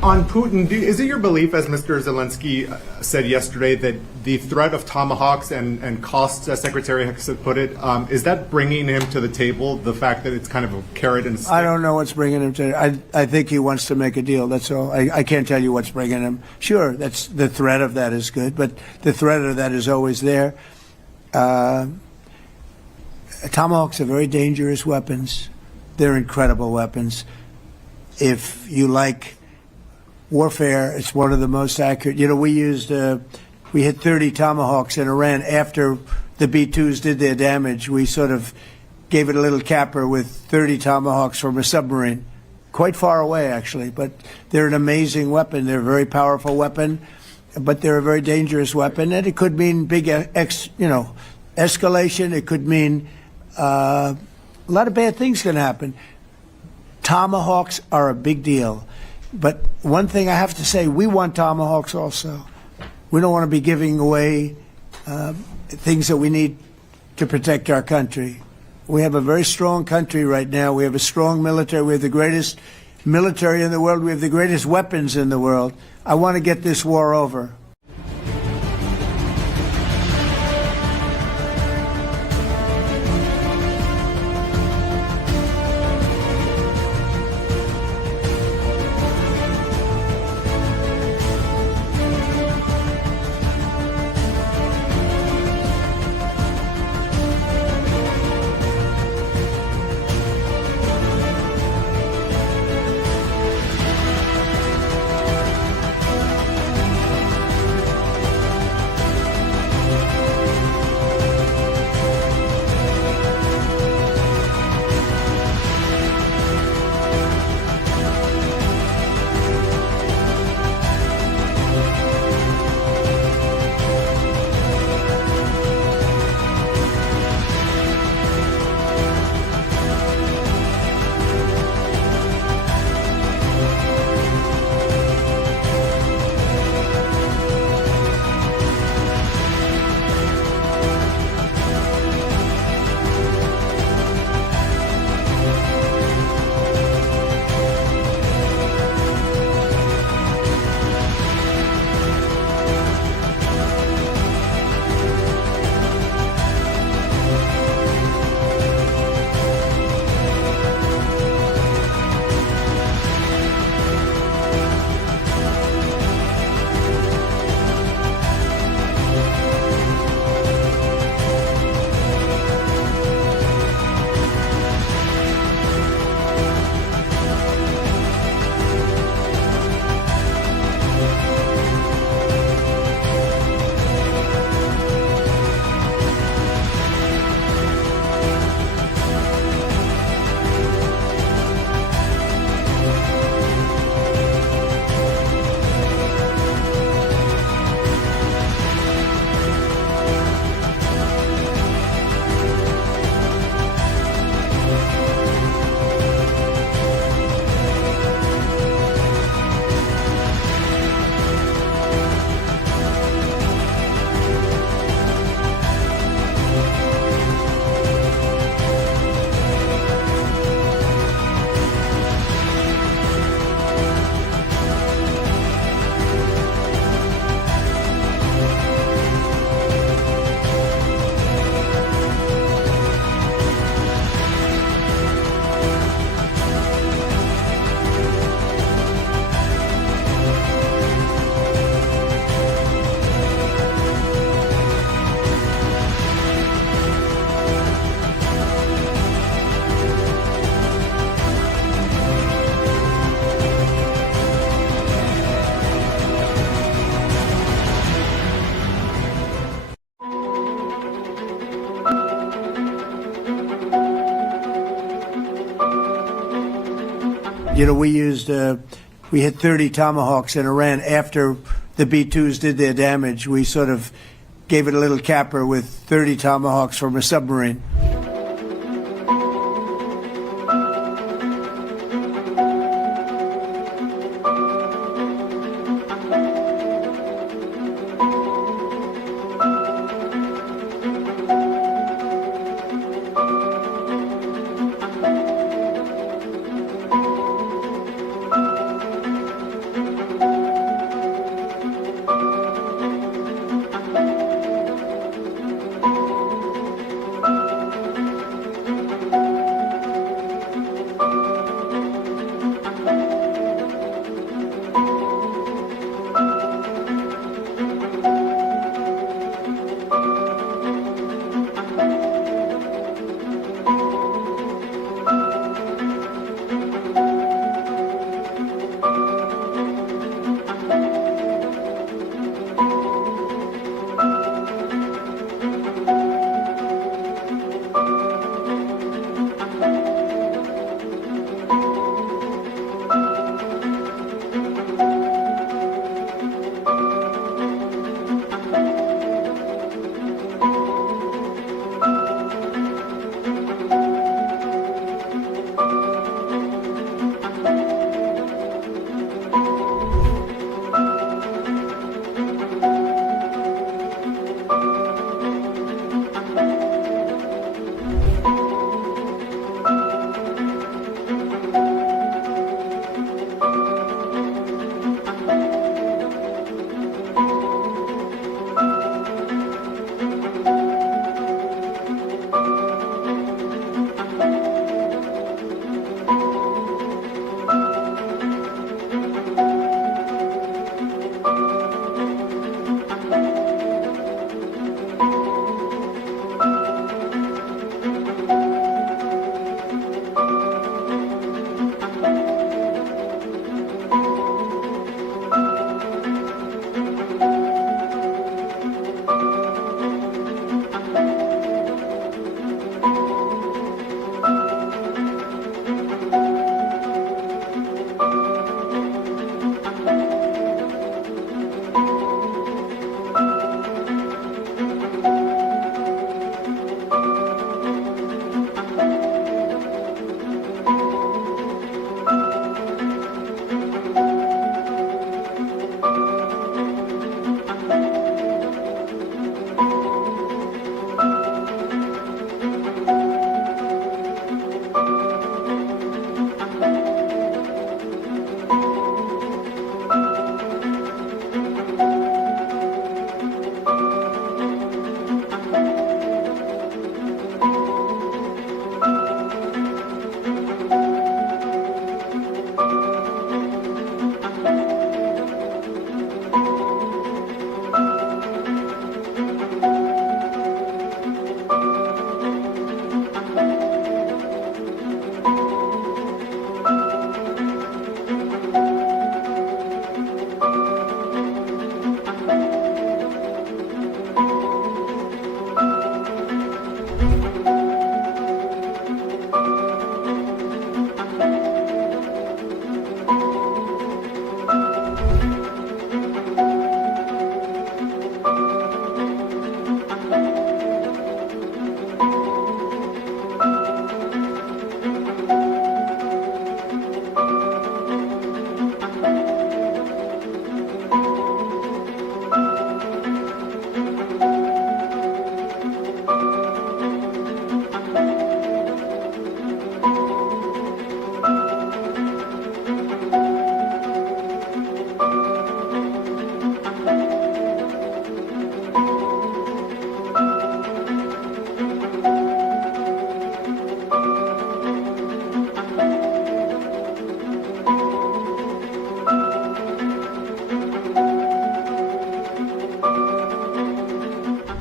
On Putin, is it your belief, as Mr. Zelensky said yesterday, that the threat of Tomahawks and costs, as Secretary Hicks put it, is that bringing him to the table, the fact that it's kind of a carrot and stick? I don't know what's bringing him to. I think he wants to make a deal. That's all. I can't tell you what's bringing him. Sure, that's the threat of that is good, but the threat of that is always there. Tomahawks are very dangerous weapons. They're incredible weapons. If you like warfare, it's one of the most accurate. You know, we hit 30 Tomahawks in Iran after the B-2s did their damage. We sort of gave it a little capper with 30 Tomahawks from a submarine, quite far away actually. But they're an amazing weapon. They're a very powerful weapon, but they're a very dangerous weapon, and it could mean big, escalation. It could mean a lot of bad things can happen. Tomahawks are a big deal. But one thing I have to say, we want Tomahawks also. We don't want to be giving away things that we need to protect our country. We have a very strong country right now. We have a strong military. We have the greatest military in the world. We have the greatest weapons in the world. I want to get this war over. You know, we hit 30 Tomahawks in Iran after the B-2s did their damage. We sort of gave it a little capper with 30 Tomahawks from a submarine.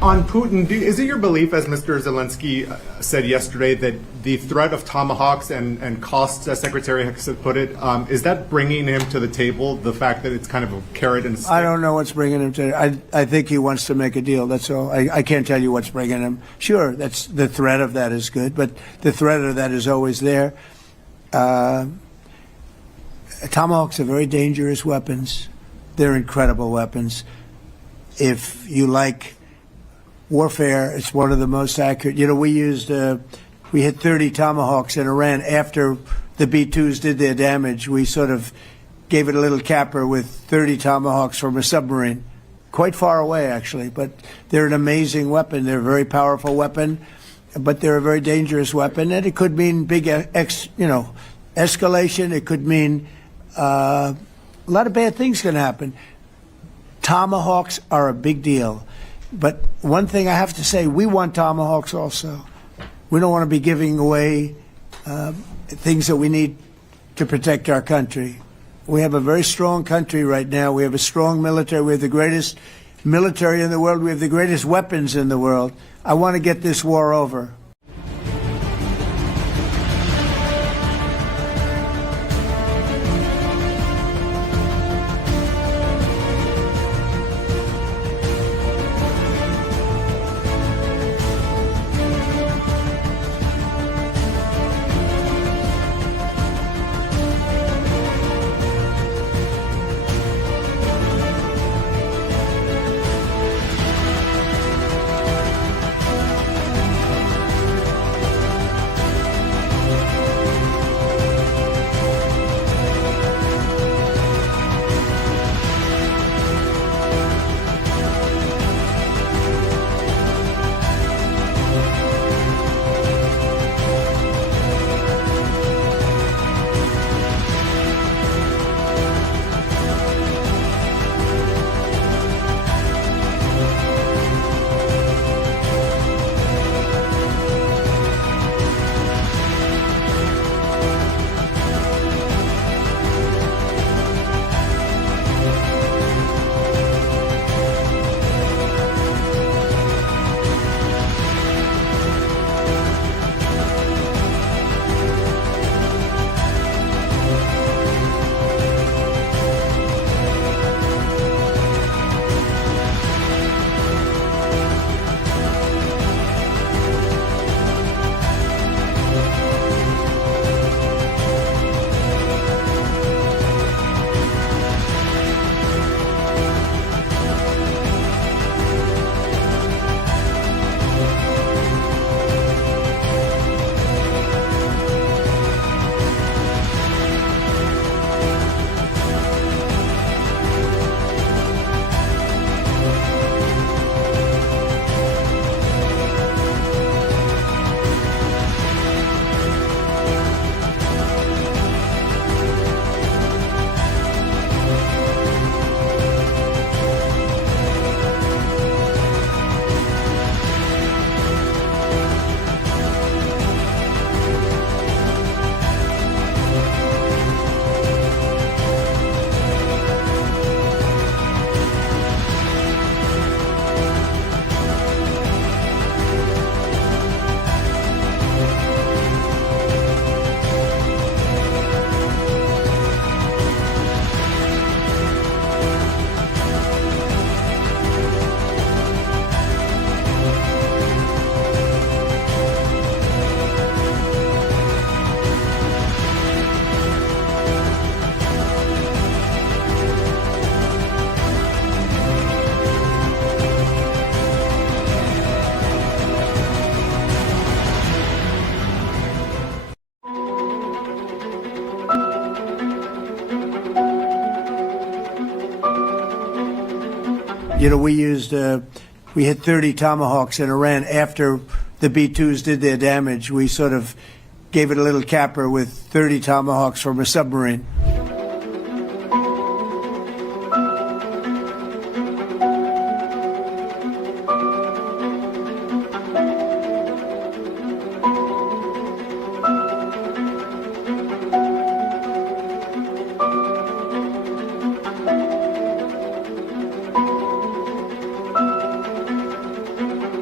on Putin, is it your belief, as Mr. Zelensky said yesterday, that the threat of Tomahawks and costs, as Secretary Hicks put it, is that bringing him to the table, the fact that it's kind of a carrot and a stick? I don't know what's bringing him to. I think he wants to make a deal. That's all. I can't tell you what's bringing him. Sure, that's the threat of that is good, but the threat of that is always there. Tomahawks are very dangerous weapons. They're incredible weapons. If you like warfare, it's one of the most accurate. You know, we hit 30 Tomahawks in Iran after the B-2s did their damage. We sort of gave it a little capper with 30 Tomahawks from a submarine, quite far away actually. But they're an amazing weapon. They're a very powerful weapon, but they're a very dangerous weapon, and it could mean big, escalation. It could mean a lot of bad things can happen. Tomahawks are a big deal. But one thing I have to say, we want Tomahawks also. We don't want to be giving away things that we need to protect our country. We have a very strong country right now. We have a strong military. We have the greatest military in the world. We have the greatest weapons in the world. I want to get this war over. You know, we hit 30 Tomahawks in Iran after the B-2s did their damage. We sort of gave it a little capper with 30 Tomahawks from a submarine.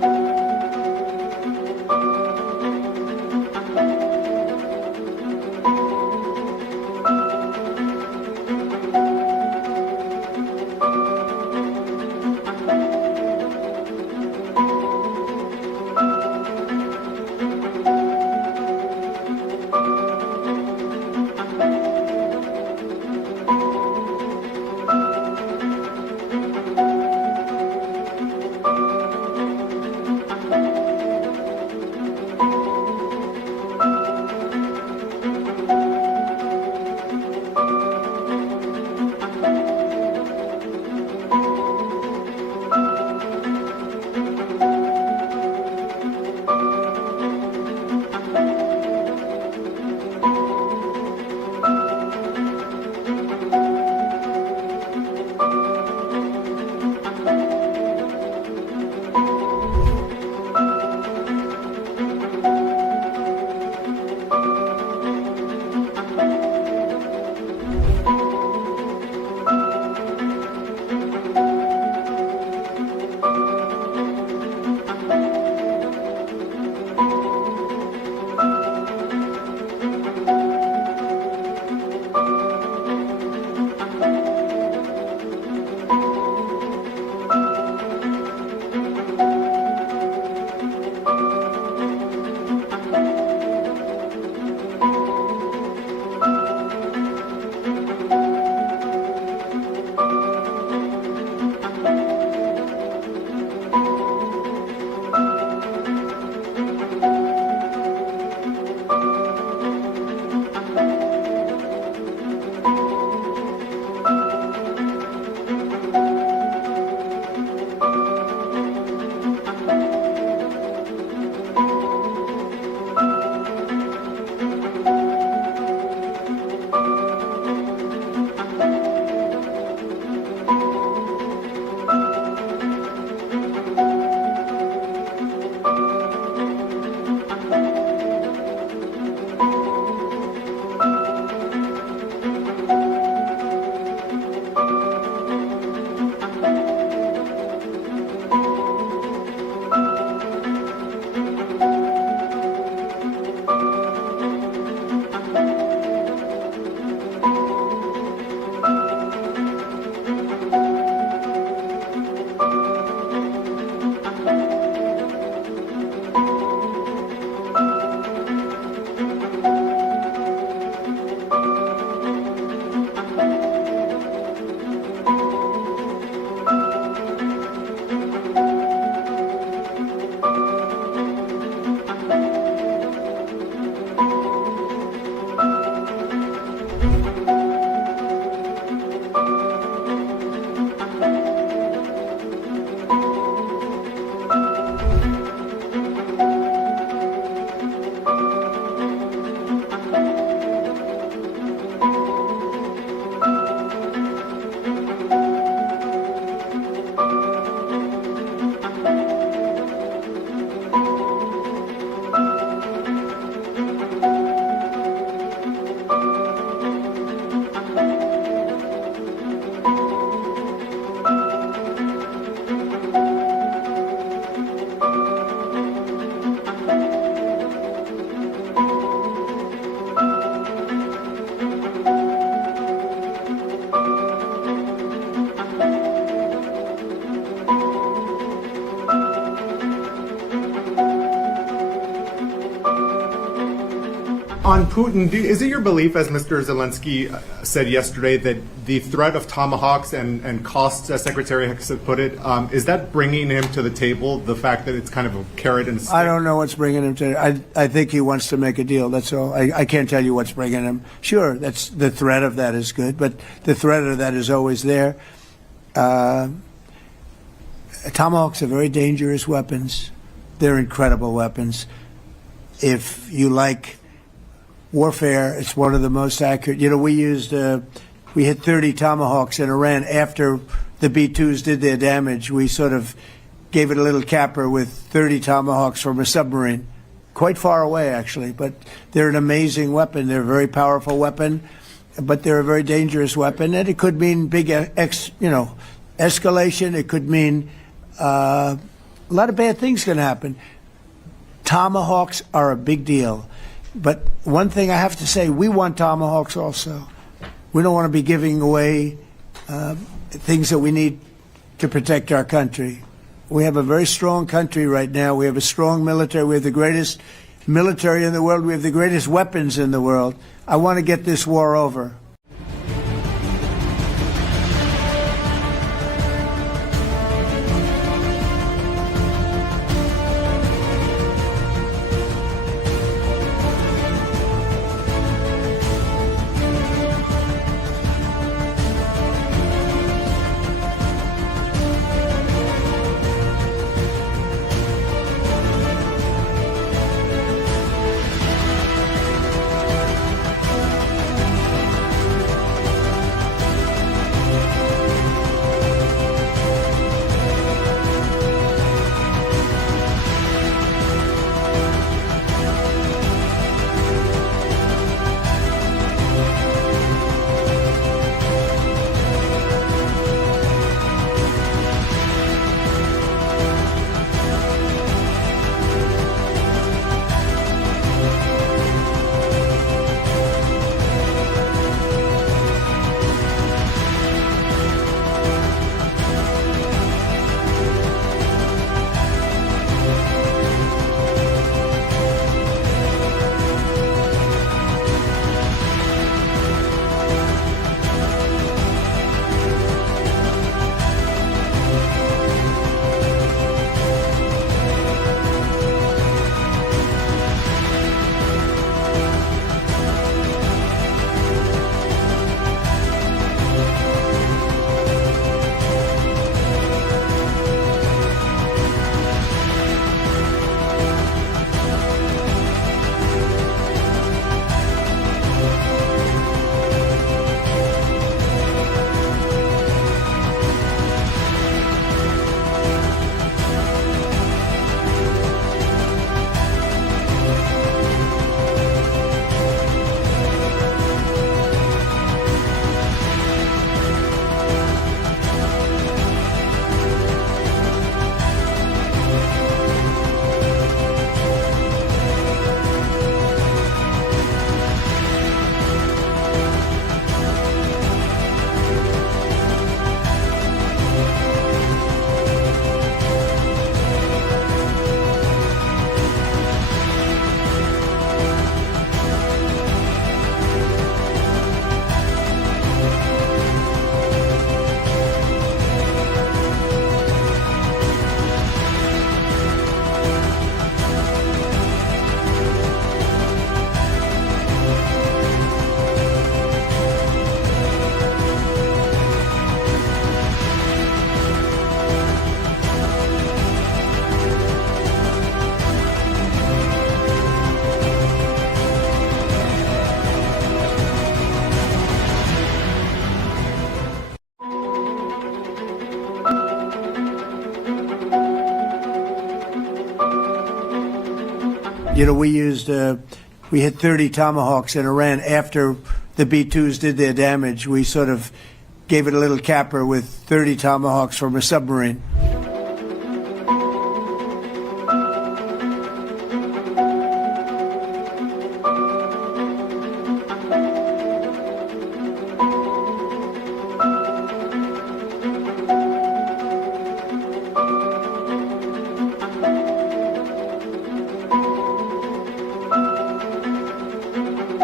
On Putin, is it your belief, as Mr. Zelensky said yesterday, that the threat of Tomahawks and costs, as Secretary Hicks put it, is that bringing him to the table, the fact that it's kind of a carrot and stick? I don't know what's bringing him to I think he wants to make a deal, that's all. I can't tell you what's bringing him. Sure, that's the threat of that is good, but the threat of that is always there. Tomahawks are very dangerous weapons. They're incredible weapons. If you like warfare, it's one of the most accurate. You know, we hit 30 Tomahawks in Iran after the B-2s did their damage. We sort of gave it a little capper with 30 Tomahawks from a submarine, quite far away actually. But they're an amazing weapon. They're a very powerful weapon, but they're a very dangerous weapon, and it could mean big, escalation. It could mean a lot of bad things can happen. Tomahawks are a big deal. But one thing I have to say, we want Tomahawks also. We don't want to be giving away things that we need to protect our country. We have a very strong country right now. We have a strong military. We have the greatest military in the world. We have the greatest weapons in the world. I want to get this war over. You know, we hit 30 Tomahawks in Iran after the B-2s did their damage. We sort of gave it a little capper with 30 Tomahawks from a submarine.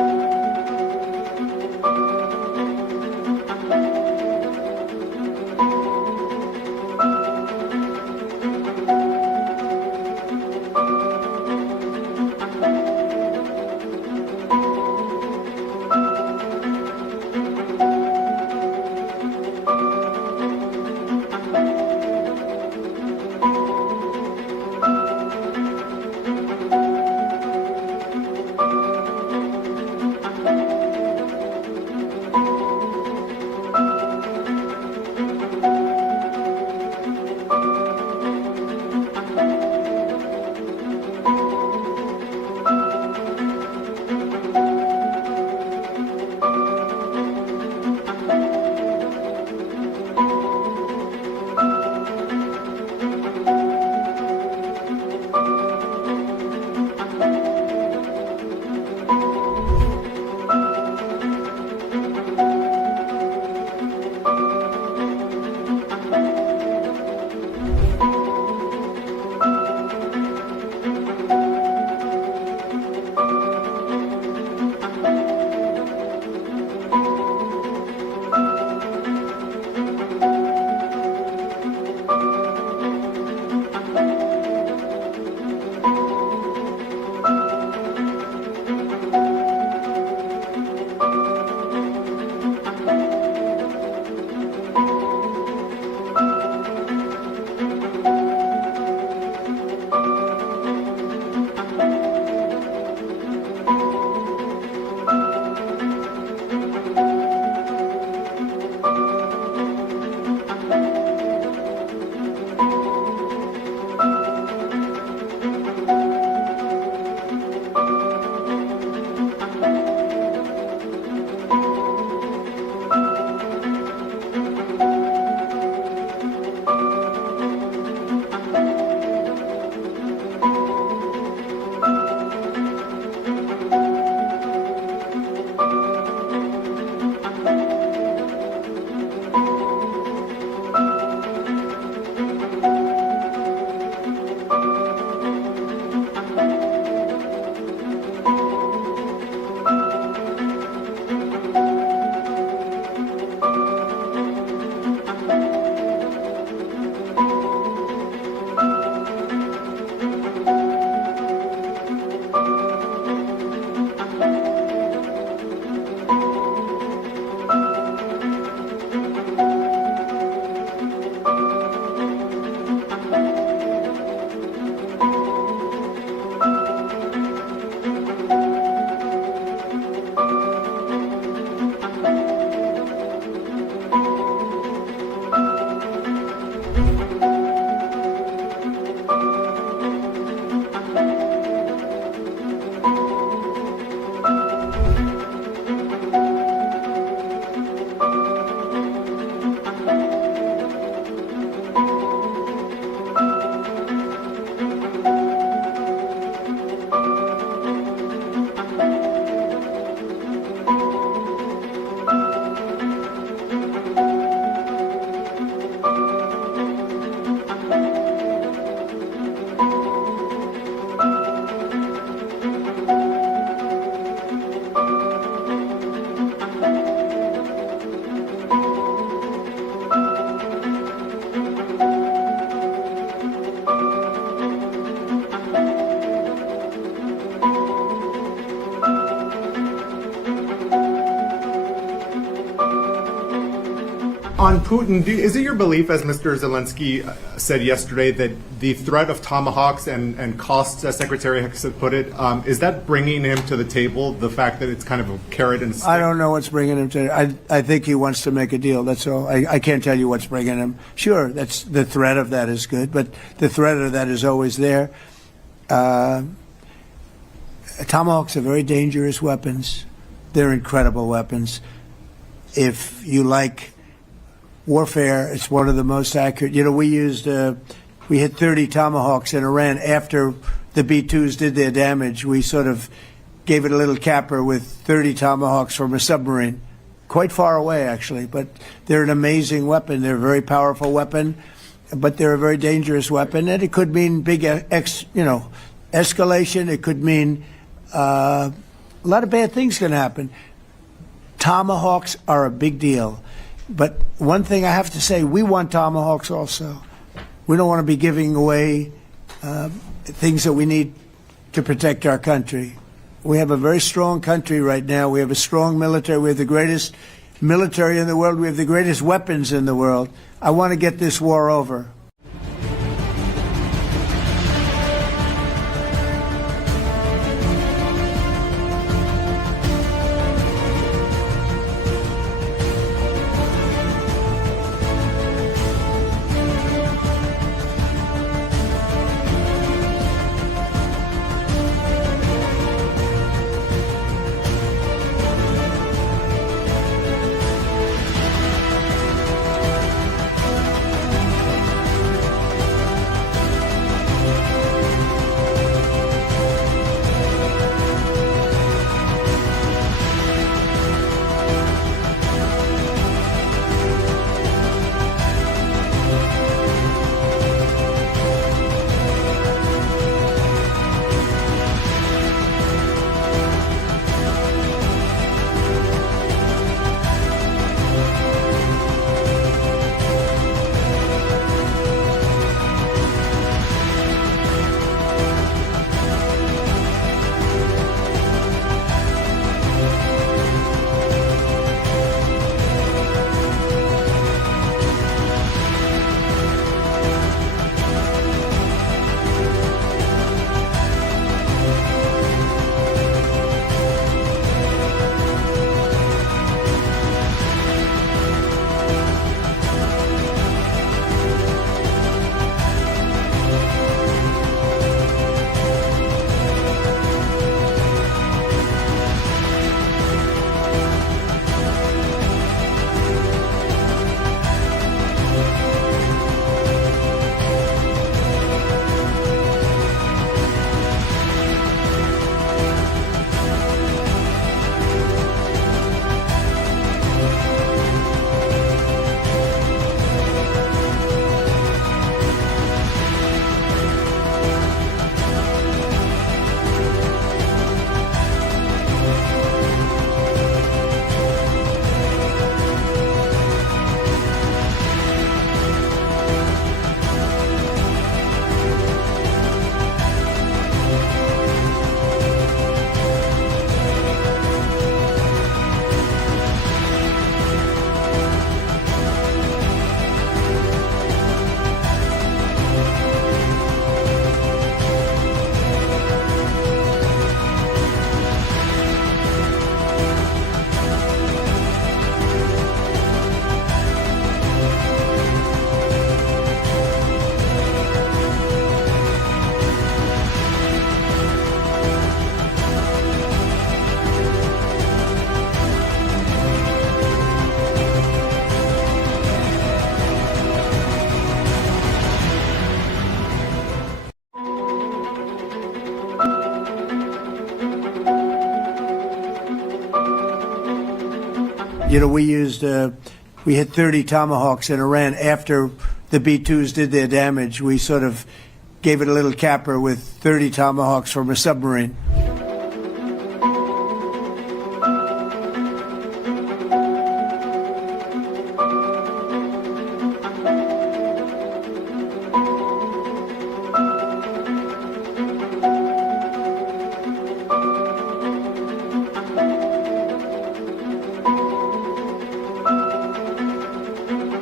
On Putin, is it your belief, as Mr. Zelensky said yesterday, that the threat of Tomahawks and costs, as Secretary Hicks had put it, is that bringing him to the table, the fact that it's kind of a carrot and stick? I don't know what's bringing him to. I think he wants to make a deal. That's all. I can't tell you what's bringing him. Sure, that's the threat of that is good, but the threat of that is always there. Tomahawks are very dangerous weapons. They're incredible weapons. If you like warfare, it's one of the most accurate. You know, we hit 30 Tomahawks in Iran after the B-2s did their damage. We sort of gave it a little capper with 30 Tomahawks from a submarine, quite far away actually. But they're an amazing weapon. They're a very powerful weapon, but they're a very dangerous weapon, and it could mean big, escalation. It could mean a lot of bad things can happen. Tomahawks are a big deal. But one thing I have to say, we want Tomahawks also. We don't want to be giving away things that we need to protect our country. We have a very strong country right now. We have a strong military. We have the greatest military in the world. We have the greatest weapons in the world. I want to get this war over. You know, we hit 30 Tomahawks in Iran after the B-2s did their damage. We sort of gave it a little capper with 30 Tomahawks from a submarine.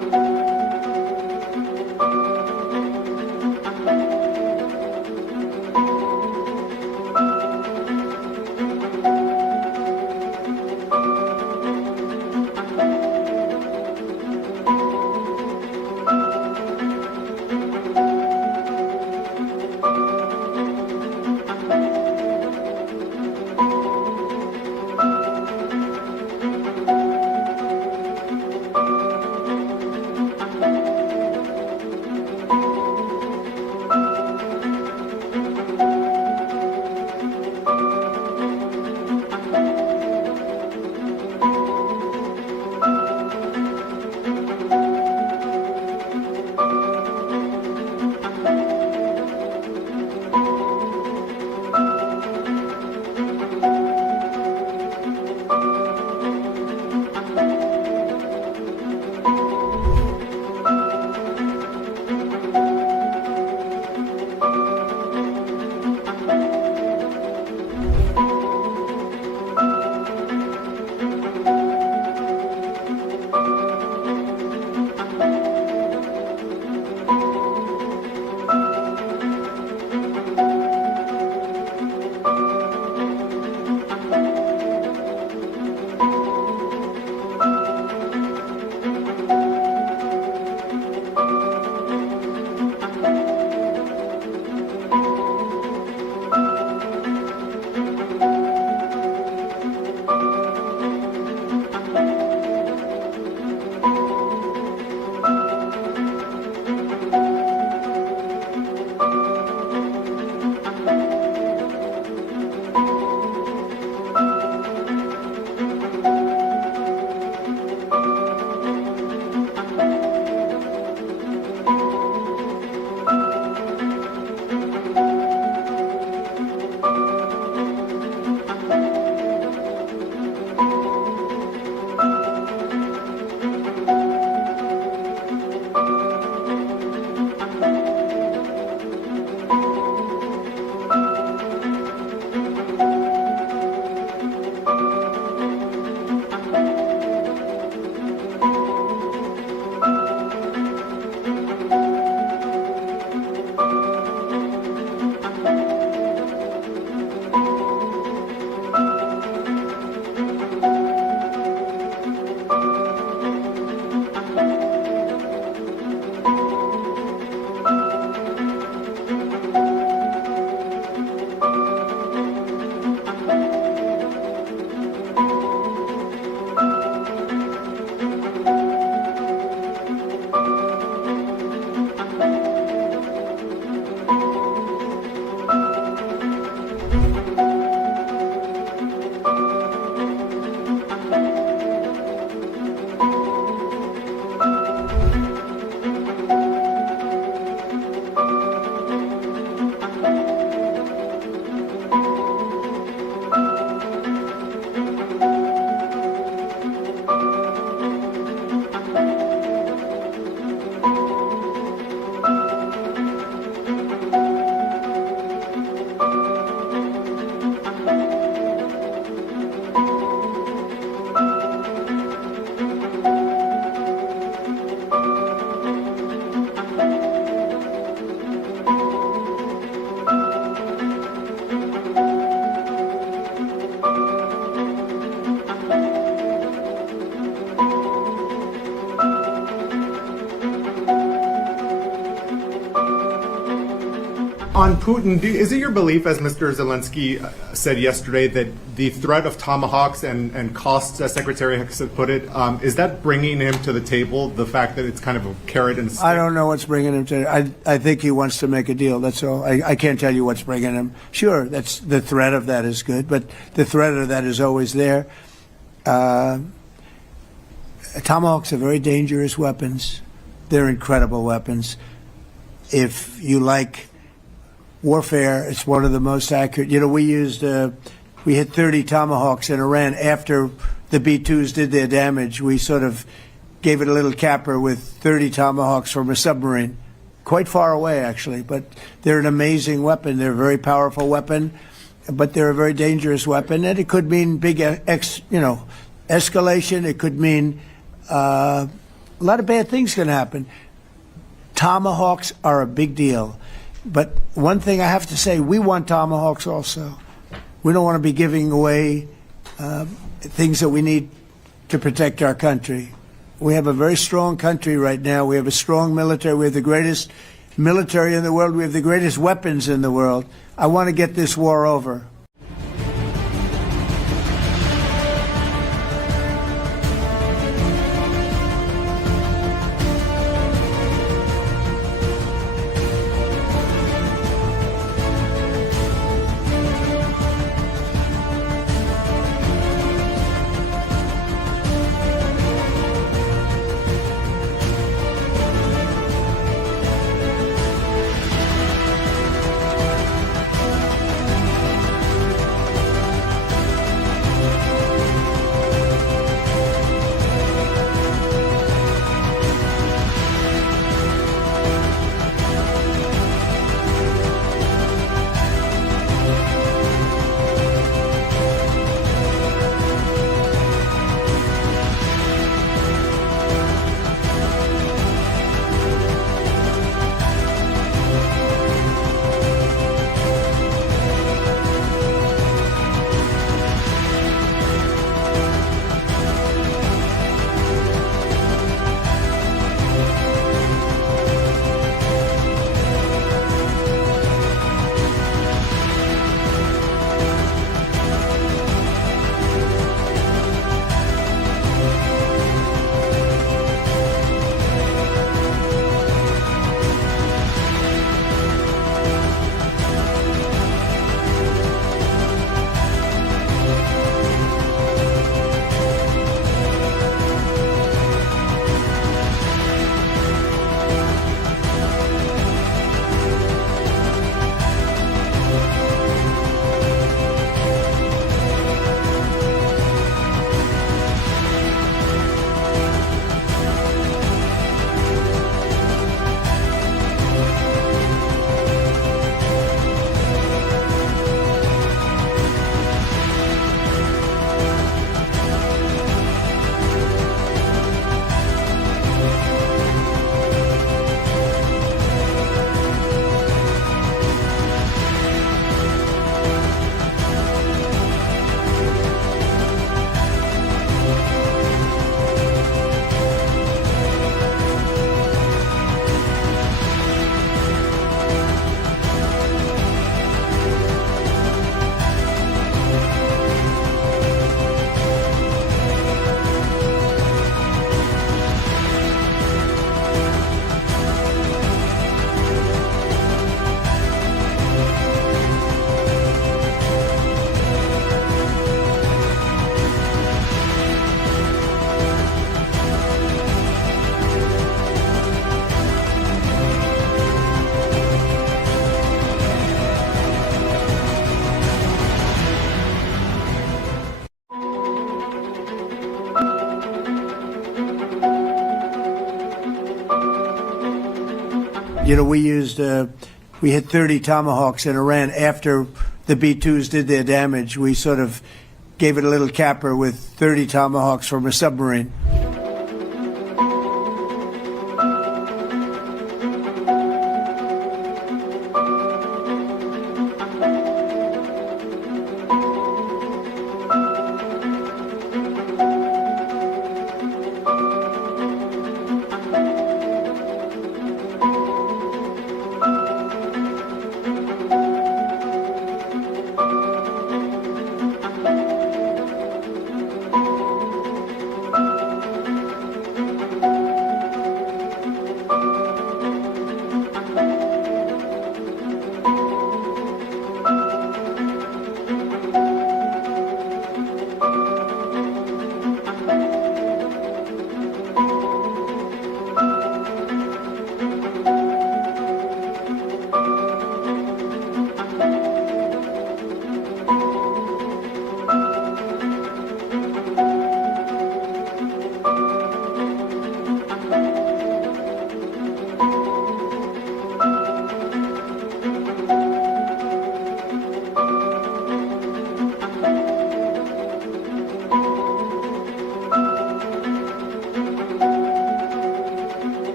On Putin, is it your belief, as Mr. Zelensky said yesterday, that the threat of Tomahawks and costs, as Secretary Hicks put it, is that bringing him to the table, the fact that it's kind of a carrot and stick? I don't know what's bringing him to. I think he wants to make a deal. That's all. I can't tell you what's bringing him. Sure, that's the threat of that is good, but the threat of that is always there. Tomahawks are very dangerous weapons. They're incredible weapons. If you like warfare, it's one of the most accurate. You know, we hit 30 Tomahawks in Iran after the B-2s did their damage. We sort of gave it a little capper with 30 Tomahawks from a submarine, quite far away actually. But they're an amazing weapon. They're a very powerful weapon, but they're a very dangerous weapon, and it could mean big, escalation. It could mean a lot of bad things can happen. Tomahawks are a big deal. But one thing I have to say, we want Tomahawks also. We don't want to be giving away things that we need to protect our country. We have a very strong country right now. We have a strong military. We have the greatest military in the world. We have the greatest weapons in the world. I want to get this war over. You know, we hit 30 Tomahawks in Iran after the B-2s did their damage. We sort of gave it a little capper with 30 Tomahawks from a submarine.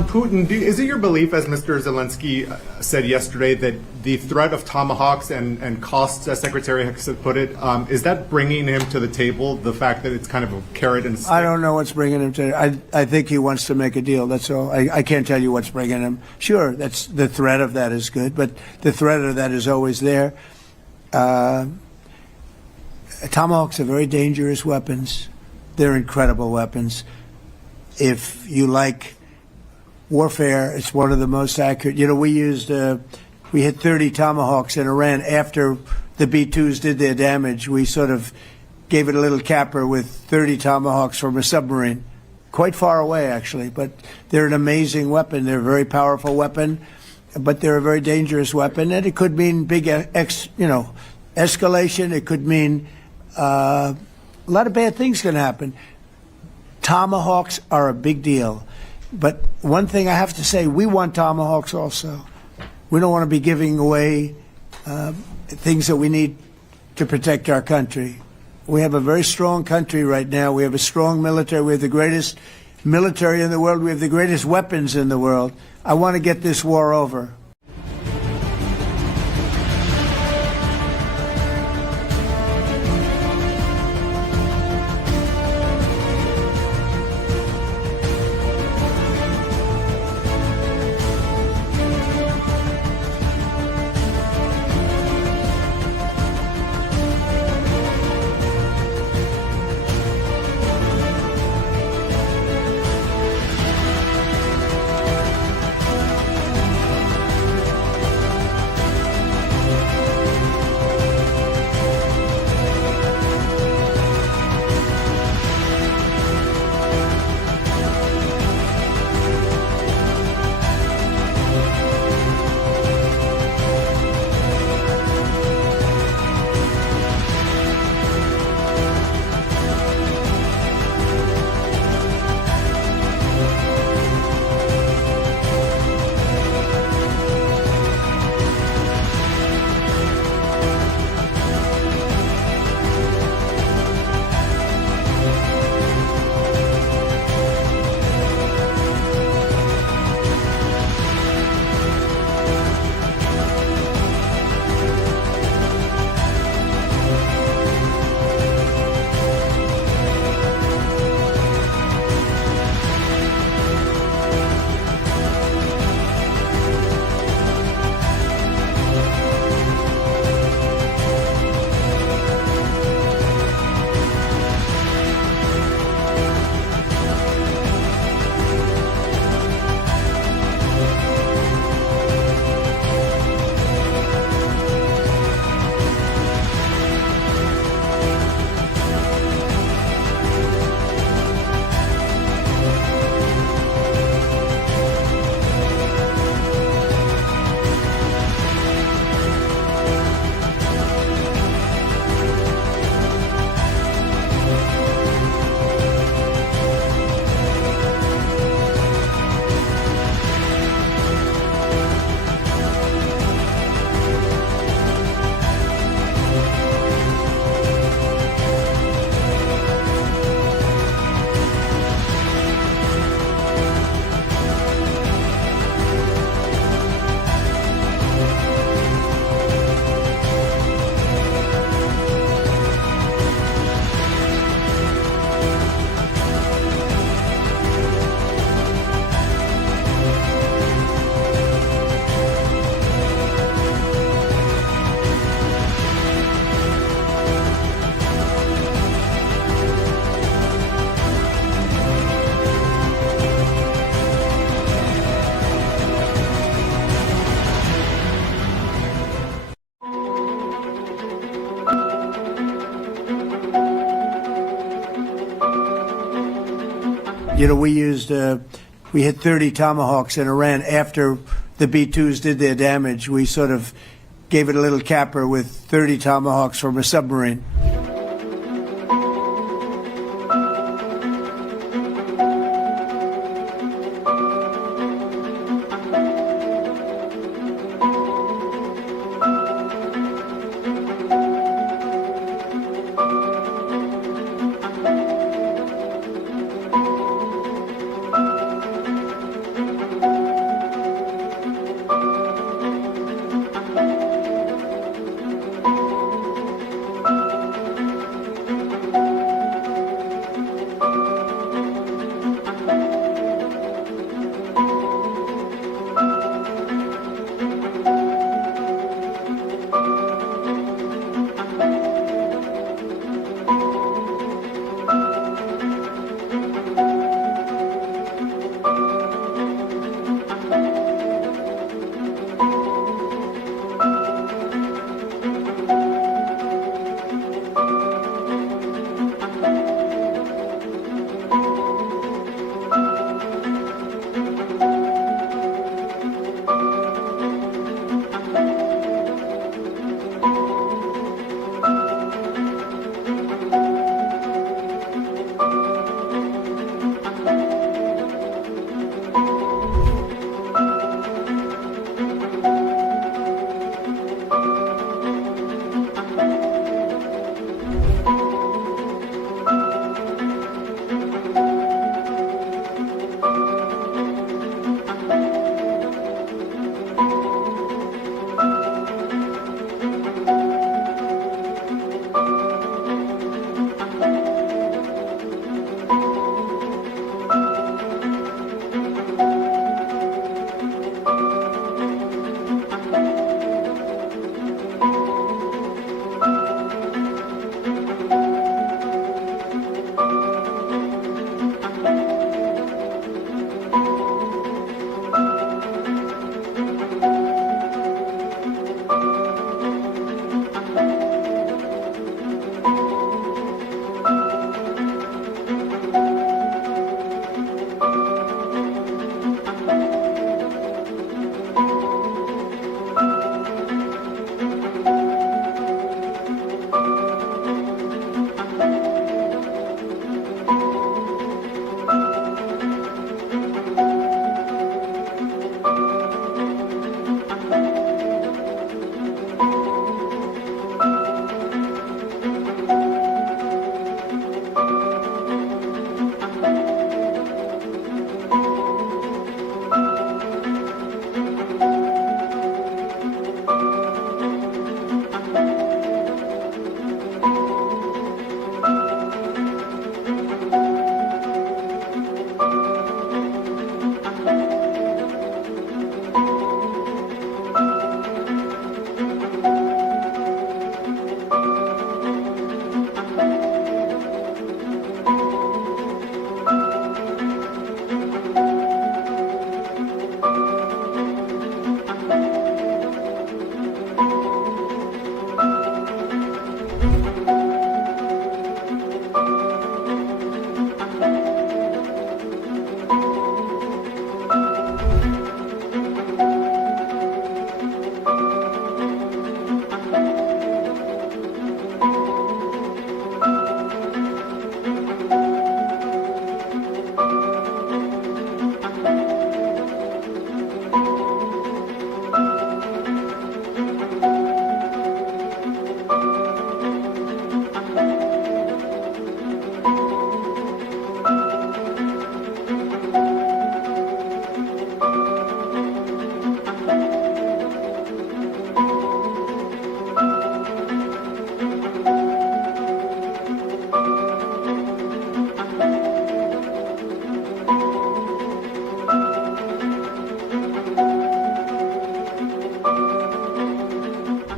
On Putin, is it your belief, as Mr. Zelensky said yesterday, that the threat of Tomahawks and costs, as Secretary Hicks put it, is that bringing him to the table, the fact that it's kind of a carrot and stick? I don't know what's bringing him to. I think he wants to make a deal. That's all. I can't tell you what's bringing him. Sure, that's the threat of that is good, but the threat of that is always there. Tomahawks are very dangerous weapons. They're incredible weapons. If you like warfare, it's one of the most accurate. You know, we hit 30 Tomahawks in Iran after the B-2s did their damage. We sort of gave it a little capper with 30 Tomahawks from a submarine, quite far away actually. But they're an amazing weapon. They're a very powerful weapon, but they're a very dangerous weapon, and it could mean big, escalation. It could mean a lot of bad things can happen. Tomahawks are a big deal. But one thing I have to say, we want Tomahawks also. We don't want to be giving away things that we need to protect our country. We have a very strong country right now. We have a strong military. We have the greatest military in the world. We have the greatest weapons in the world. I want to get this war over. You know, we hit 30 Tomahawks in Iran after the B-2s did their damage. We sort of gave it a little capper with 30 Tomahawks from a submarine.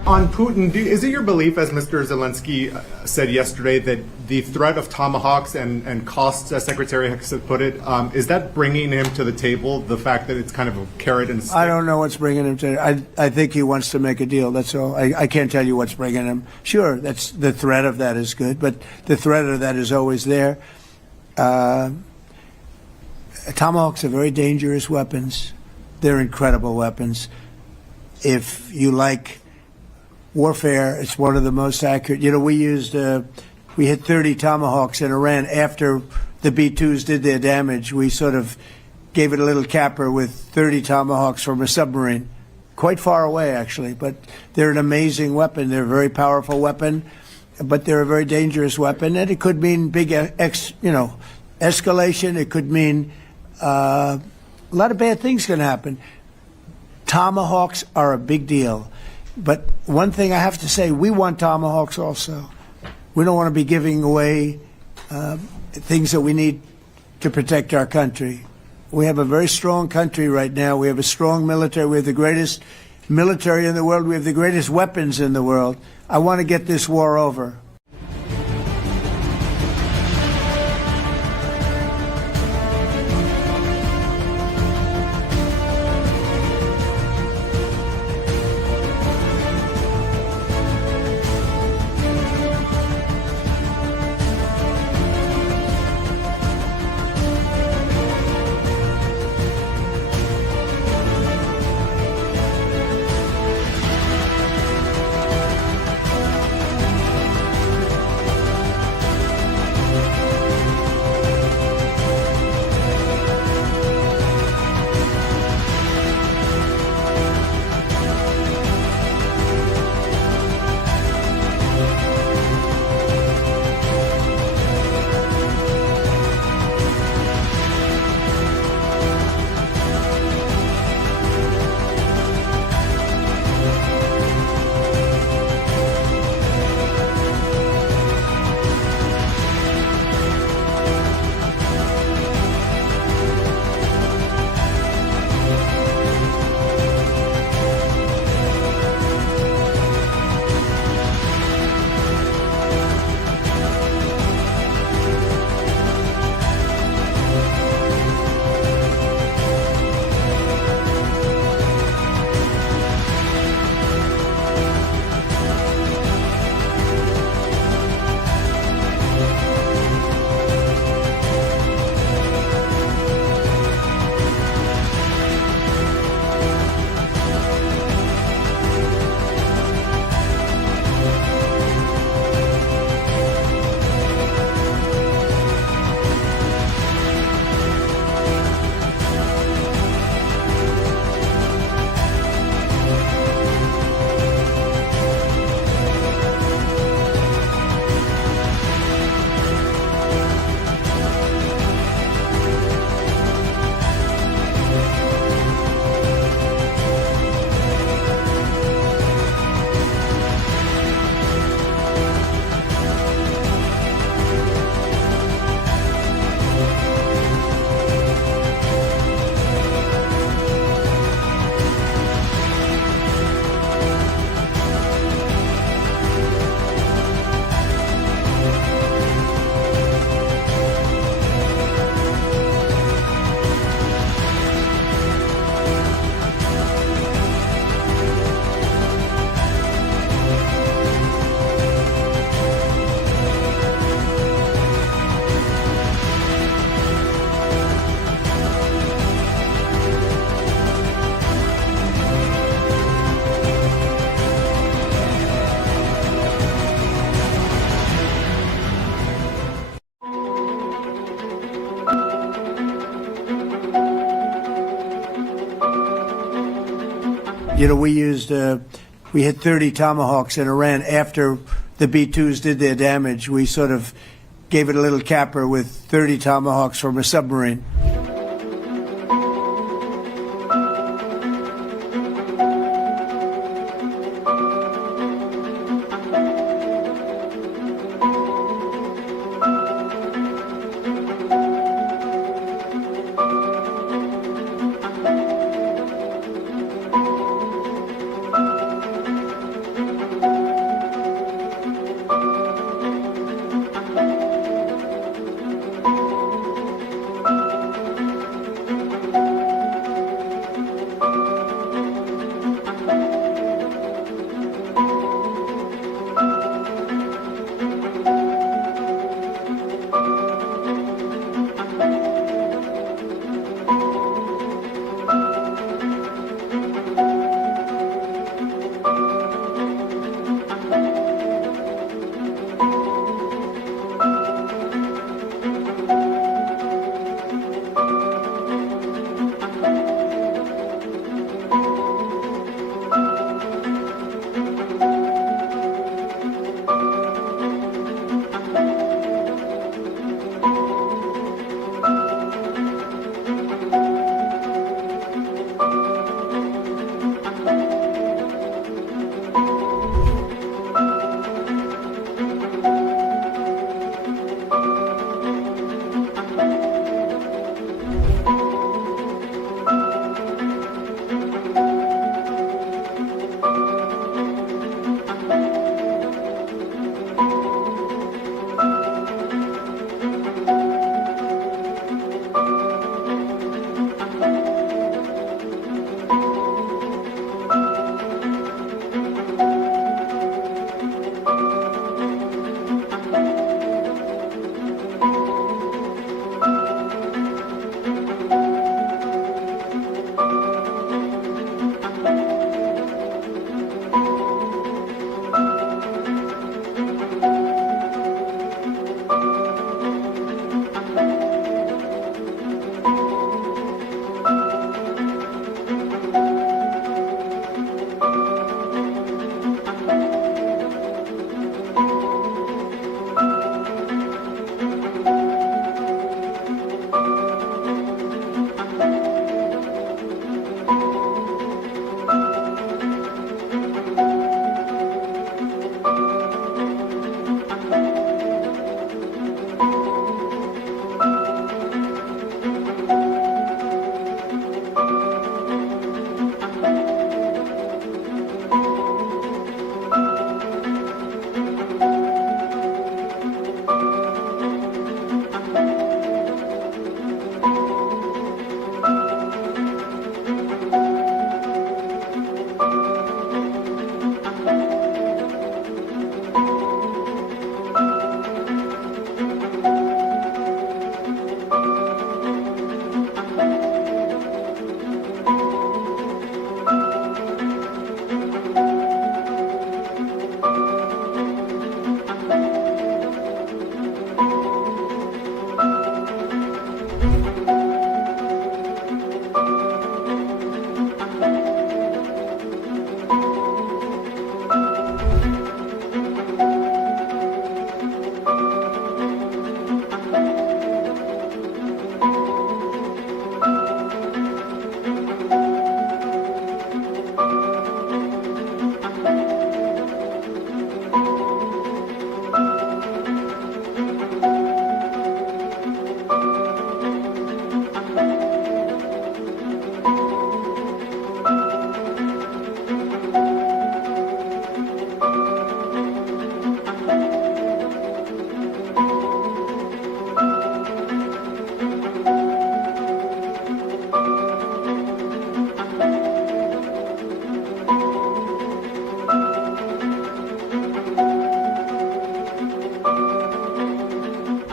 On Putin, is it your belief, as Mr. Zelensky said yesterday, that the threat of Tomahawks and costs, as Secretary Hicks put it, is that bringing him to the table, the fact that it's kind of a carrot and stick? I don't know what's bringing him to. I think he wants to make a deal. That's all. I can't tell you what's bringing him. Sure, that's the threat of that is good, but the threat of that is always there. Tomahawks are very dangerous weapons. They're incredible weapons. If you like warfare, it's one of the most accurate. You know, we hit 30 Tomahawks in Iran after the B-2s did their damage. We sort of gave it a little capper with 30 Tomahawks from a submarine, quite far away actually. But they're an amazing weapon. They're a very powerful weapon, but they're a very dangerous weapon, and it could mean big, escalation. It could mean a lot of bad things can happen. Tomahawks are a big deal. But one thing I have to say, we want Tomahawks also. We don't want to be giving away things that we need to protect our country. We have a very strong country right now. We have a strong military. We have the greatest military in the world. We have the greatest weapons in the world. I want to get this war over. You know, we hit 30 Tomahawks in Iran after the B-2s did their damage. We sort of gave it a little capper with 30 Tomahawks from a submarine.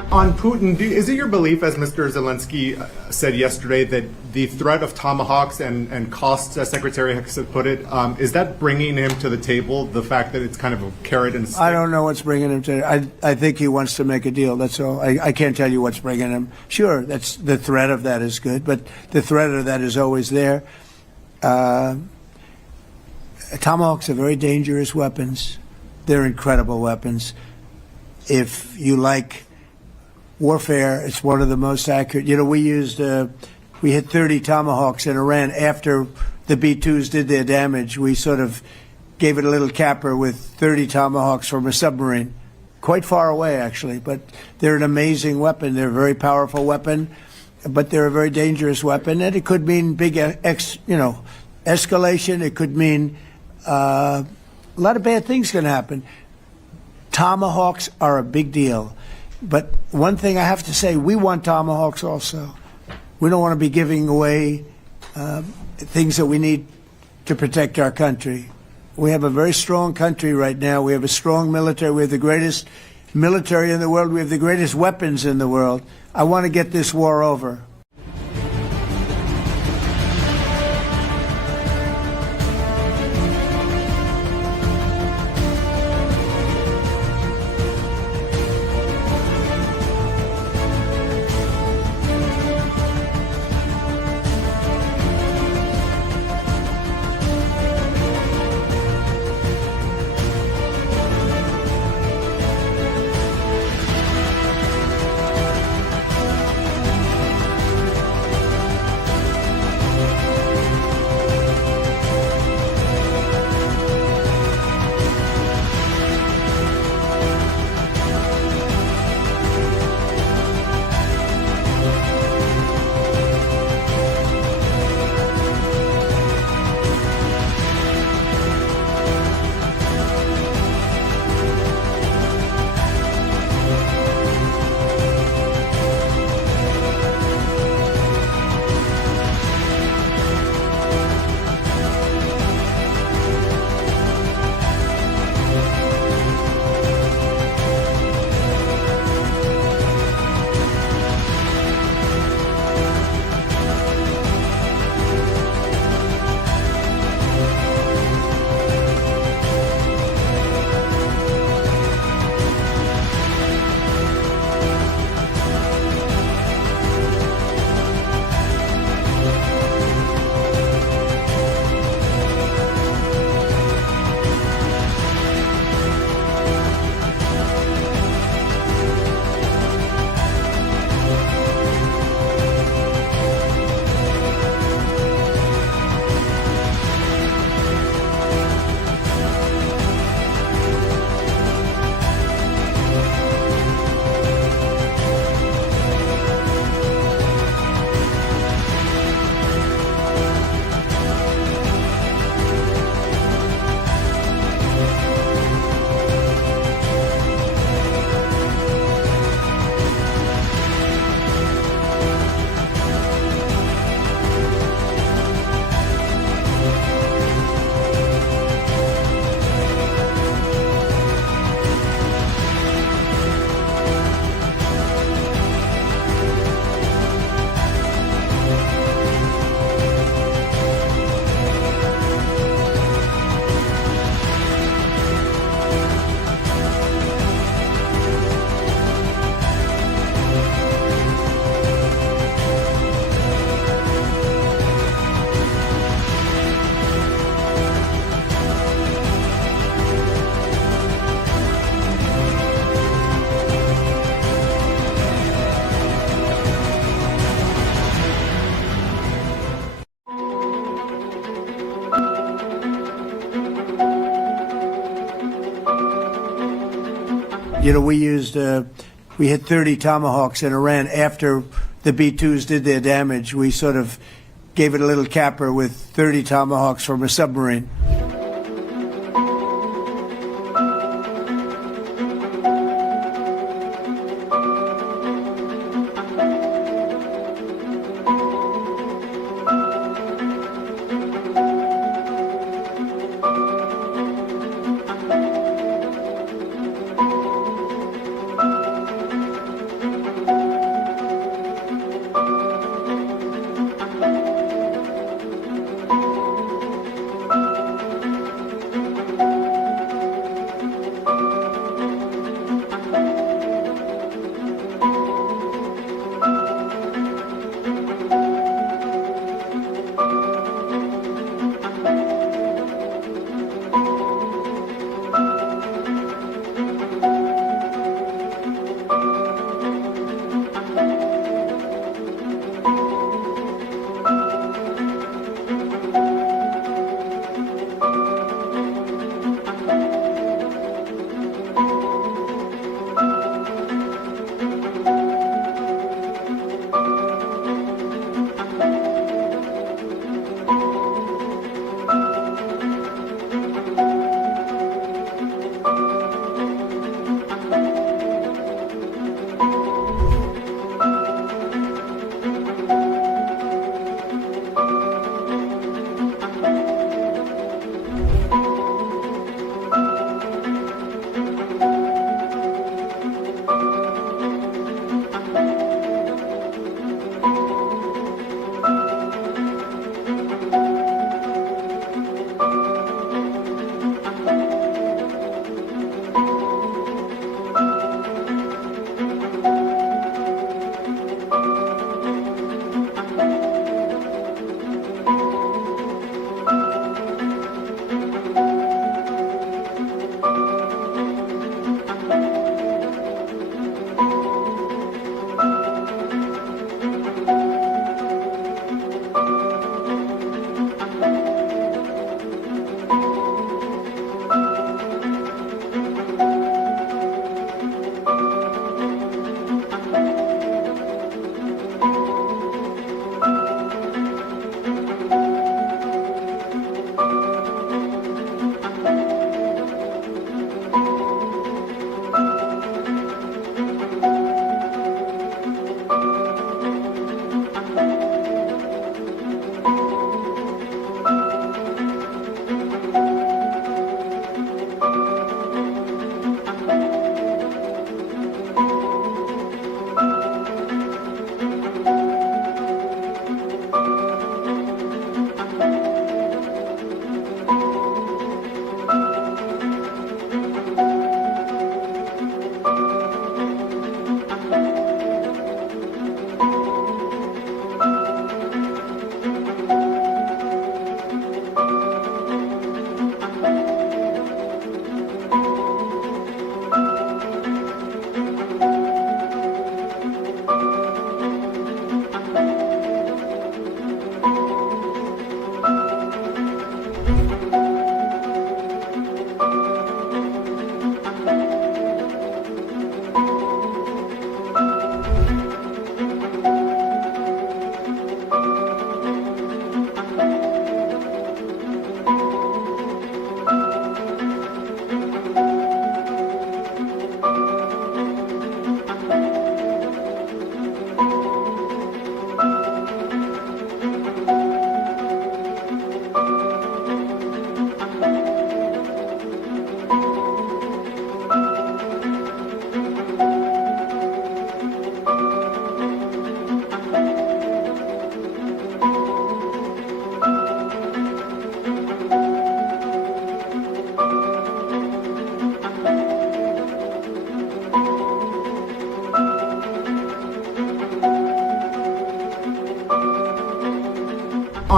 On Putin, is it your belief, as Mr. Zelensky said yesterday, that the threat of Tomahawks and costs, as Secretary Hicks put it, is that bringing him to the table, the fact that it's kind of a carrot and stick? I don't know what's bringing him to. I think he wants to make a deal. That's all. I can't tell you what's bringing him. Sure, that's the threat of that is good, but the threat of that is always there. Tomahawks are very dangerous weapons. They're incredible weapons. If you like warfare, it's one of the most accurate. You know, we hit 30 Tomahawks in Iran after the B-2s did their damage. We sort of gave it a little capper with 30 Tomahawks from a submarine, quite far away actually. But they're an amazing weapon. They're a very powerful weapon, but they're a very dangerous weapon, and it could mean big, escalation. It could mean a lot of bad things can happen. Tomahawks are a big deal. But one thing I have to say, we want Tomahawks also. We don't want to be giving away things that we need to protect our country. We have a very strong country right now. We have a strong military. We have the greatest military in the world. We have the greatest weapons in the world. I want to get this war over. You know, we hit 30 Tomahawks in Iran after the B-2s did their damage. We sort of gave it a little capper with 30 Tomahawks from a submarine.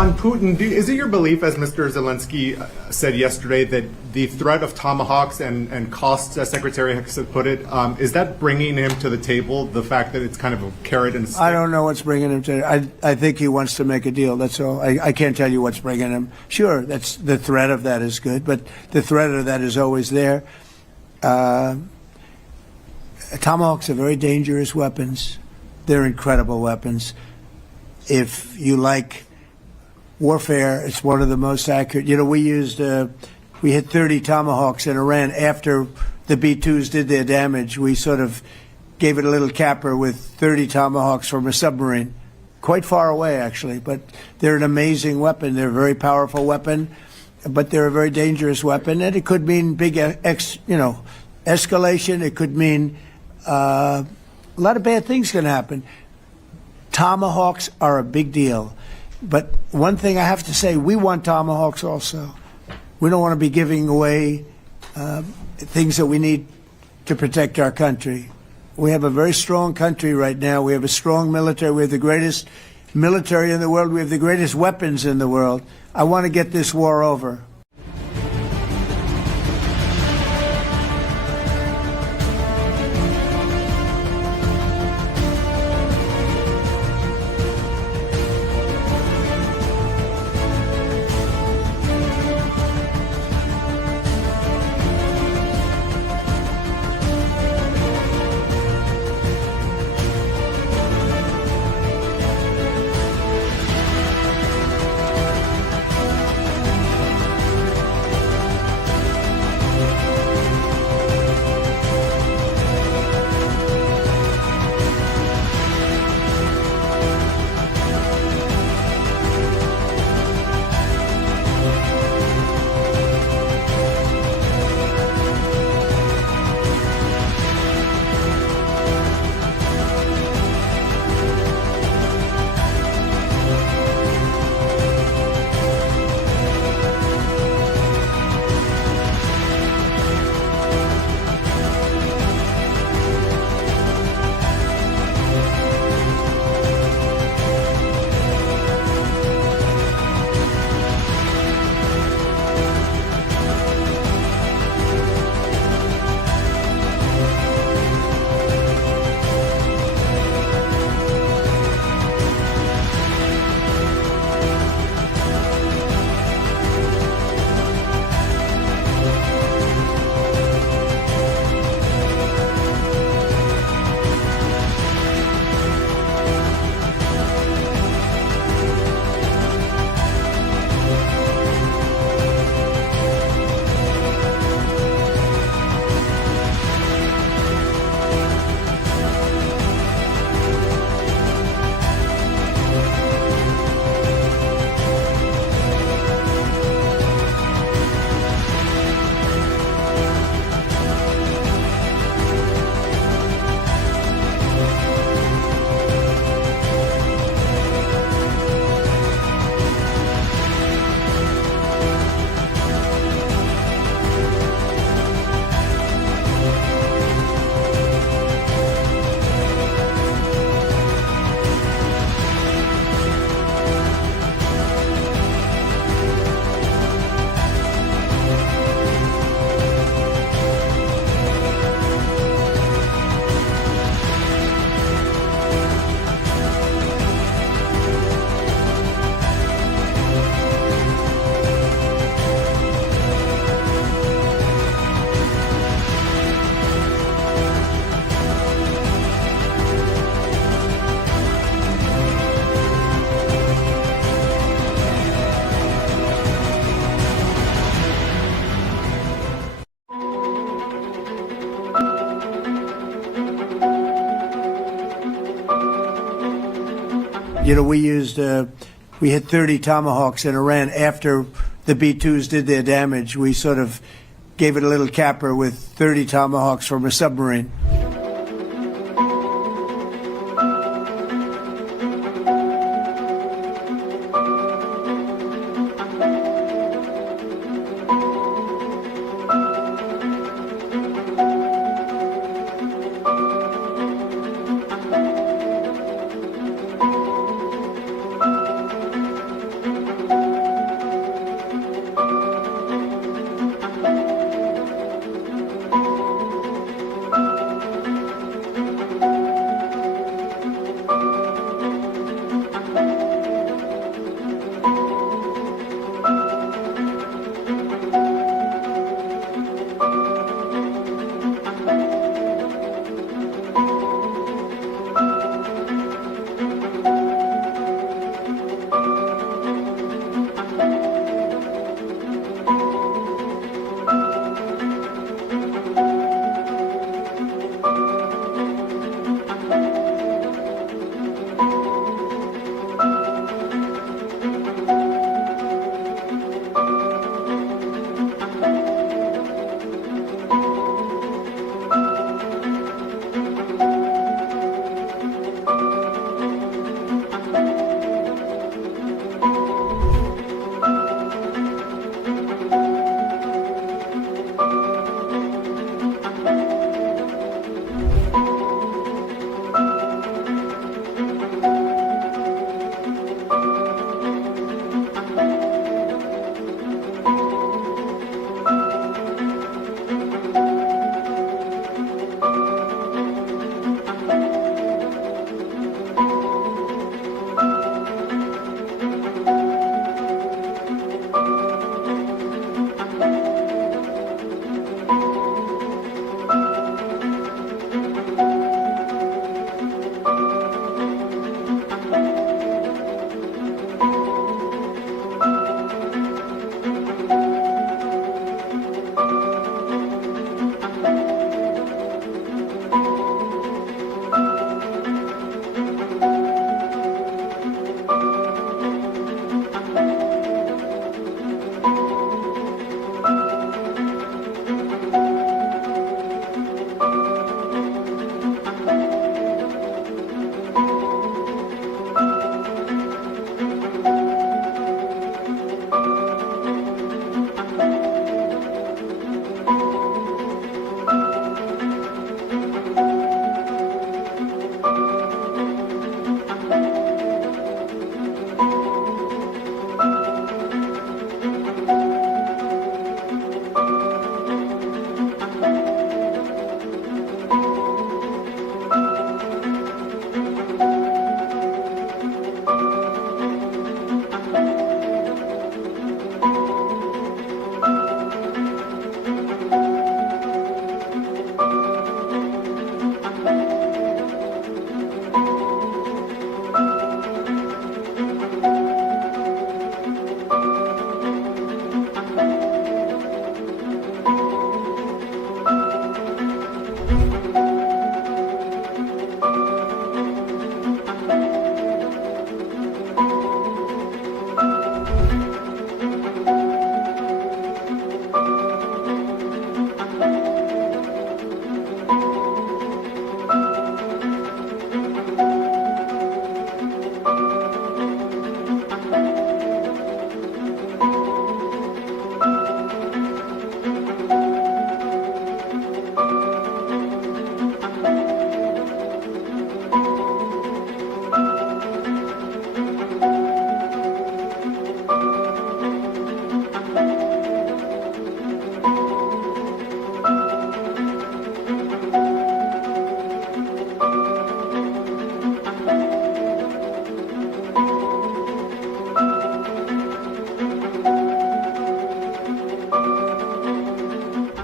on Putin, is it your belief, as Mr. Zelensky said yesterday, that the threat of Tomahawks and costs, as Secretary Hicks put it, is that bringing him to the table, the fact that it's kind of a carrot and stick? I don't know what's bringing him to. I think he wants to make a deal. That's all. I can't tell you what's bringing him. Sure, that's the threat of that is good, but the threat of that is always there. Tomahawks are very dangerous weapons. They're incredible weapons. If you like warfare, it's one of the most accurate. You know, we hit 30 Tomahawks in Iran after the B-2s did their damage. We sort of gave it a little capper with 30 Tomahawks from a submarine, quite far away actually. But they're an amazing weapon. They're a very powerful weapon, but they're a very dangerous weapon, and it could mean big, escalation. It could mean a lot of bad things can happen. Tomahawks are a big deal. But one thing I have to say, we want Tomahawks also. We don't want to be giving away things that we need to protect our country. We have a very strong country right now. We have a strong military. We have the greatest military in the world. We have the greatest weapons in the world. I want to get this war over. You know, we hit 30 Tomahawks in Iran after the B-2s did their damage. We sort of gave it a little capper with 30 Tomahawks from a submarine.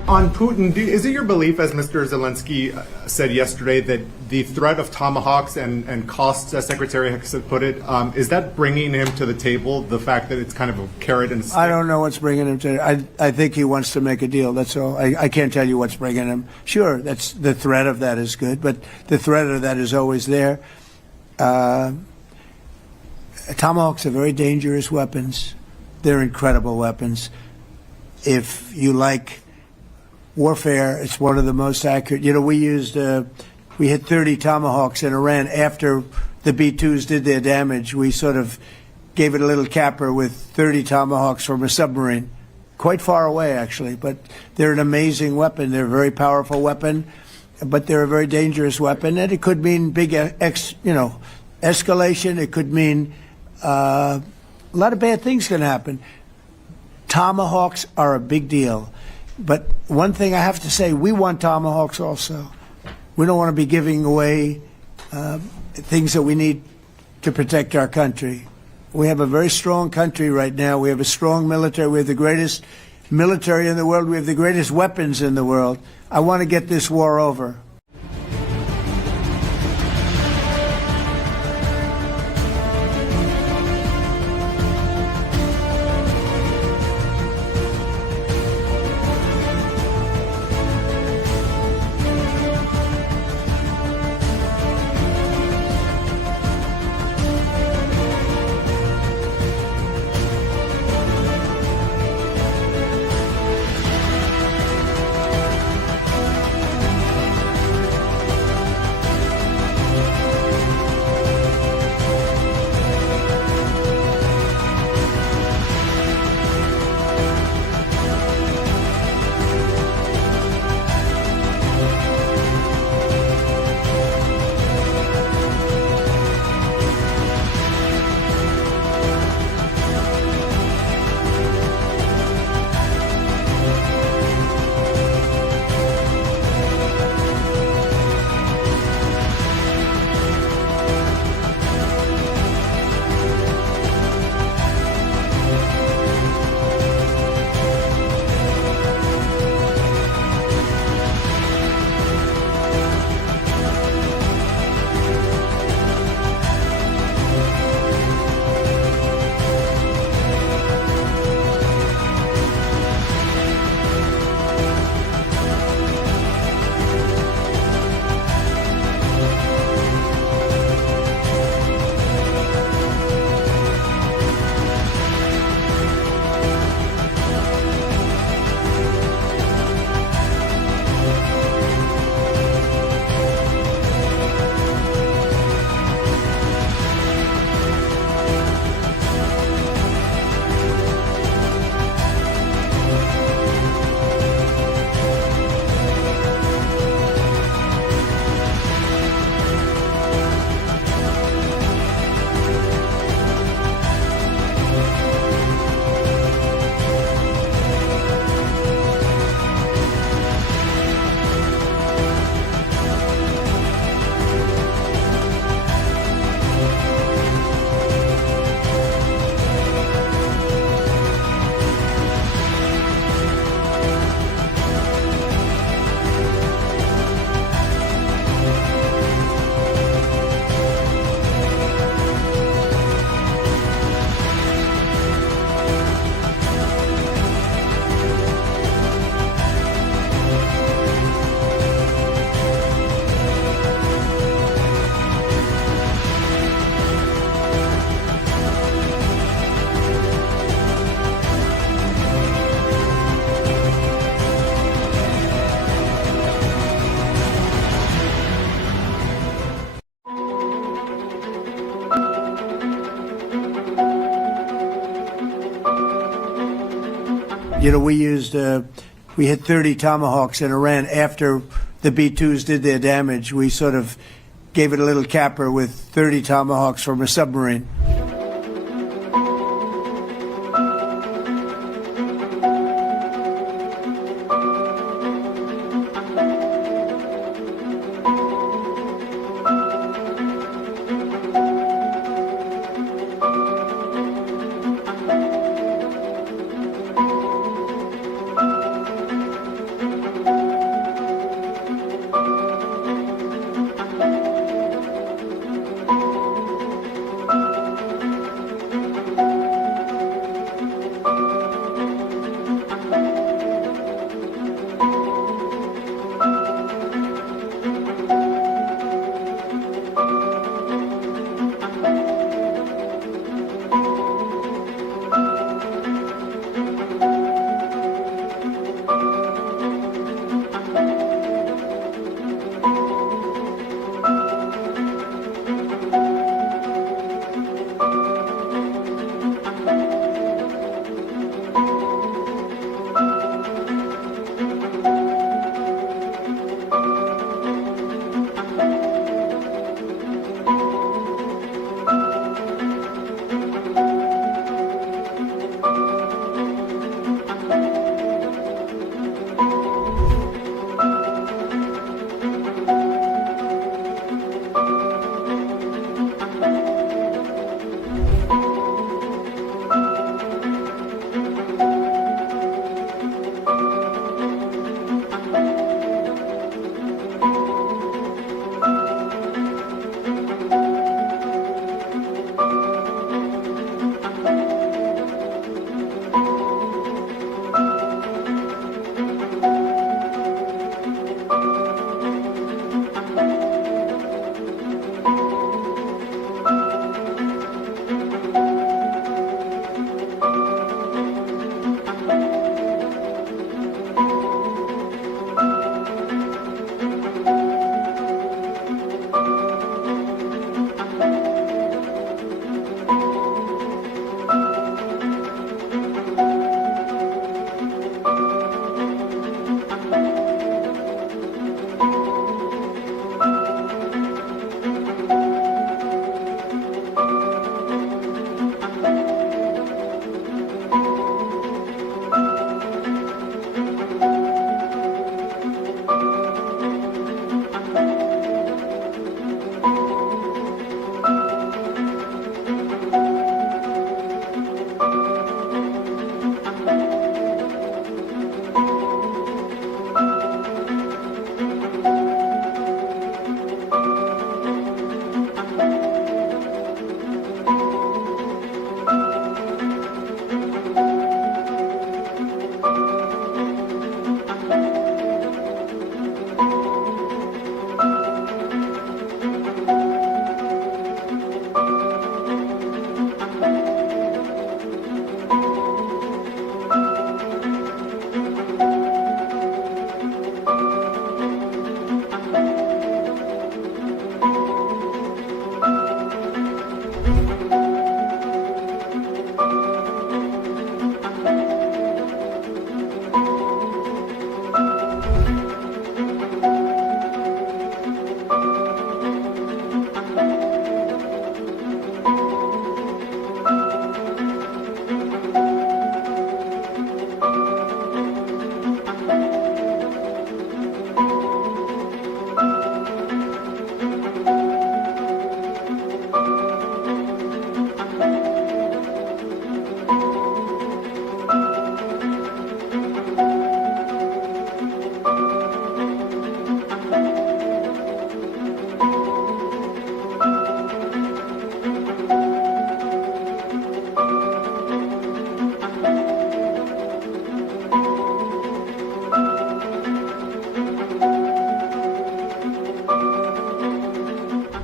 On Putin, is it your belief, as Mr. Zelensky said yesterday, that the threat of Tomahawks and costs, as Secretary Hicks put it, is that bringing him to the table, the fact that it's kind of a carrot and stick? I don't know what's bringing him to I think he wants to make a deal, that's all. I can't tell you what's bringing him. Sure, that's the threat of that is good, but the threat of that is always there. Tomahawks are very dangerous weapons. They're incredible weapons. If you like warfare, it's one of the most accurate. You know, we hit 30 Tomahawks in Iran after the B-2s did their damage. We sort of gave it a little capper with 30 Tomahawks from a submarine, quite far away actually, but they're an amazing weapon. They're a very powerful weapon, but they're a very dangerous weapon, and it could mean big, escalation. It could mean a lot of bad things can happen. Tomahawks are a big deal. But one thing I have to say, we want Tomahawks also. We don't want to be giving away things that we need to protect our country. We have a very strong country right now. We have a strong military. We have the greatest military in the world. We have the greatest weapons in the world. I want to get this war over. You know, we hit 30 Tomahawks in Iran after the B-2s did their damage. We sort of gave it a little capper with 30 Tomahawks from a submarine.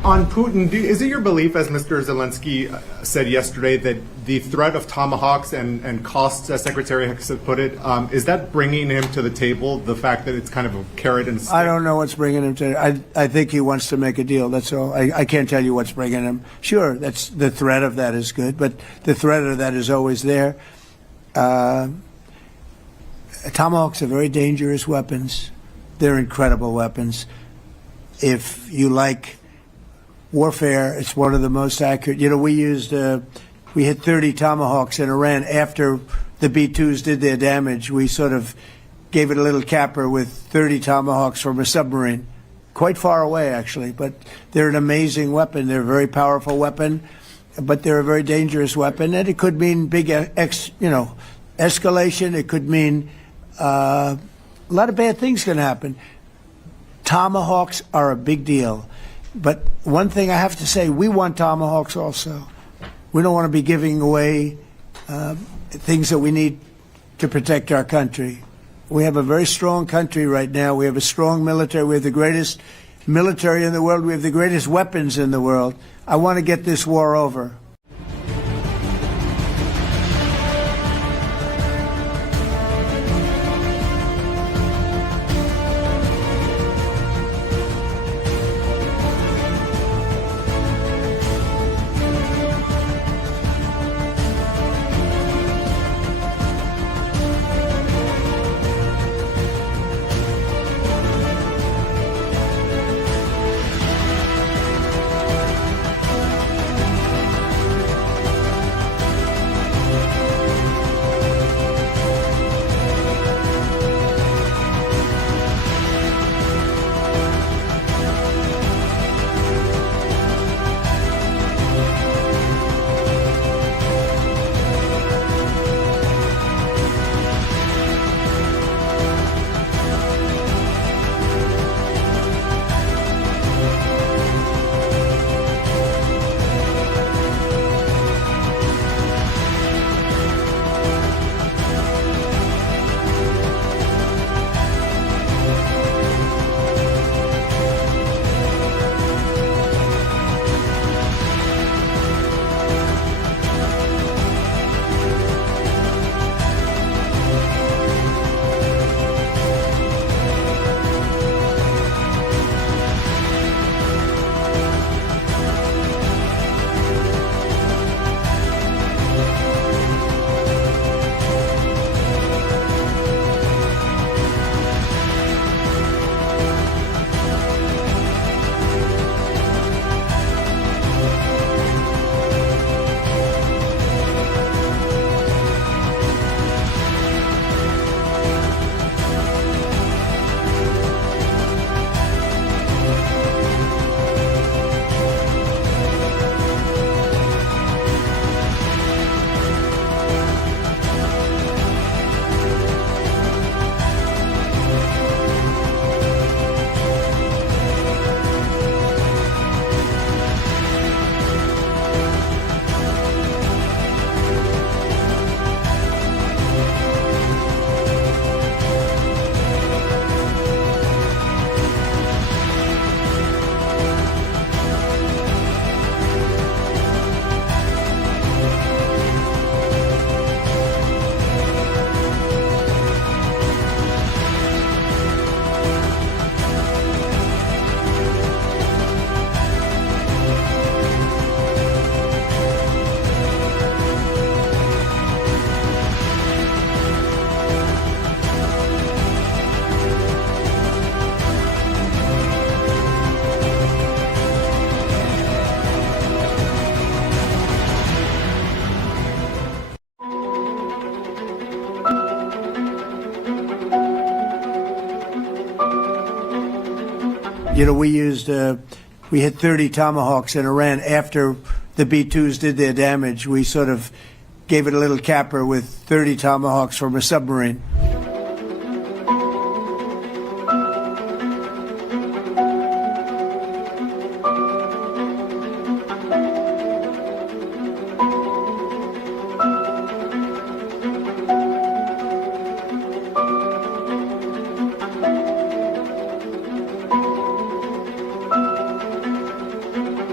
On Putin, is it your belief, as Mr. Zelensky said yesterday, that the threat of Tomahawks and costs, as Secretary Hicks put it, is that bringing him to the table, the fact that it's kind of a carrot and stick? I don't know what's bringing him to. I think he wants to make a deal. That's all. I can't tell you what's bringing him. Sure, that's the threat of that is good, but the threat of that is always there. Tomahawks are very dangerous weapons. They're incredible weapons. If you like warfare, it's one of the most accurate. You know, we hit 30 Tomahawks in Iran after the B-2s did their damage. We sort of gave it a little capper with 30 Tomahawks from a submarine, quite far away actually. But they're an amazing weapon. They're a very powerful weapon, but they're a very dangerous weapon, and it could mean big, escalation. It could mean a lot of bad things can happen. Tomahawks are a big deal. But one thing I have to say, we want Tomahawks also. We don't want to be giving away things that we need to protect our country. We have a very strong country right now. We have a strong military. We have the greatest military in the world. We have the greatest weapons in the world. I want to get this war over. You know, we hit 30 Tomahawks in Iran after the B-2s did their damage. We sort of gave it a little capper with 30 Tomahawks from a submarine.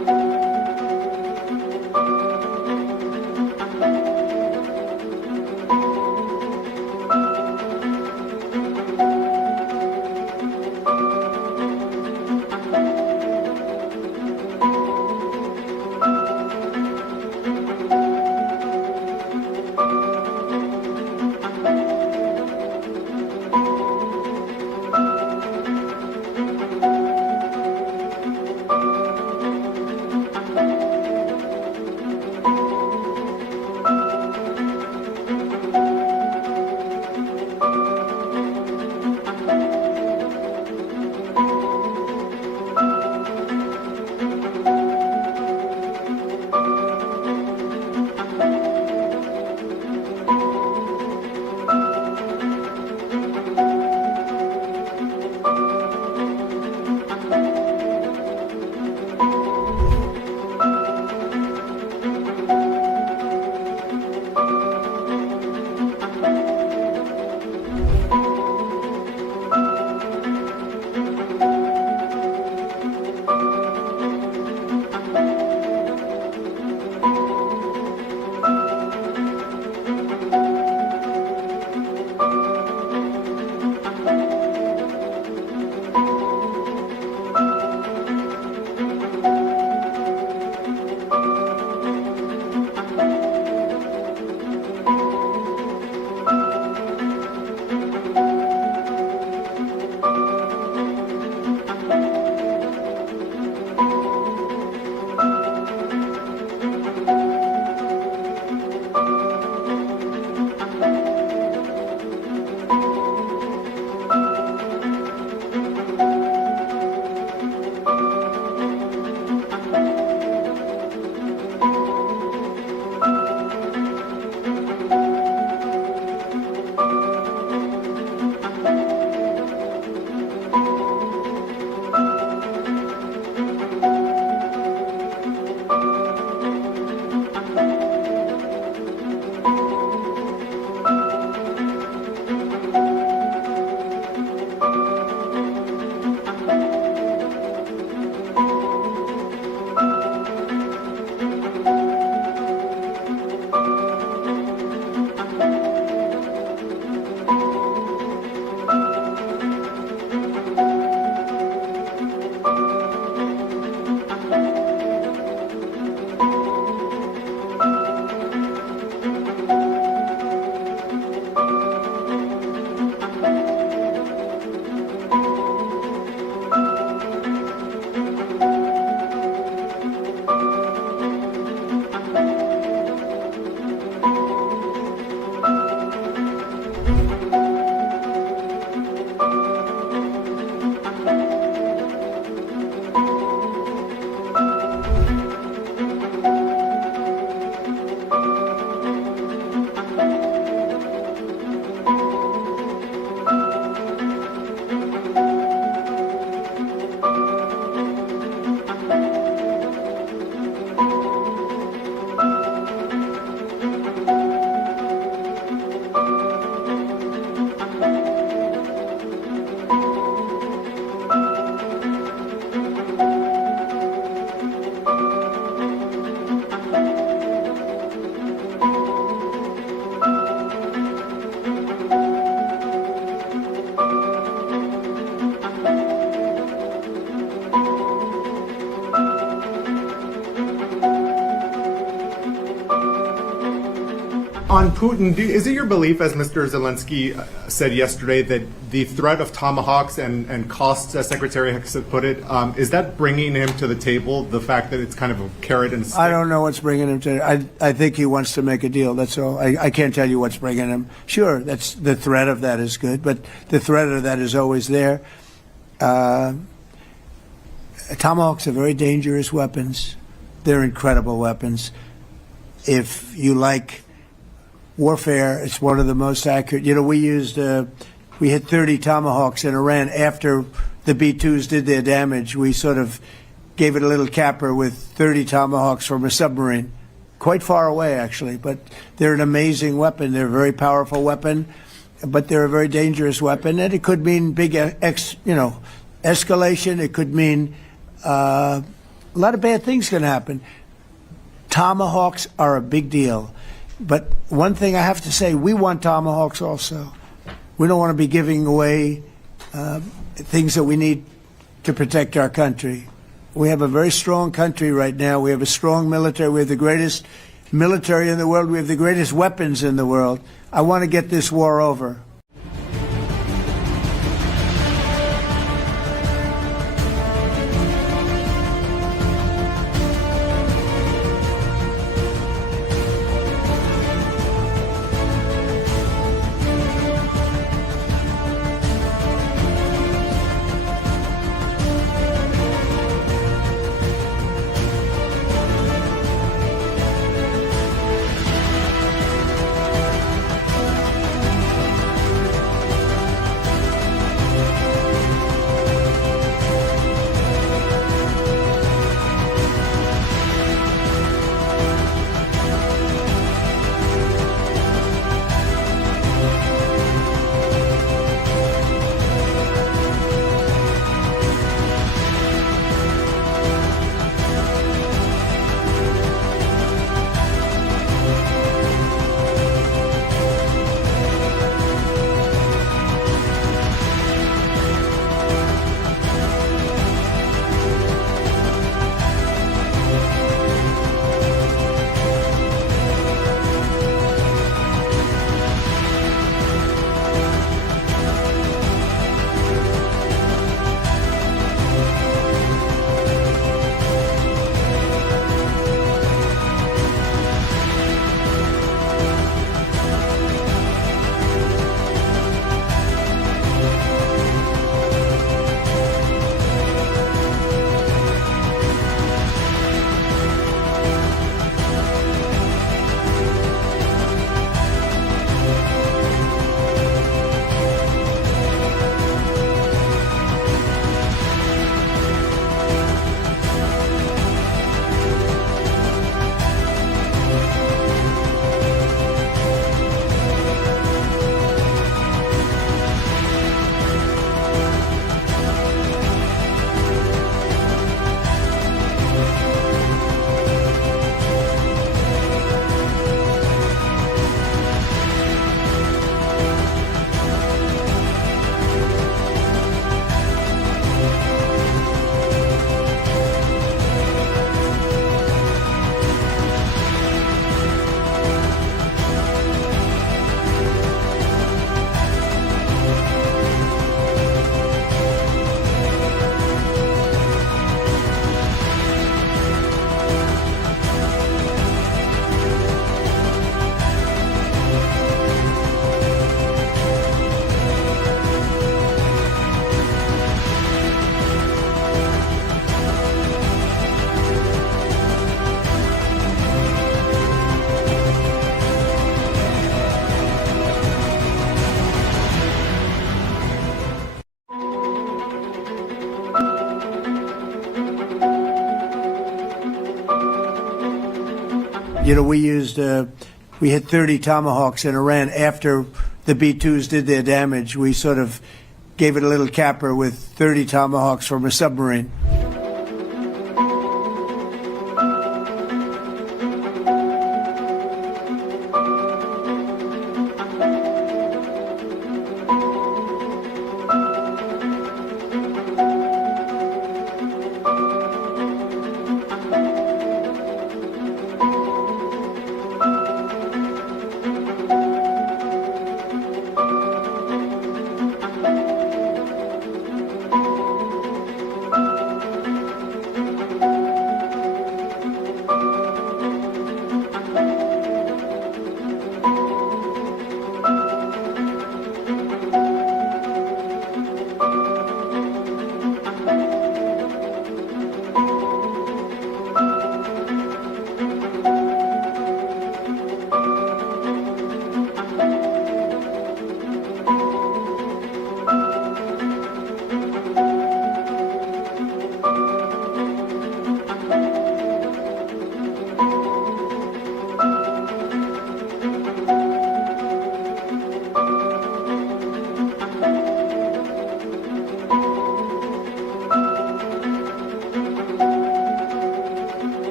On Putin, is it your belief, as Mr. Zelensky said yesterday, that the threat of Tomahawks and costs, as Secretary Hicks put it, is that bringing him to the table, the fact that it's kind of a carrot and stick? I don't know what's bringing him to. I think he wants to make a deal. That's all. I can't tell you what's bringing him. Sure, that's the threat of that is good, but the threat of that is always there. Tomahawks are very dangerous weapons. They're incredible weapons. If you like warfare, it's one of the most accurate. You know, we hit 30 Tomahawks in Iran after the B-2s did their damage. We sort of gave it a little capper with 30 Tomahawks from a submarine, quite far away actually. But they're an amazing weapon. They're a very powerful weapon, but they're a very dangerous weapon. And it could mean big, escalation. It could mean a lot of bad things can happen. Tomahawks are a big deal. But one thing I have to say, we want Tomahawks also. We don't want to be giving away things that we need to protect our country. We have a very strong country right now. We have a strong military. We have the greatest military in the world. We have the greatest weapons in the world. I want to get this war over. You know, we hit 30 Tomahawks in Iran after the B-2s did their damage. We sort of gave it a little capper with 30 Tomahawks from a submarine.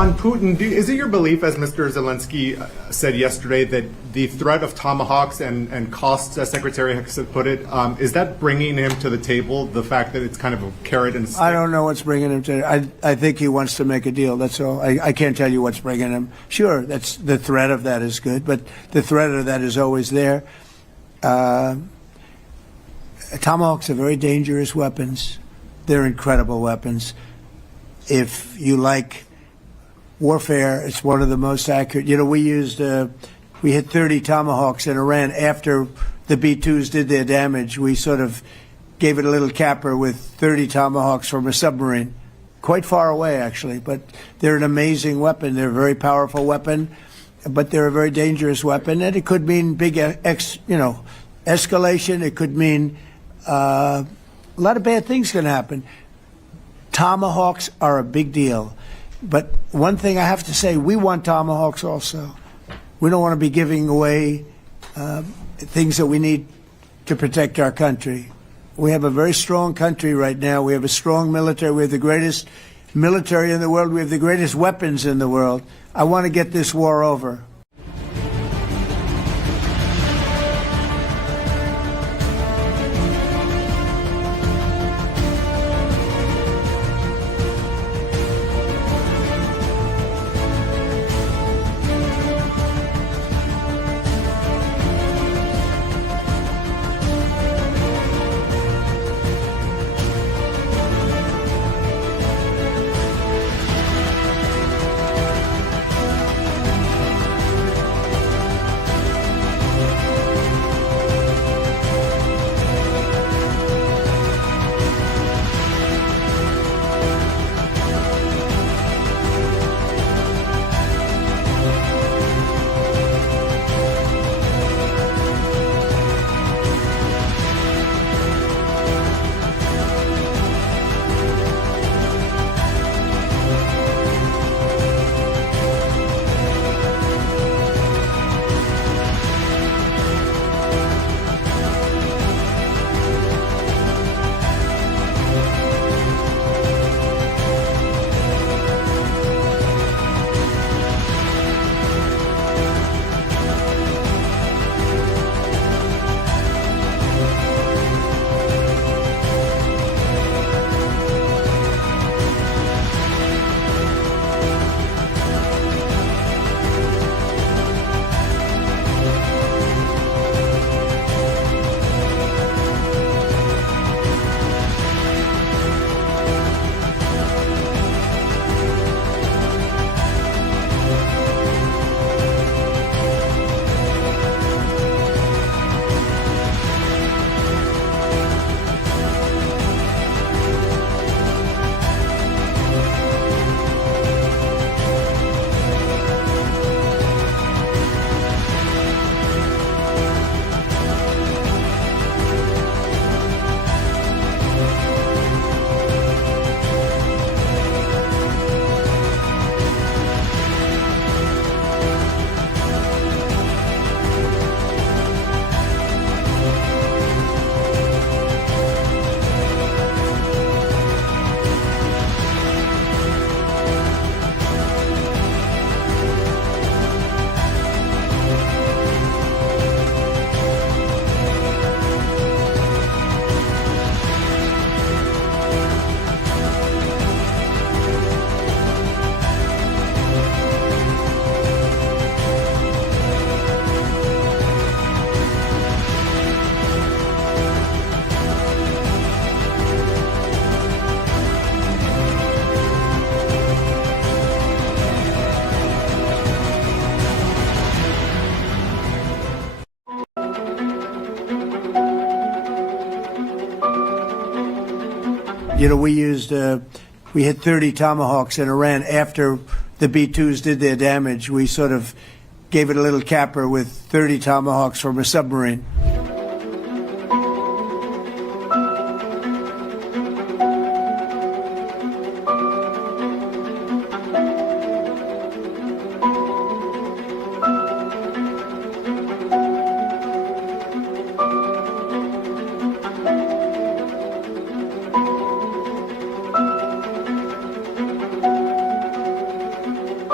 on Putin, is it your belief, as Mr. Zelensky said yesterday, that the threat of Tomahawks and costs, as Secretary Hicks put it, is that bringing him to the table, the fact that it's kind of a carrot and a stick? I don't know what's bringing him to. I think he wants to make a deal. That's all. I can't tell you what's bringing him. Sure, that's the threat of that is good, but the threat of that is always there. Tomahawks are very dangerous weapons. They're incredible weapons. If you like warfare, it's one of the most accurate. You know, we hit 30 Tomahawks in Iran after the B-2s did their damage. We sort of gave it a little capper with 30 Tomahawks from a submarine, quite far away actually. But they're an amazing weapon. They're a very powerful weapon, but they're a very dangerous weapon, and it could mean big, escalation. It could mean a lot of bad things can happen. Tomahawks are a big deal. But one thing I have to say, we want Tomahawks also. We don't want to be giving away things that we need to protect our country. We have a very strong country right now. We have a strong military. We have the greatest military in the world. We have the greatest weapons in the world. I want to get this war over. You know, we hit 30 Tomahawks in Iran after the B-2s did their damage. We sort of gave it a little capper with 30 Tomahawks from a submarine.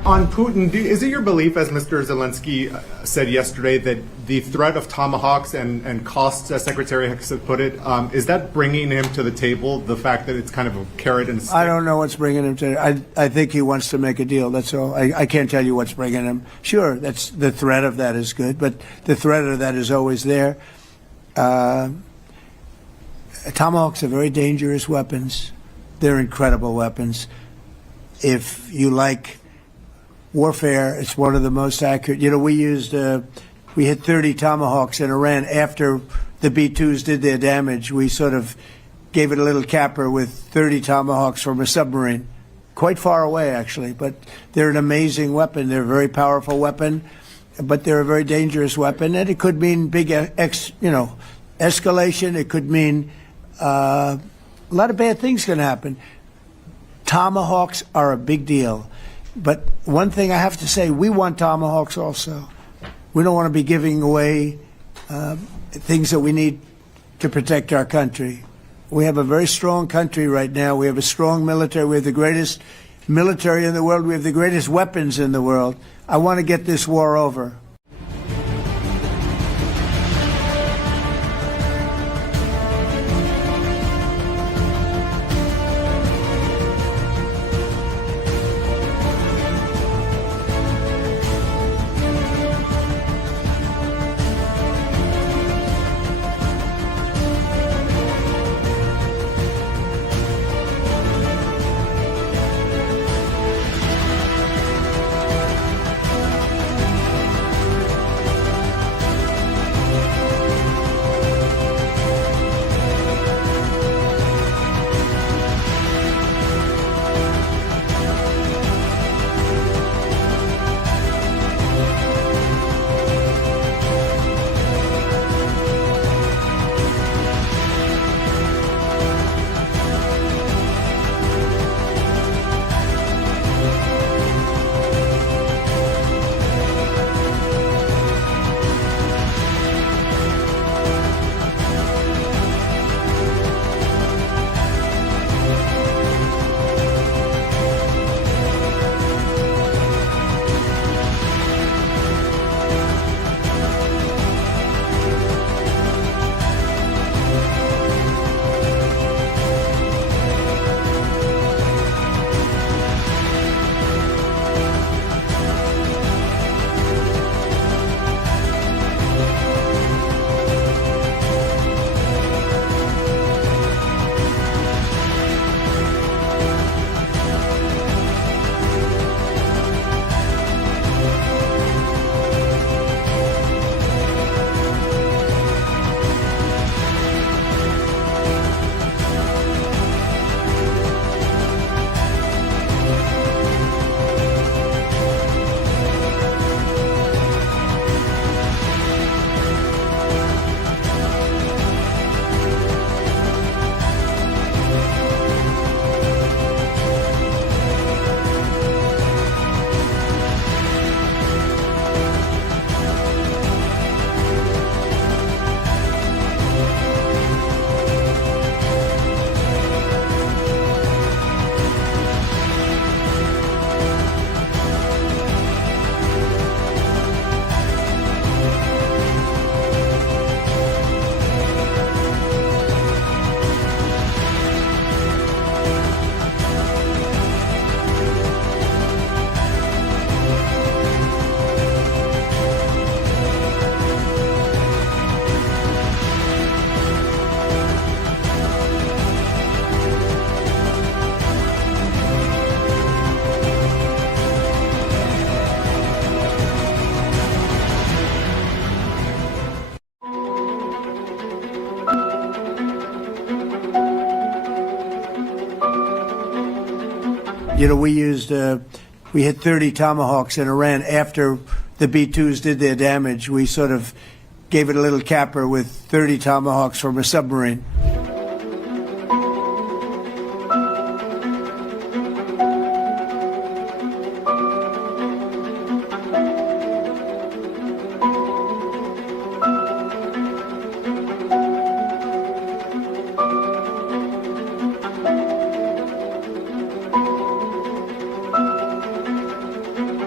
On Putin, is it your belief, as Mr. Zelensky said yesterday, that the threat of Tomahawks and costs, as Secretary Hicks had put it, is that bringing him to the table, the fact that it's kind of a carrot and stick? I don't know what's bringing him to. I think he wants to make a deal. That's all. I can't tell you what's bringing him. Sure, that's the threat of that is good, but the threat of that is always there. Tomahawks are very dangerous weapons. They're incredible weapons. If you like warfare, it's one of the most accurate. We hit 30 Tomahawks in Iran after the B-2s did their damage. We sort of gave it a little capper with 30 Tomahawks from a submarine, quite far away actually. But they're an amazing weapon. They're a very powerful weapon, but they're a very dangerous weapon, and it could mean big, escalation. It could mean a lot of bad things can happen. Tomahawks are a big deal. But one thing I have to say, we want Tomahawks also. We don't want to be giving away things that we need to protect our country. We have a very strong country right now. We have a strong military. We have the greatest military in the world. We have the greatest weapons in the world. I want to get this war over. We hit 30 Tomahawks in Iran after the B-2s did their damage. We sort of gave it a little capper with 30 Tomahawks from a submarine.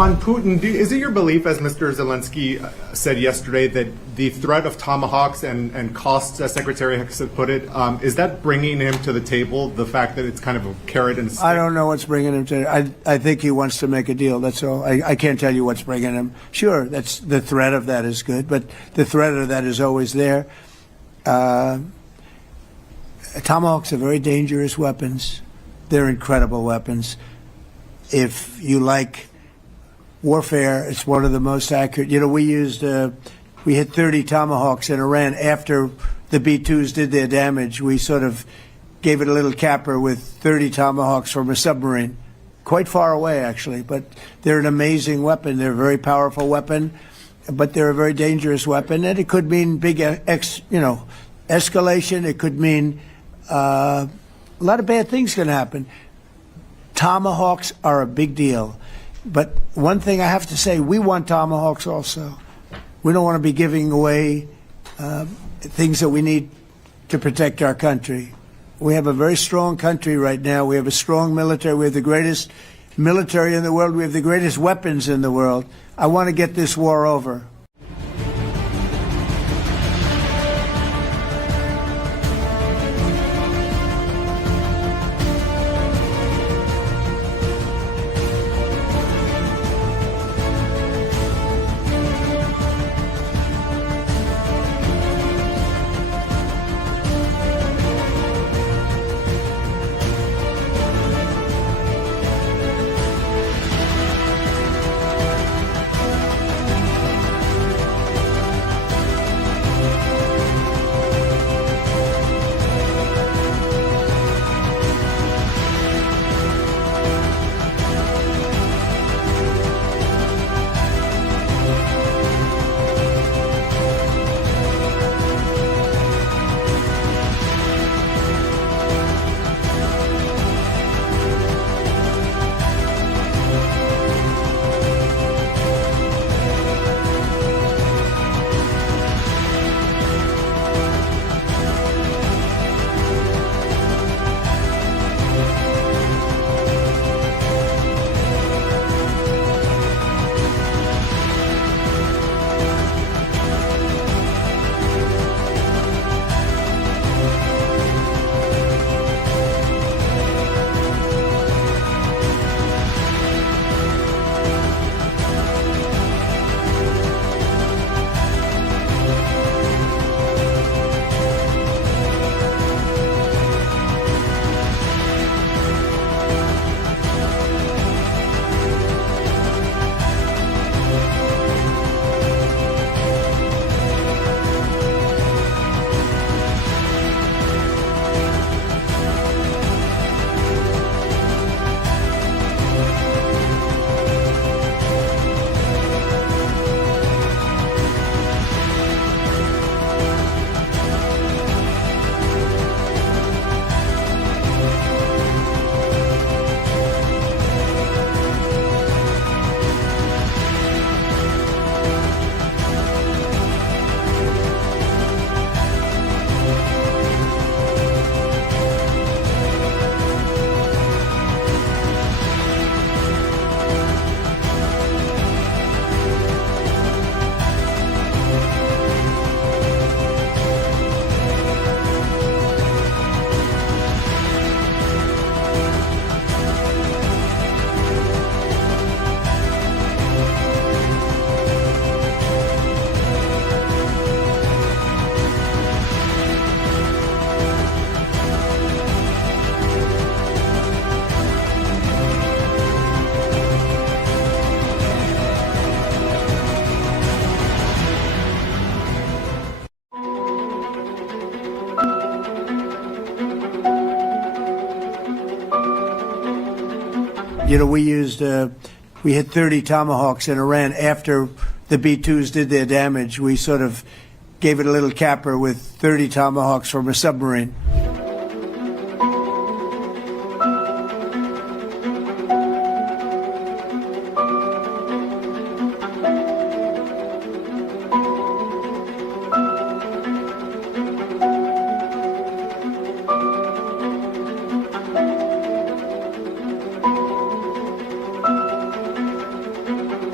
On Putin, is it your belief, as Mr. Zelensky said yesterday, that the threat of Tomahawks and costs, as Secretary Hicks put it, is that bringing him to the table, the fact that it's kind of a carrot and stick? I don't know what's bringing him to. I think he wants to make a deal. That's all. I can't tell you what's bringing him. Sure, that's the threat of that is good, but the threat of that is always there. Tomahawks are very dangerous weapons. They're incredible weapons. If you like warfare, it's one of the most accurate. You know, we hit 30 Tomahawks in Iran after the B-2s did their damage. We sort of gave it a little capper with 30 Tomahawks from a submarine, quite far away actually. But they're an amazing weapon. They're a very powerful weapon, but they're a very dangerous weapon, and it could mean big, escalation. It could mean a lot of bad things can happen. Tomahawks are a big deal. But one thing I have to say, we want Tomahawks also. We don't want to be giving away things that we need to protect our country. We have a very strong country right now. We have a strong military. We have the greatest military in the world. We have the greatest weapons in the world. I want to get this war over. You know, we hit 30 Tomahawks in Iran after the B-2s did their damage. We sort of gave it a little capper with 30 Tomahawks from a submarine.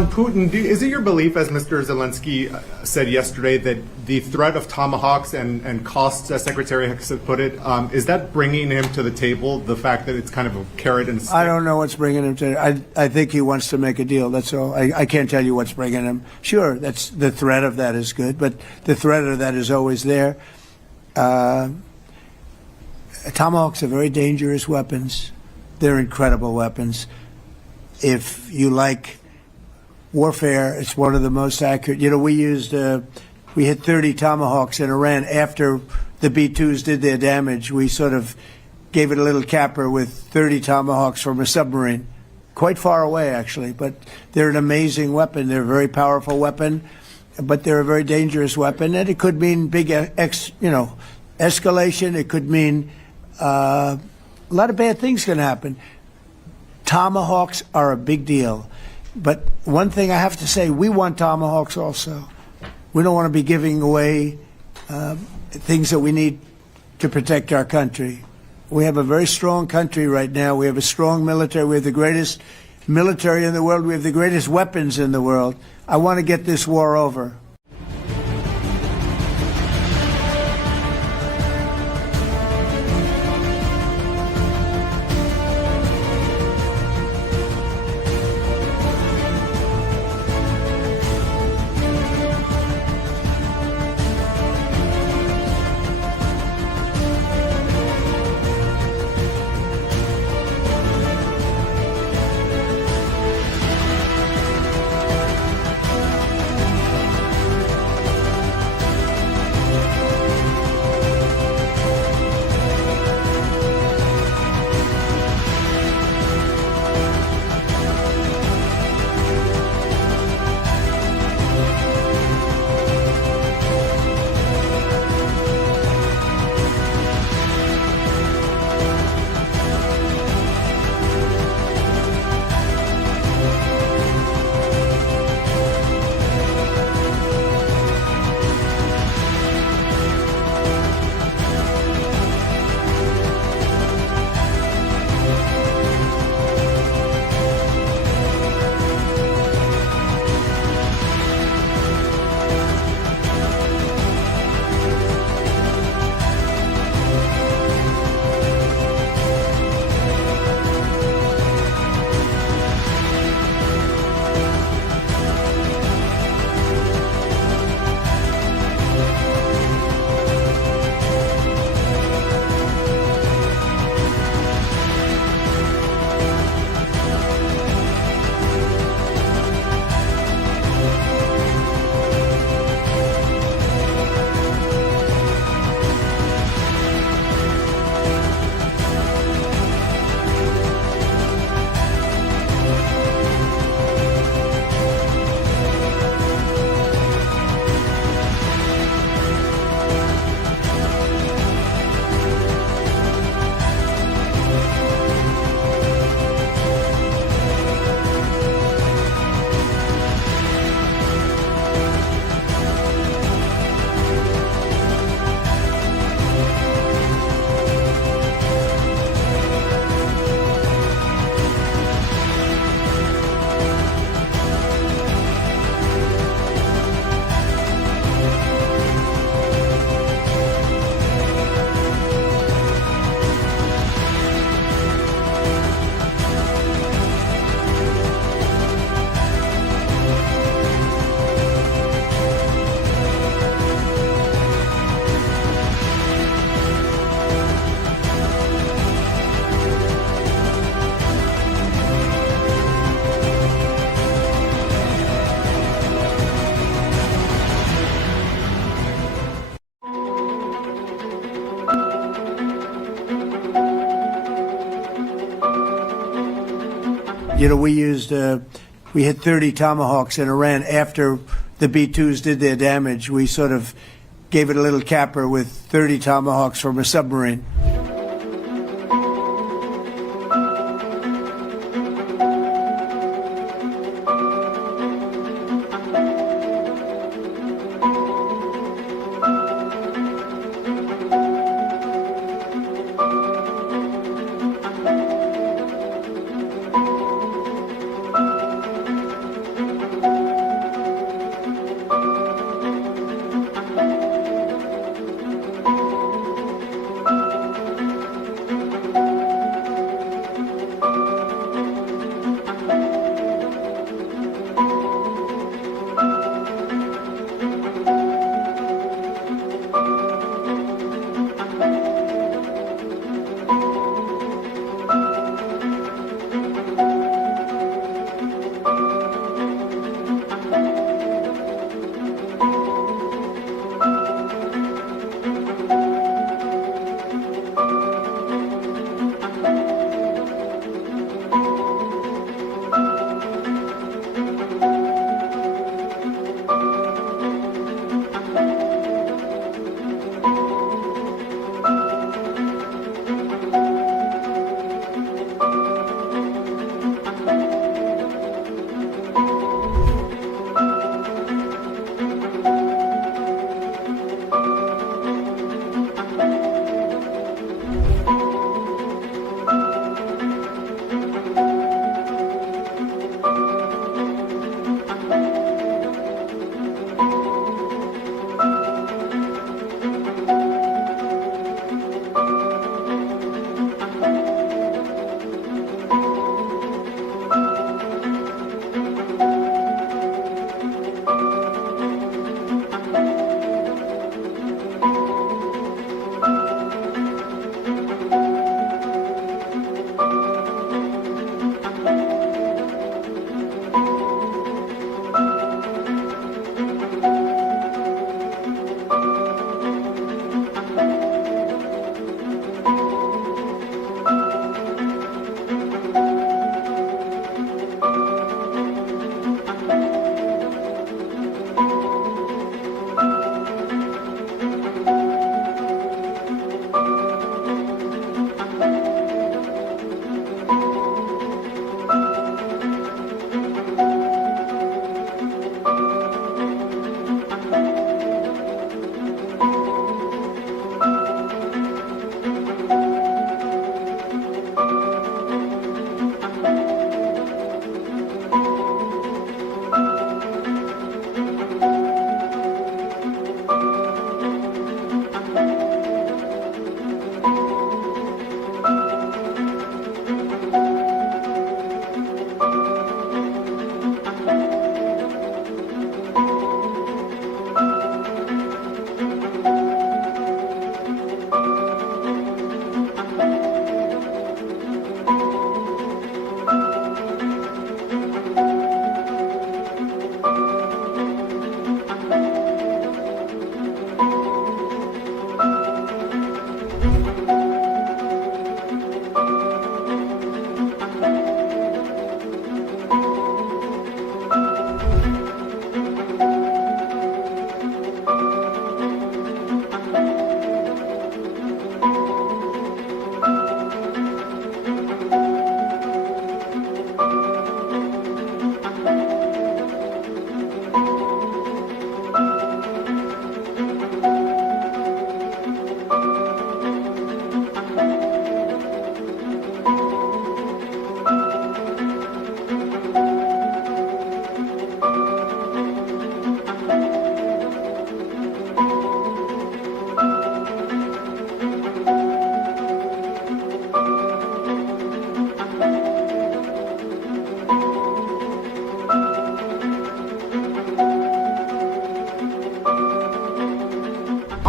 On Putin, is it your belief, as Mr. Zelensky said yesterday, that the threat of Tomahawks and costs, as Secretary Hicks put it, is that bringing him to the table, the fact that it's kind of a carrot and stick? I don't know what's bringing him to. I think he wants to make a deal. That's all. I can't tell you what's bringing him. Sure, that's the threat of that is good, but the threat of that is always there. Tomahawks are very dangerous weapons. They're incredible weapons. If you like warfare, it's one of the most accurate. You know, we hit 30 Tomahawks in Iran after the B-2s did their damage. We sort of gave it a little capper with 30 Tomahawks from a submarine, quite far away actually. But they're an amazing weapon. They're a very powerful weapon, but they're a very dangerous weapon, and it could mean big, escalation. It could mean a lot of bad things can happen. Tomahawks are a big deal. But one thing I have to say, we want Tomahawks also. We don't want to be giving away things that we need to protect our country. We have a very strong country right now. We have a strong military. We have the greatest military in the world. We have the greatest weapons in the world. I want to get this war over. You know, we hit 30 Tomahawks in Iran after the B-2s did their damage. We sort of gave it a little capper with 30 Tomahawks from a submarine.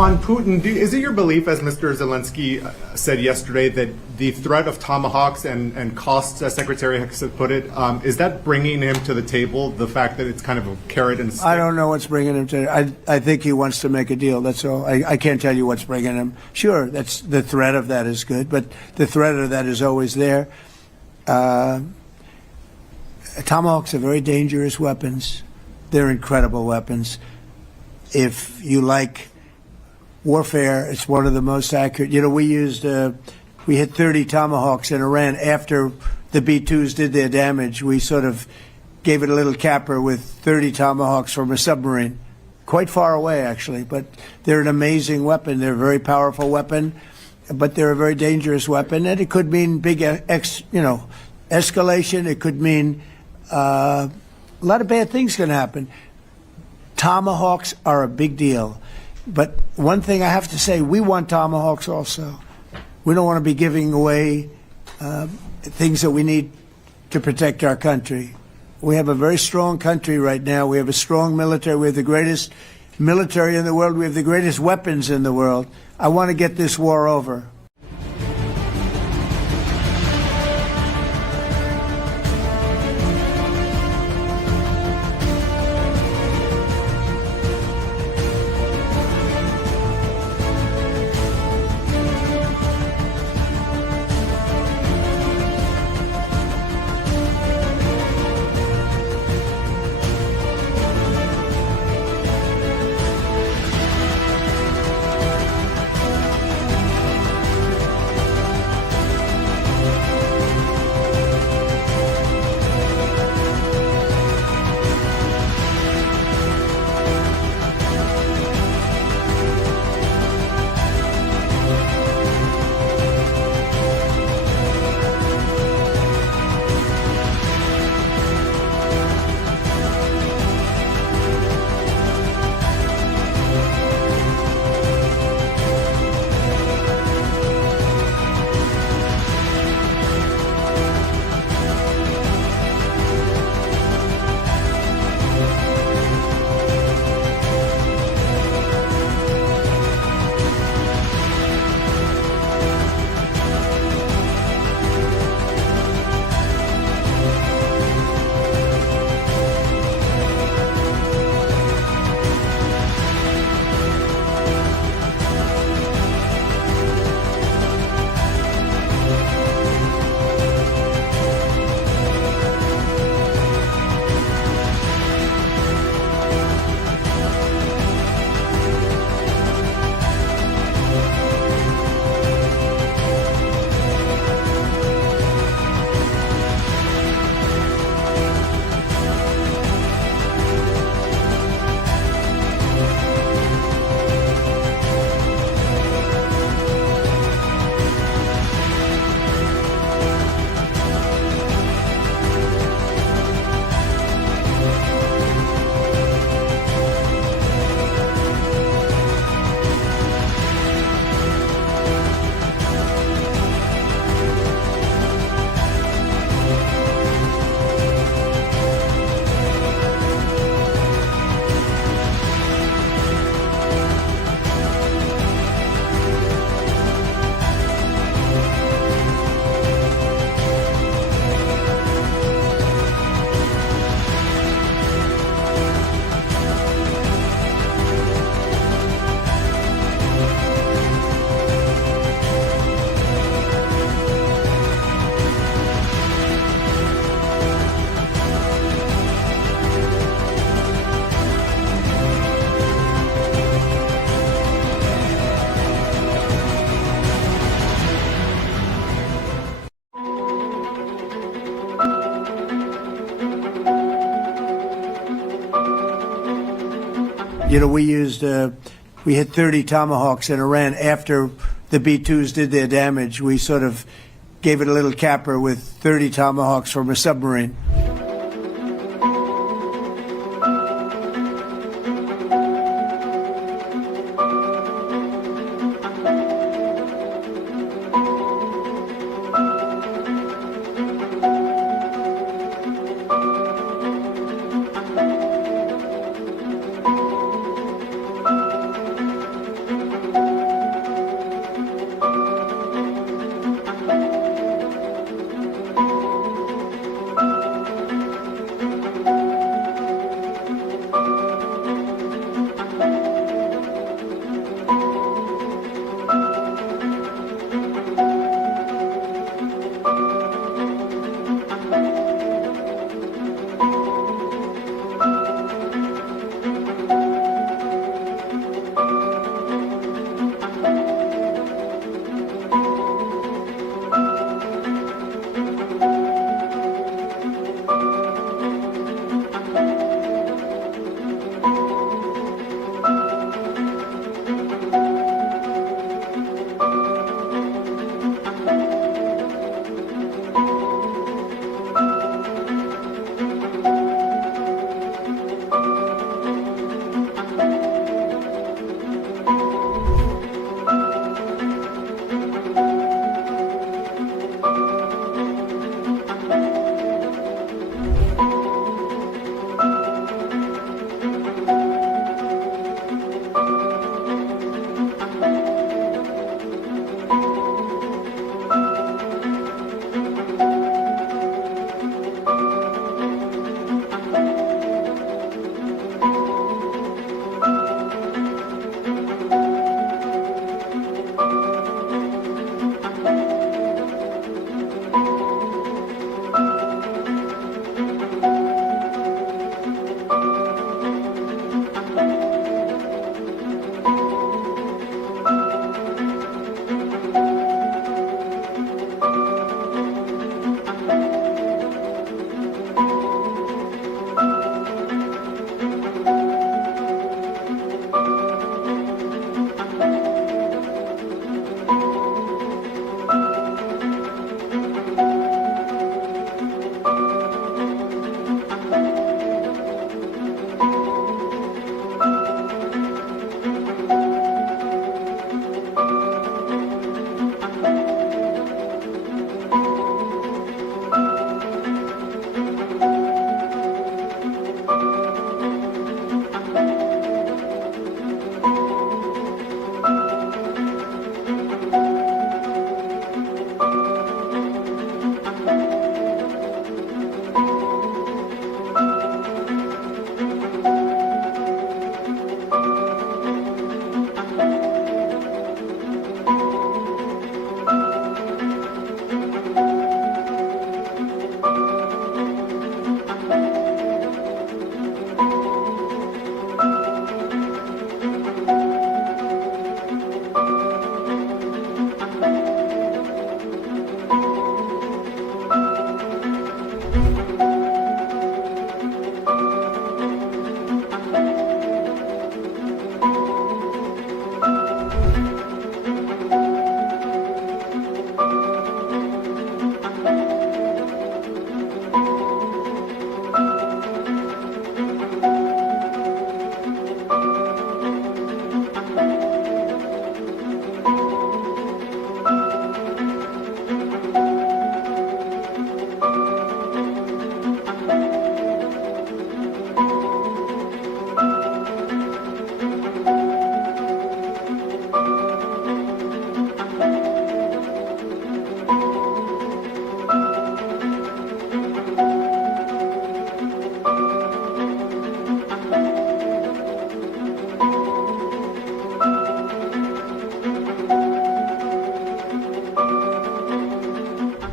On Putin, is it your belief, as Mr. Zelensky said yesterday, that the threat of Tomahawks and costs, as Secretary Hicks put it, is that bringing him to the table, the fact that it's kind of a carrot and stick? I don't know what's bringing him to. I think he wants to make a deal. That's all. I can't tell you what's bringing him. Sure, that's the threat of that is good, but the threat of that is always there. Tomahawks are very dangerous weapons. They're incredible weapons. If you like warfare, it's one of the most accurate. You know, we hit 30 Tomahawks in Iran after the B-2s did their damage. We sort of gave it a little capper with 30 Tomahawks from a submarine, quite far away actually. But they're an amazing weapon. They're a very powerful weapon, but they're a very dangerous weapon, and it could mean big, escalation. It could mean a lot of bad things can happen. Tomahawks are a big deal. But one thing I have to say, we want Tomahawks also. We don't want to be giving away things that we need to protect our country. We have a very strong country right now. We have a strong military. We have the greatest military in the world. We have the greatest weapons in the world. I want to get this war over. You know, we hit 30 Tomahawks in Iran after the B-2s did their damage. We sort of gave it a little capper with 30 Tomahawks from a submarine.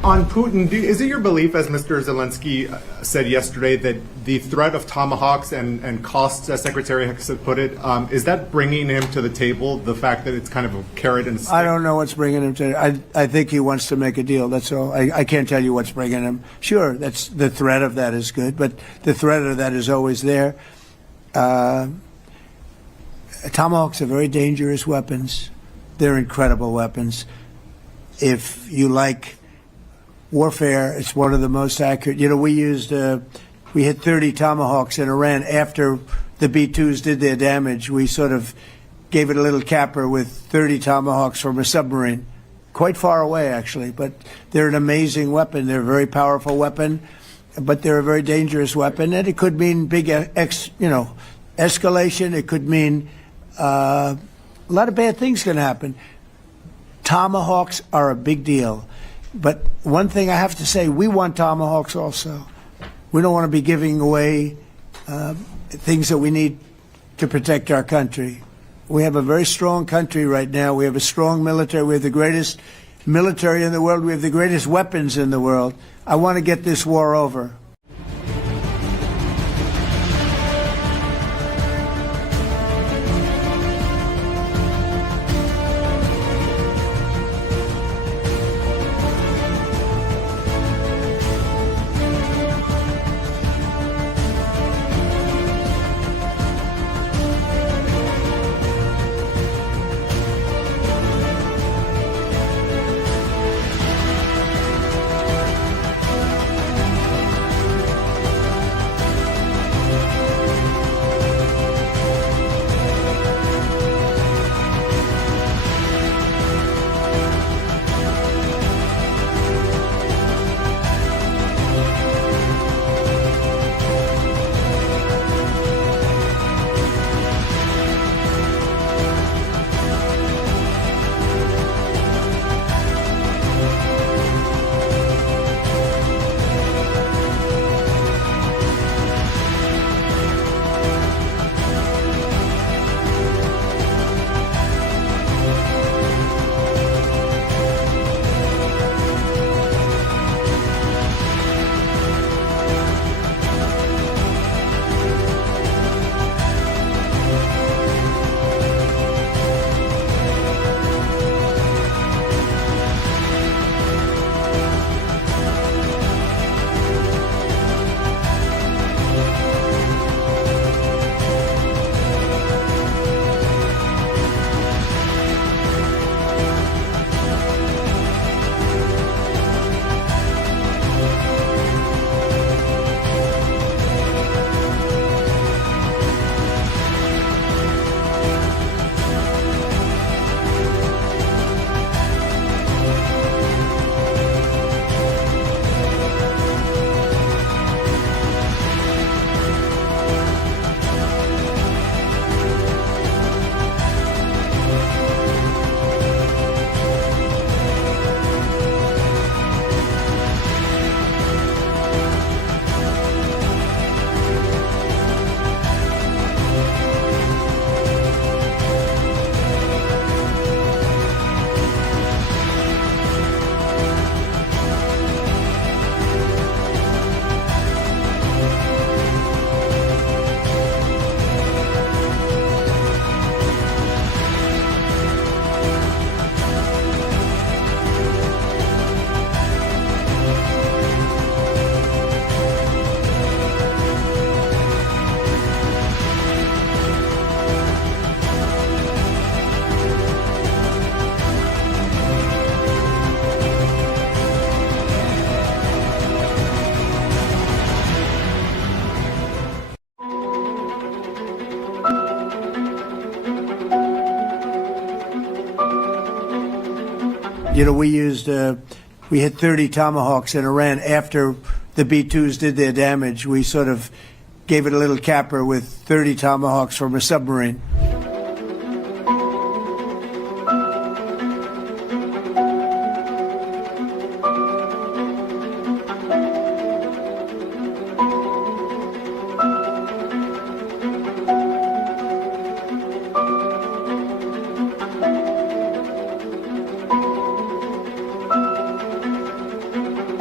On Putin, is it your belief, as Mr. Zelensky said yesterday, that the threat of Tomahawks and costs, as Secretary Hicks had put it, is that bringing him to the table, the fact that it's kind of a carrot and stick? I don't know what's bringing him to. I think he wants to make a deal. That's all. I can't tell you what's bringing him. Sure, that's the threat of that is good, but the threat of that is always there. Tomahawks are very dangerous weapons. They're incredible weapons. If you like warfare, it's one of the most accurate. You know, we hit 30 Tomahawks in Iran after the B-2s did their damage. We sort of gave it a little capper with 30 Tomahawks from a submarine, quite far away actually. But they're an amazing weapon. They're a very powerful weapon, but they're a very dangerous weapon, and it could mean big, escalation. It could mean a lot of bad things can happen. Tomahawks are a big deal. But one thing I have to say, we want Tomahawks also. We don't want to be giving away things that we need to protect our country. We have a very strong country right now. We have a strong military. We have the greatest military in the world. We have the greatest weapons in the world. I want to get this war over. You know, we hit 30 Tomahawks in Iran after the B-2s did their damage. We sort of gave it a little capper with 30 Tomahawks from a submarine.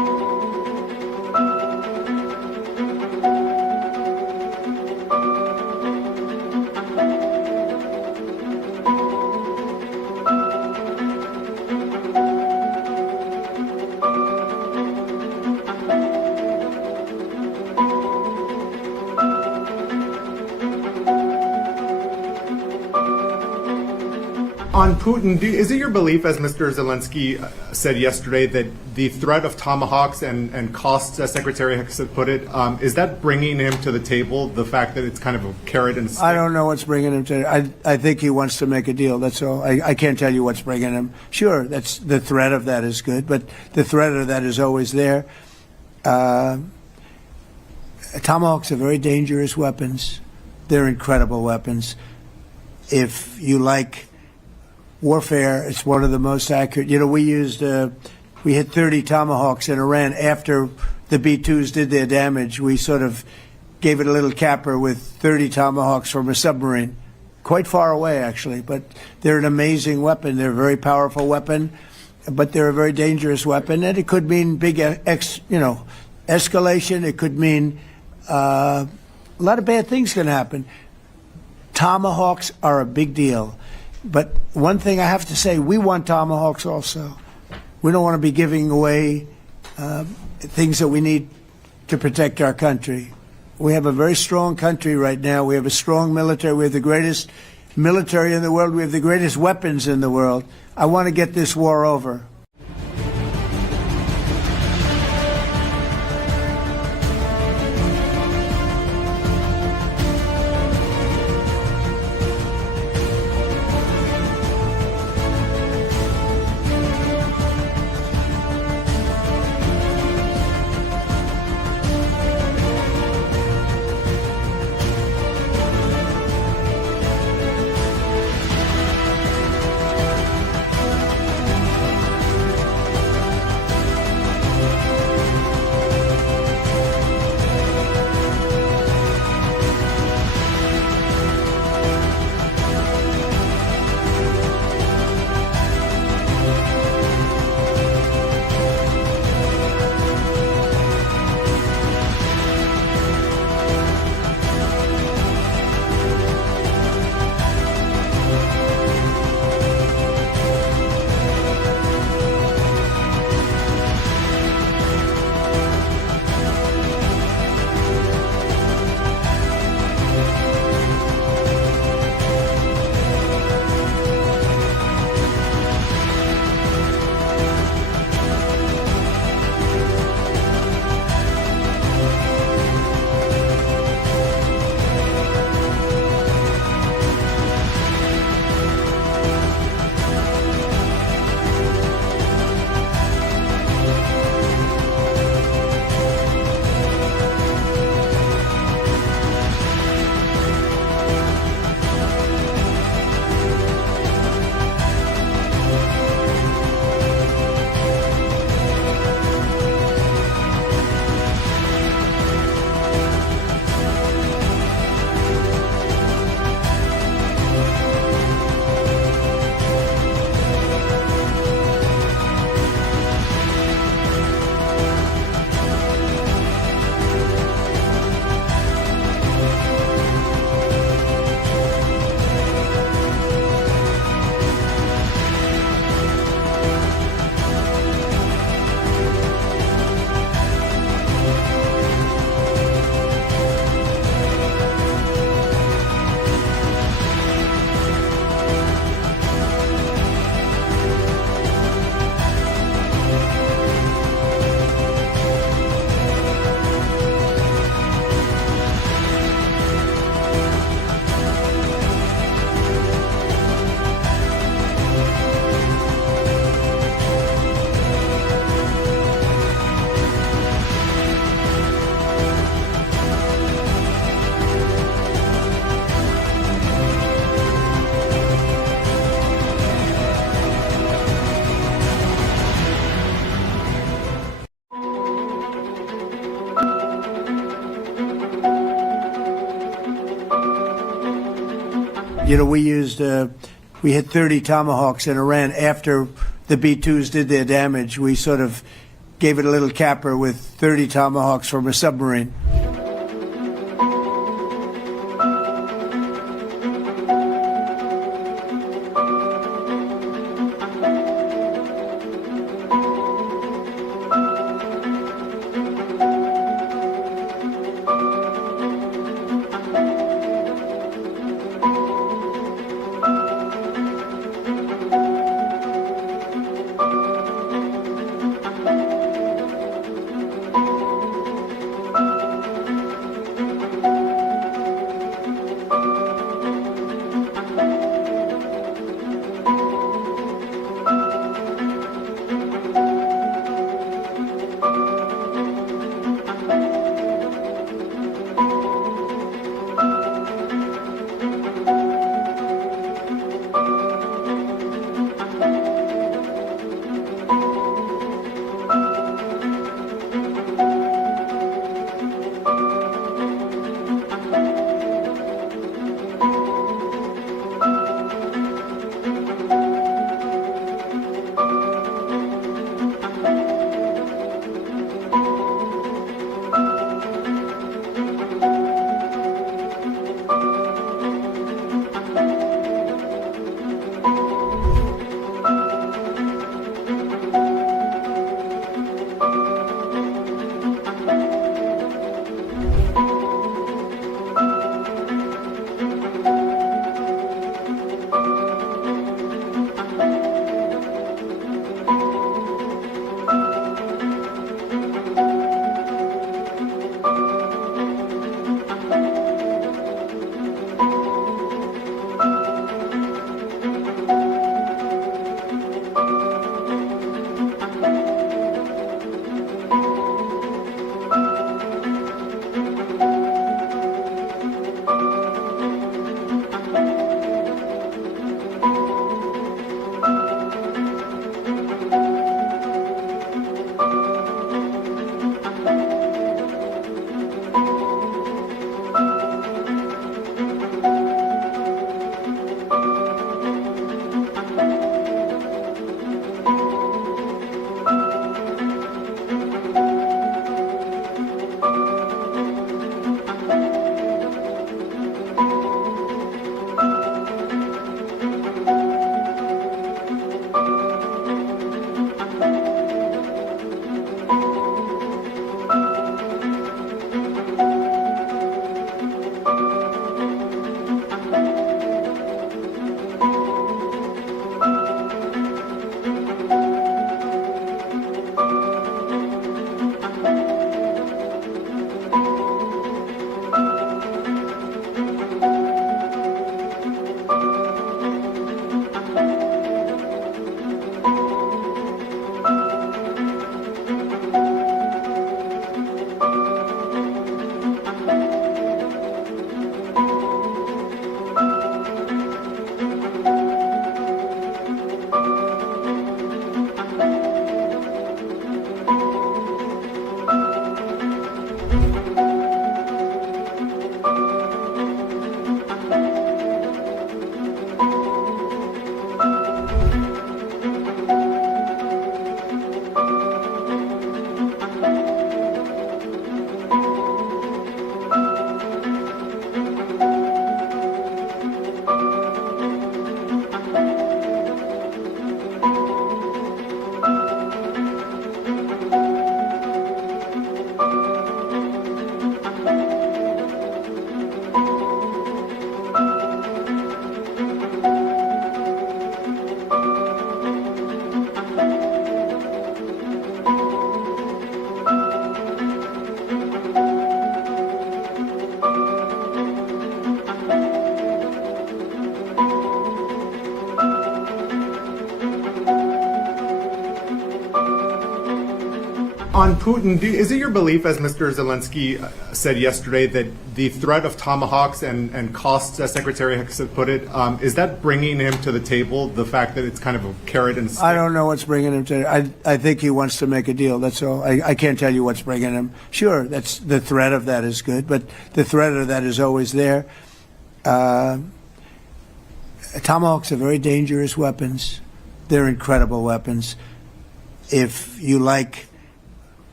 On Putin, is it your belief, as Mr. Zelensky said yesterday, that the threat of Tomahawks and costs, as Secretary Hicks had put it, is that bringing him to the table, the fact that it's kind of a carrot and stick? I don't know what's bringing him to. I think he wants to make a deal. That's all. I can't tell you what's bringing him. Sure, that's the threat of that is good, but the threat of that is always there. Tomahawks are very dangerous weapons. They're incredible weapons. If you like warfare, it's one of the most accurate. You know, we hit 30 Tomahawks in Iran after the B-2s did their damage. We sort of gave it a little capper with 30 Tomahawks from a submarine, quite far away actually. But they're an amazing weapon. They're a very powerful weapon, but they're a very dangerous weapon, and it could mean big, escalation. It could mean a lot of bad things can happen. Tomahawks are a big deal. But one thing I have to say, we want Tomahawks also. We don't want to be giving away things that we need to protect our country. We have a very strong country right now. We have a strong military. We have the greatest military in the world. We have the greatest weapons in the world. I want to get this war over. You know, we hit 30 Tomahawks in Iran after the B-2s did their damage. We sort of gave it a little capper with 30 Tomahawks from a submarine. On Putin, is it your belief, as Mr. Zelensky said yesterday, that the threat of Tomahawks and costs, as Secretary Hicks put it, is that bringing him to the table, the fact that it's kind of a carrot and stick? I don't know what's bringing him to I think he wants to make a deal, that's all. I can't tell you what's bringing him. Sure, that's the threat of that is good, but the threat of that is always there. Tomahawks are very dangerous weapons. They're incredible weapons. If you like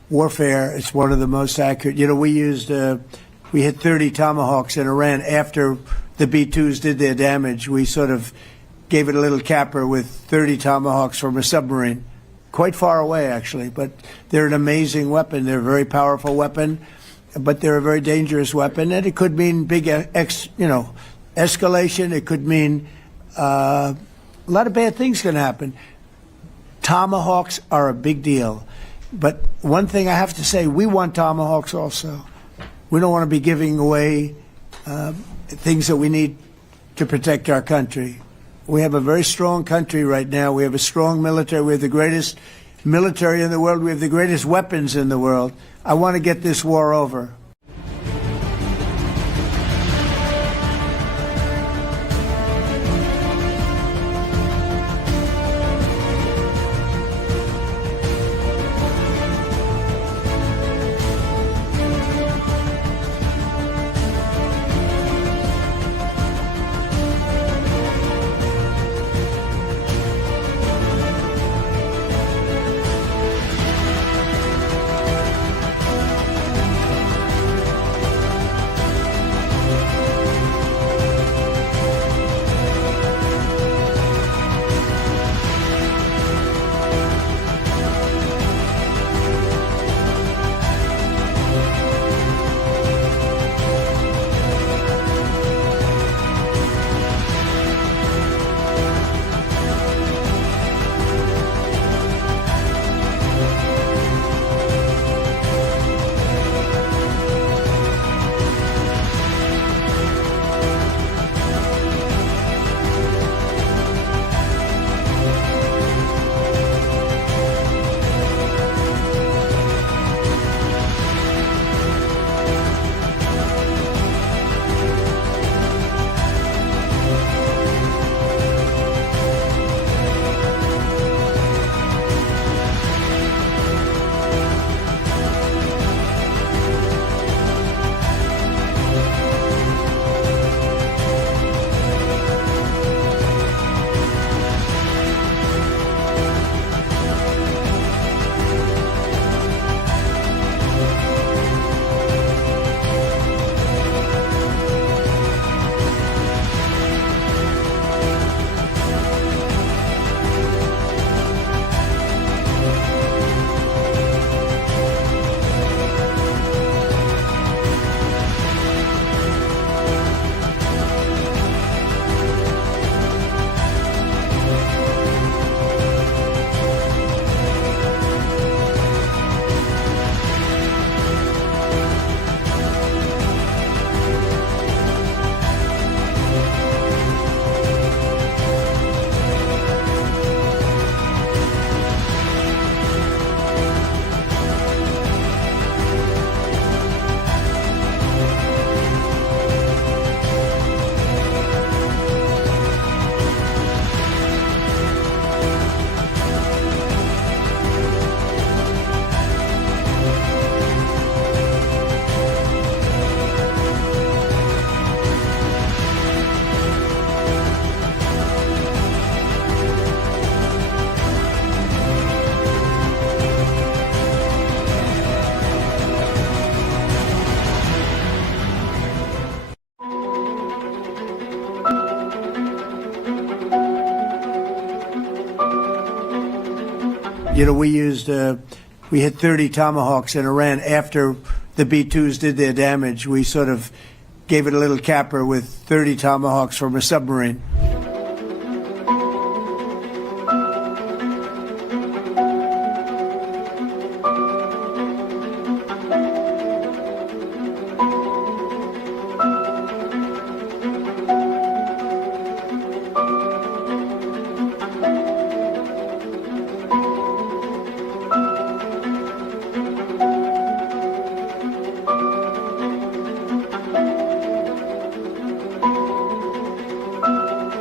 warfare, it's one of the most accurate. You know, we hit 30 Tomahawks in Iran after the B-2s did their damage. We sort of gave it a little capper with 30 Tomahawks from a submarine, quite far away, actually. But they're an amazing weapon. They're a very powerful weapon, but they're a very dangerous weapon. And it could mean big, escalation. It could mean a lot of bad things can happen. Tomahawks are a big deal. But one thing I have to say, we want Tomahawks also. We don't want to be giving away things that we need to protect our country. We have a very strong country right now. We have a strong military. We have the greatest military in the world. We have the greatest weapons in the world. I want to get this war over. You know, we hit 30 Tomahawks in Iran after the B-2s did their damage. We sort of gave it a little capper with 30 Tomahawks from a submarine.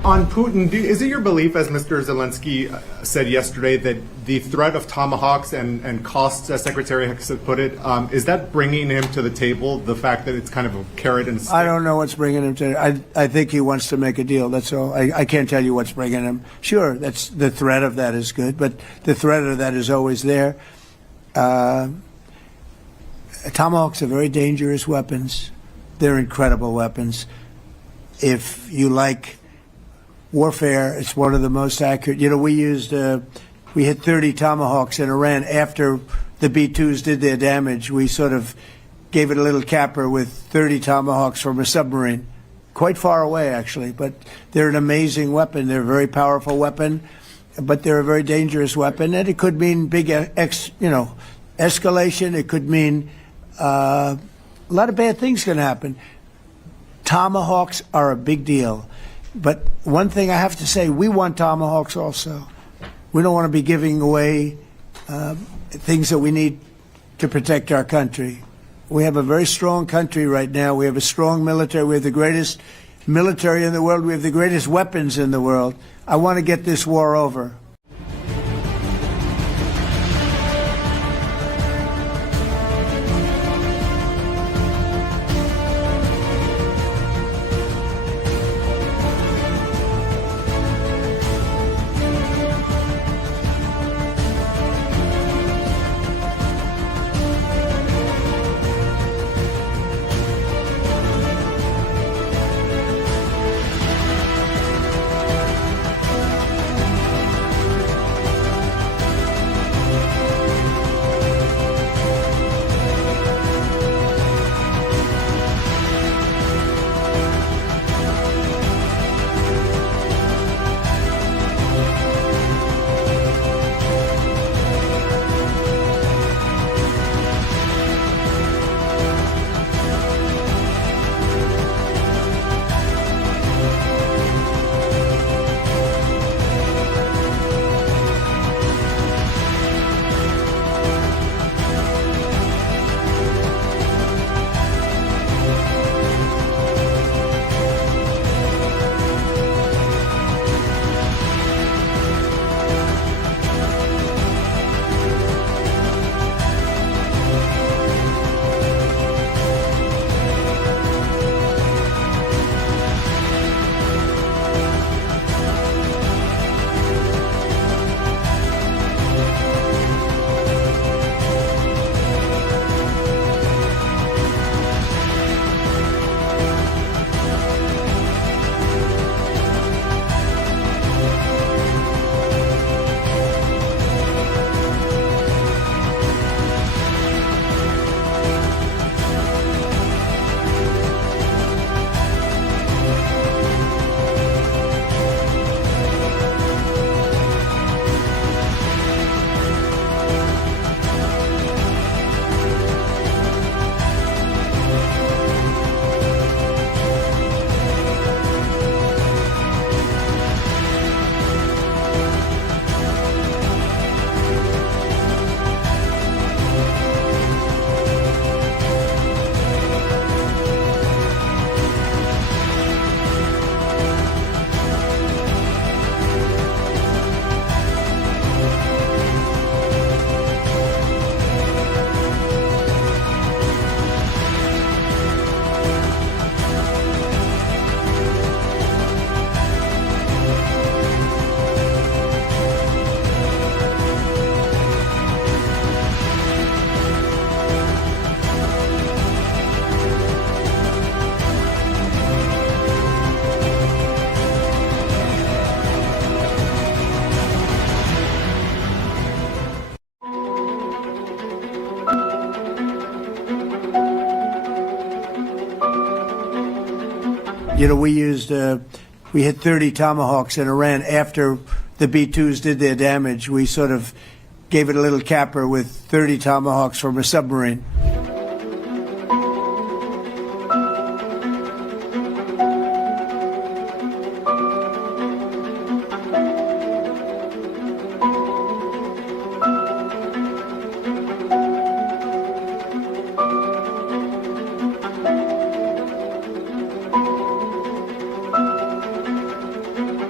On Putin, is it your belief, as Mr. Zelensky said yesterday, that the threat of Tomahawks and costs, as Secretary Hicks put it, is that bringing him to the table, the fact that it's kind of a carrot and stick? I don't know what's bringing him to. I think he wants to make a deal. That's all. I can't tell you what's bringing him. Sure, that's the threat of that is good, but the threat of that is always there. Tomahawks are very dangerous weapons. They're incredible weapons. If you like warfare, it's one of the most accurate. You know, we hit 30 Tomahawks in Iran after the B-2s did their damage. We sort of gave it a little capper with 30 Tomahawks from a submarine, quite far away actually. But they're an amazing weapon. They're a very powerful weapon, but they're a very dangerous weapon, and it could mean big, escalation. It could mean a lot of bad things can happen. Tomahawks are a big deal. But one thing I have to say, we want Tomahawks also. We don't want to be giving away things that we need to protect our country. We have a very strong country right now. We have a strong military. We have the greatest military in the world. We have the greatest weapons in the world. I want to get this war over. You know, we hit 30 Tomahawks in Iran after the B-2s did their damage. We sort of gave it a little capper with 30 Tomahawks from a submarine.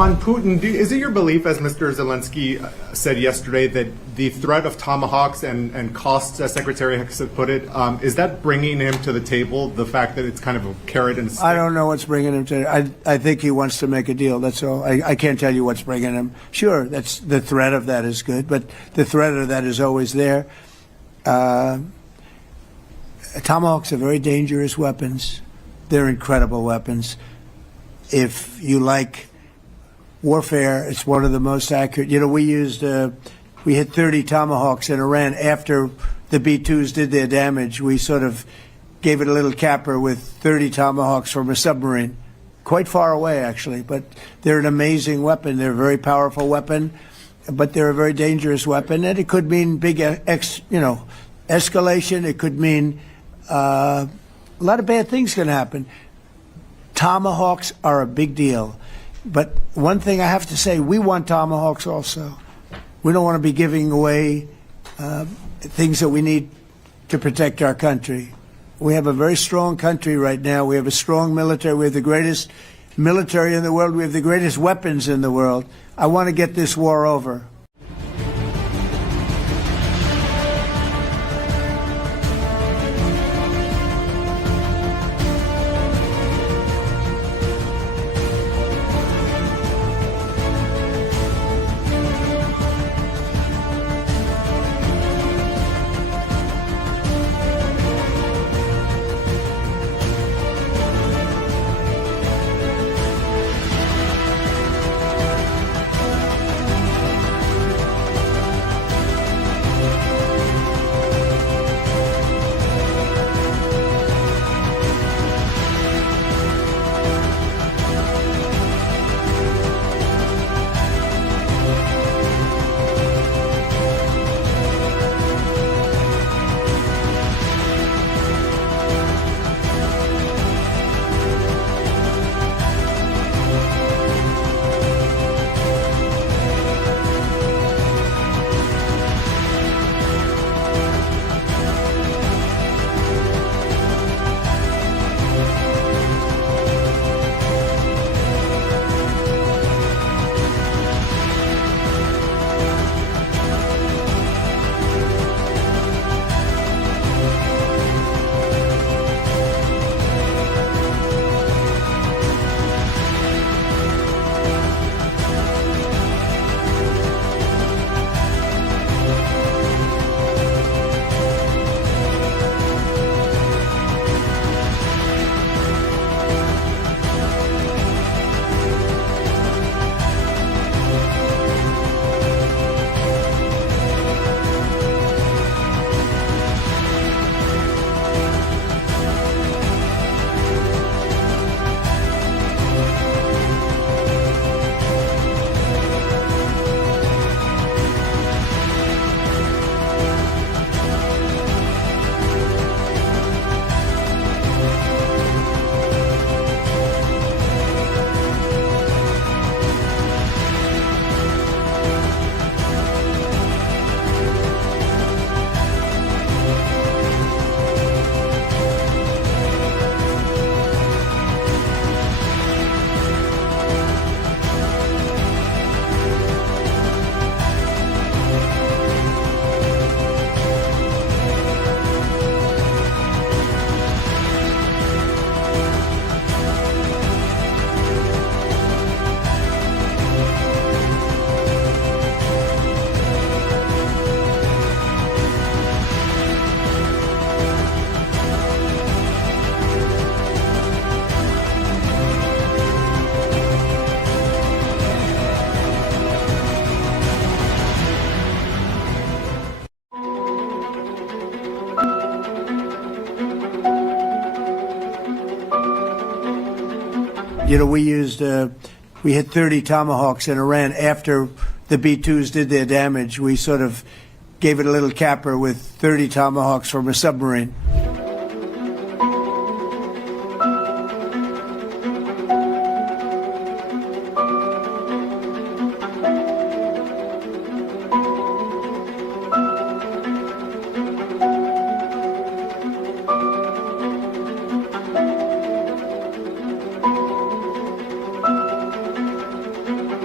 On Putin, is it your belief, as Mr. Zelensky said yesterday, that the threat of Tomahawks and costs, as Secretary Hicks put it, is that bringing him to the table, the fact that it's kind of a carrot and stick? I don't know what's bringing him to. I think he wants to make a deal. That's all. I can't tell you what's bringing him. Sure, that's the threat of that is good, but the threat of that is always there. Tomahawks are very dangerous weapons. They're incredible weapons. If you like warfare, it's one of the most accurate. You know, we hit 30 Tomahawks in Iran after the B-2s did their damage. We sort of gave it a little capper with 30 Tomahawks from a submarine, quite far away actually. But they're an amazing weapon. They're a very powerful weapon, but they're a very dangerous weapon, and it could mean big, escalation. It could mean a lot of bad things can happen. Tomahawks are a big deal. But one thing I have to say, we want Tomahawks also. We don't want to be giving away things that we need to protect our country. We have a very strong country right now. We have a strong military. We have the greatest military in the world. We have the greatest weapons in the world. I want to get this war over. You know, we hit 30 Tomahawks in Iran after the B-2s did their damage. We sort of gave it a little capper with 30 Tomahawks from a submarine.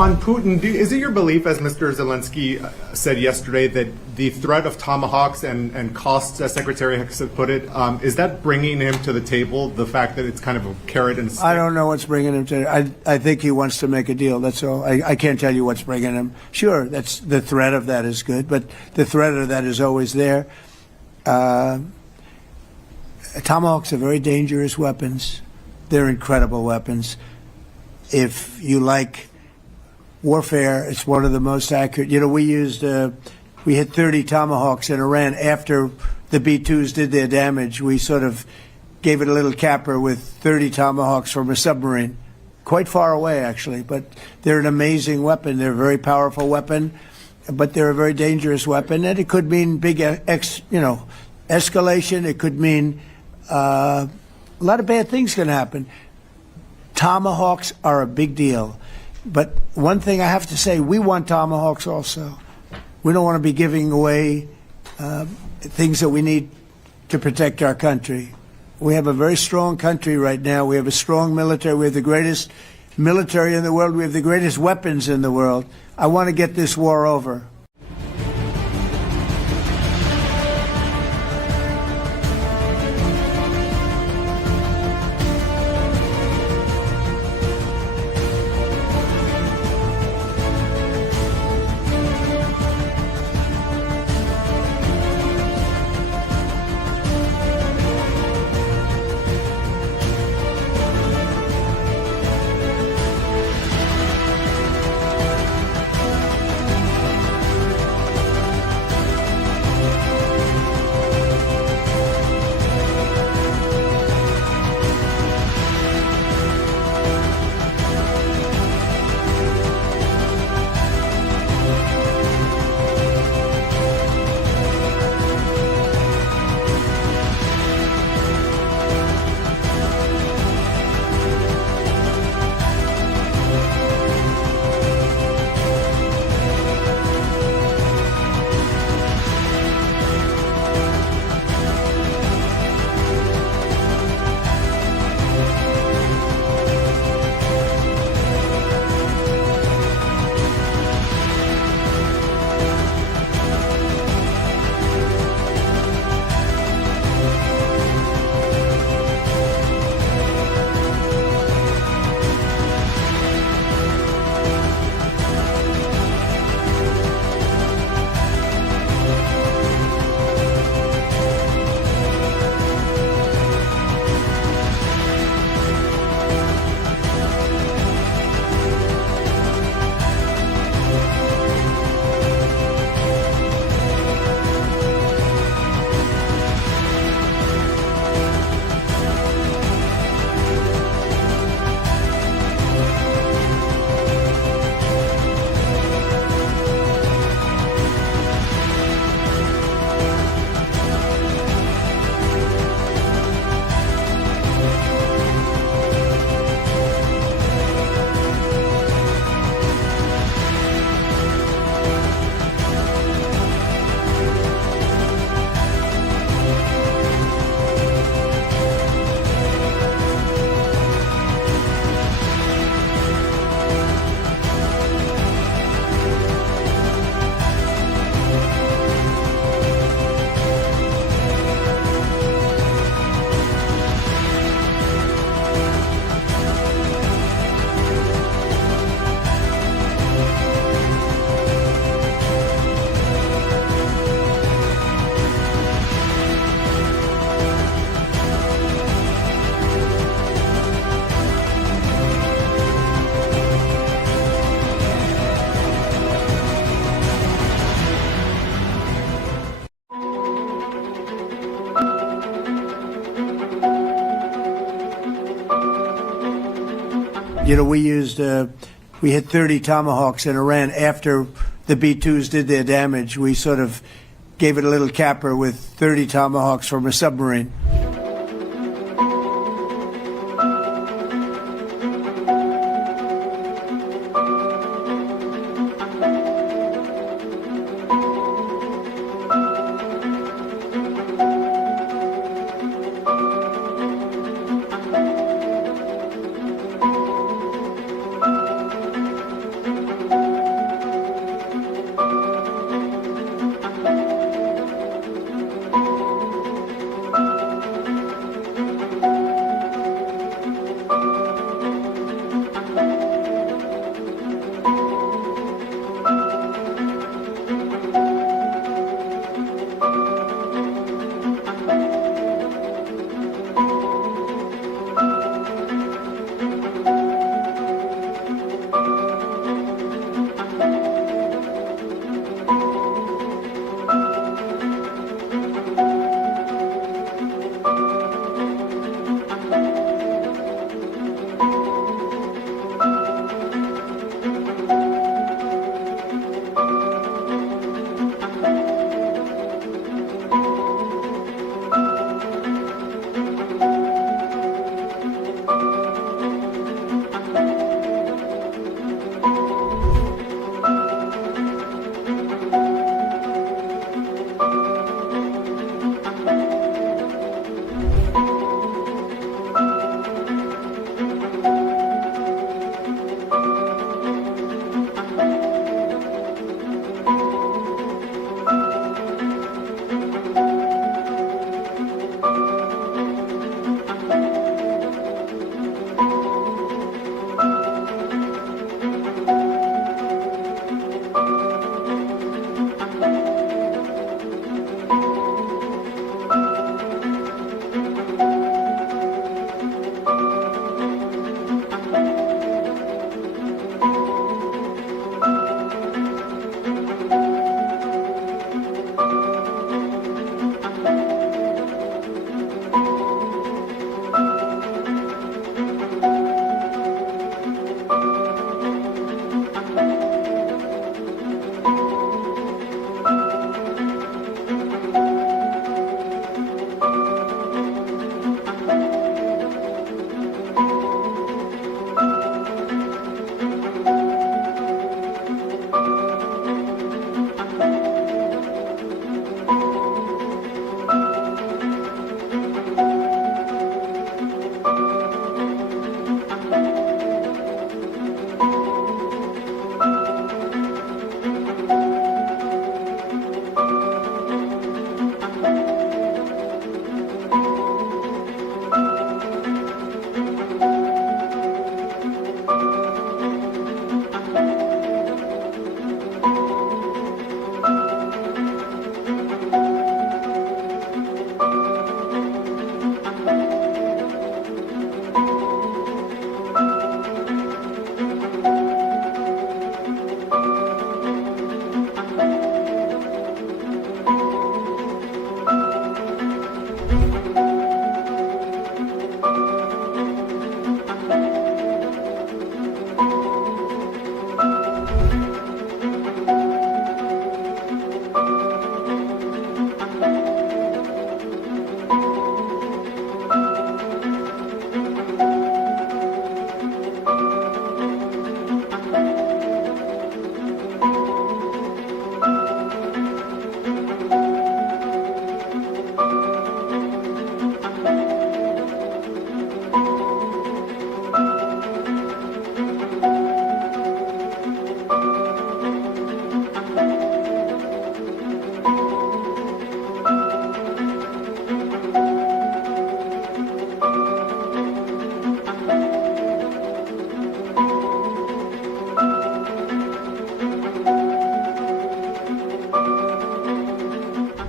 On Putin, is it your belief, as Mr. Zelensky said yesterday, that the threat of Tomahawks and costs, as Secretary Hicks put it, is that bringing him to the table, the fact that it's kind of a carrot and stick? I don't know what's bringing him to. I think he wants to make a deal. That's all. I can't tell you what's bringing him. Sure, that's the threat of that is good, but the threat of that is always there. Tomahawks are very dangerous weapons. They're incredible weapons. If you like warfare, it's one of the most accurate. You know, we hit 30 Tomahawks in Iran after the B-2s did their damage. We sort of gave it a little capper with 30 Tomahawks from a submarine, quite far away actually. But they're an amazing weapon. They're a very powerful weapon, but they're a very dangerous weapon, and it could mean big, escalation. It could mean a lot of bad things can happen. Tomahawks are a big deal. But one thing I have to say, we want Tomahawks also. We don't want to be giving away things that we need to protect our country. We have a very strong country right now. We have a strong military. We have the greatest military in the world. We have the greatest weapons in the world. I want to get this war over. You know, we hit 30 Tomahawks in Iran after the B-2s did their damage. We sort of gave it a little capper with 30 Tomahawks from a submarine.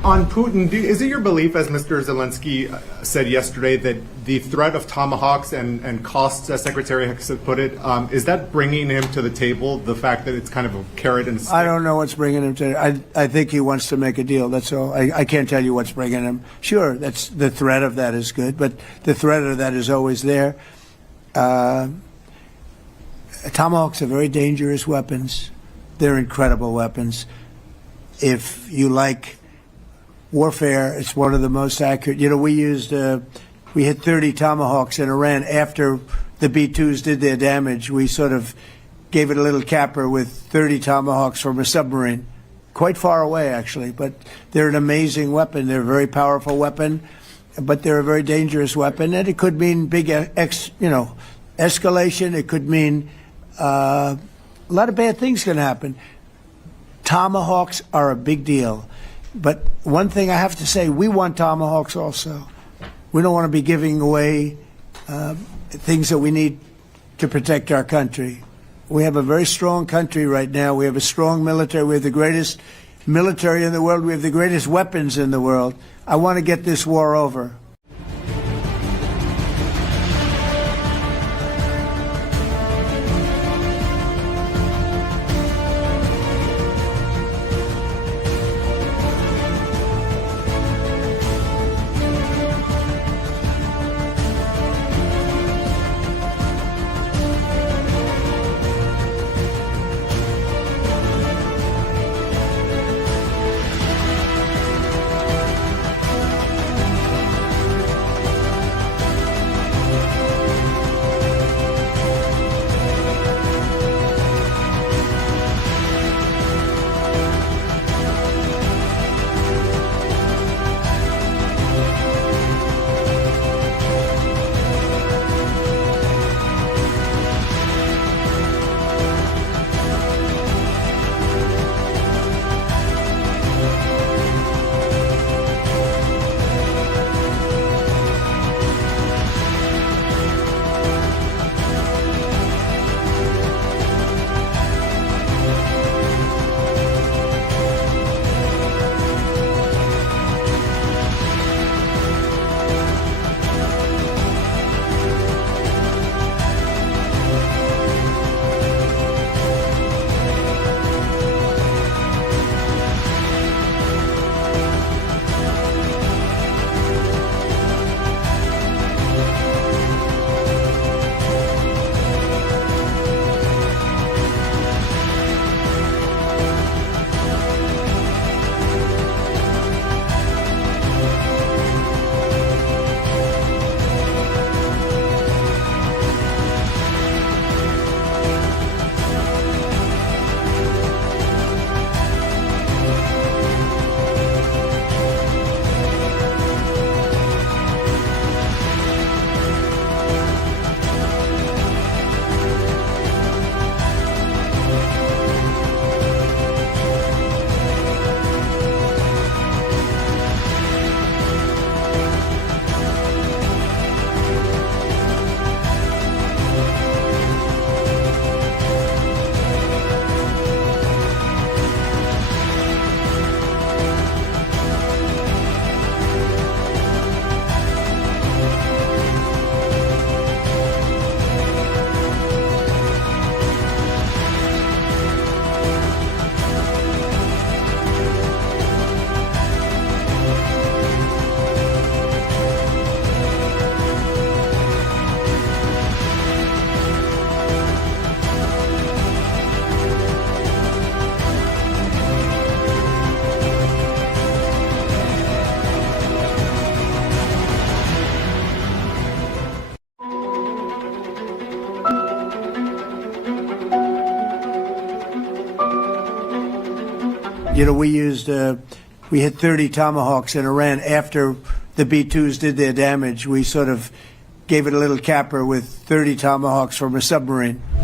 On Putin, is it your belief, as Mr. Zelensky said yesterday, that the threat of Tomahawks and costs, as Secretary Hicks put it, is that bringing him to the table, the fact that it's kind of a carrot and a stick? I don't know what's bringing him to. I think he wants to make a deal. That's all. I can't tell you what's bringing him. Sure, that's the threat of that is good, but the threat of that is always there. Tomahawks are very dangerous weapons. They're incredible weapons. If you like warfare, it's one of the most accurate. You know, we hit 30 Tomahawks in Iran after the B-2s did their damage. We sort of gave it a little capper with 30 Tomahawks from a submarine, quite far away actually. But they're an amazing weapon. They're a very powerful weapon, but they're a very dangerous weapon, and it could mean big, escalation. It could mean a lot of bad things can happen. Tomahawks are a big deal. But one thing I have to say, we want Tomahawks also. We don't want to be giving away things that we need to protect our country. We have a very strong country right now. We have a strong military. We have the greatest military in the world. We have the greatest weapons in the world. I want to get this war over. You know, we hit 30 Tomahawks in Iran after the B-2s did their damage. We sort of gave it a little capper with 30 Tomahawks from a submarine,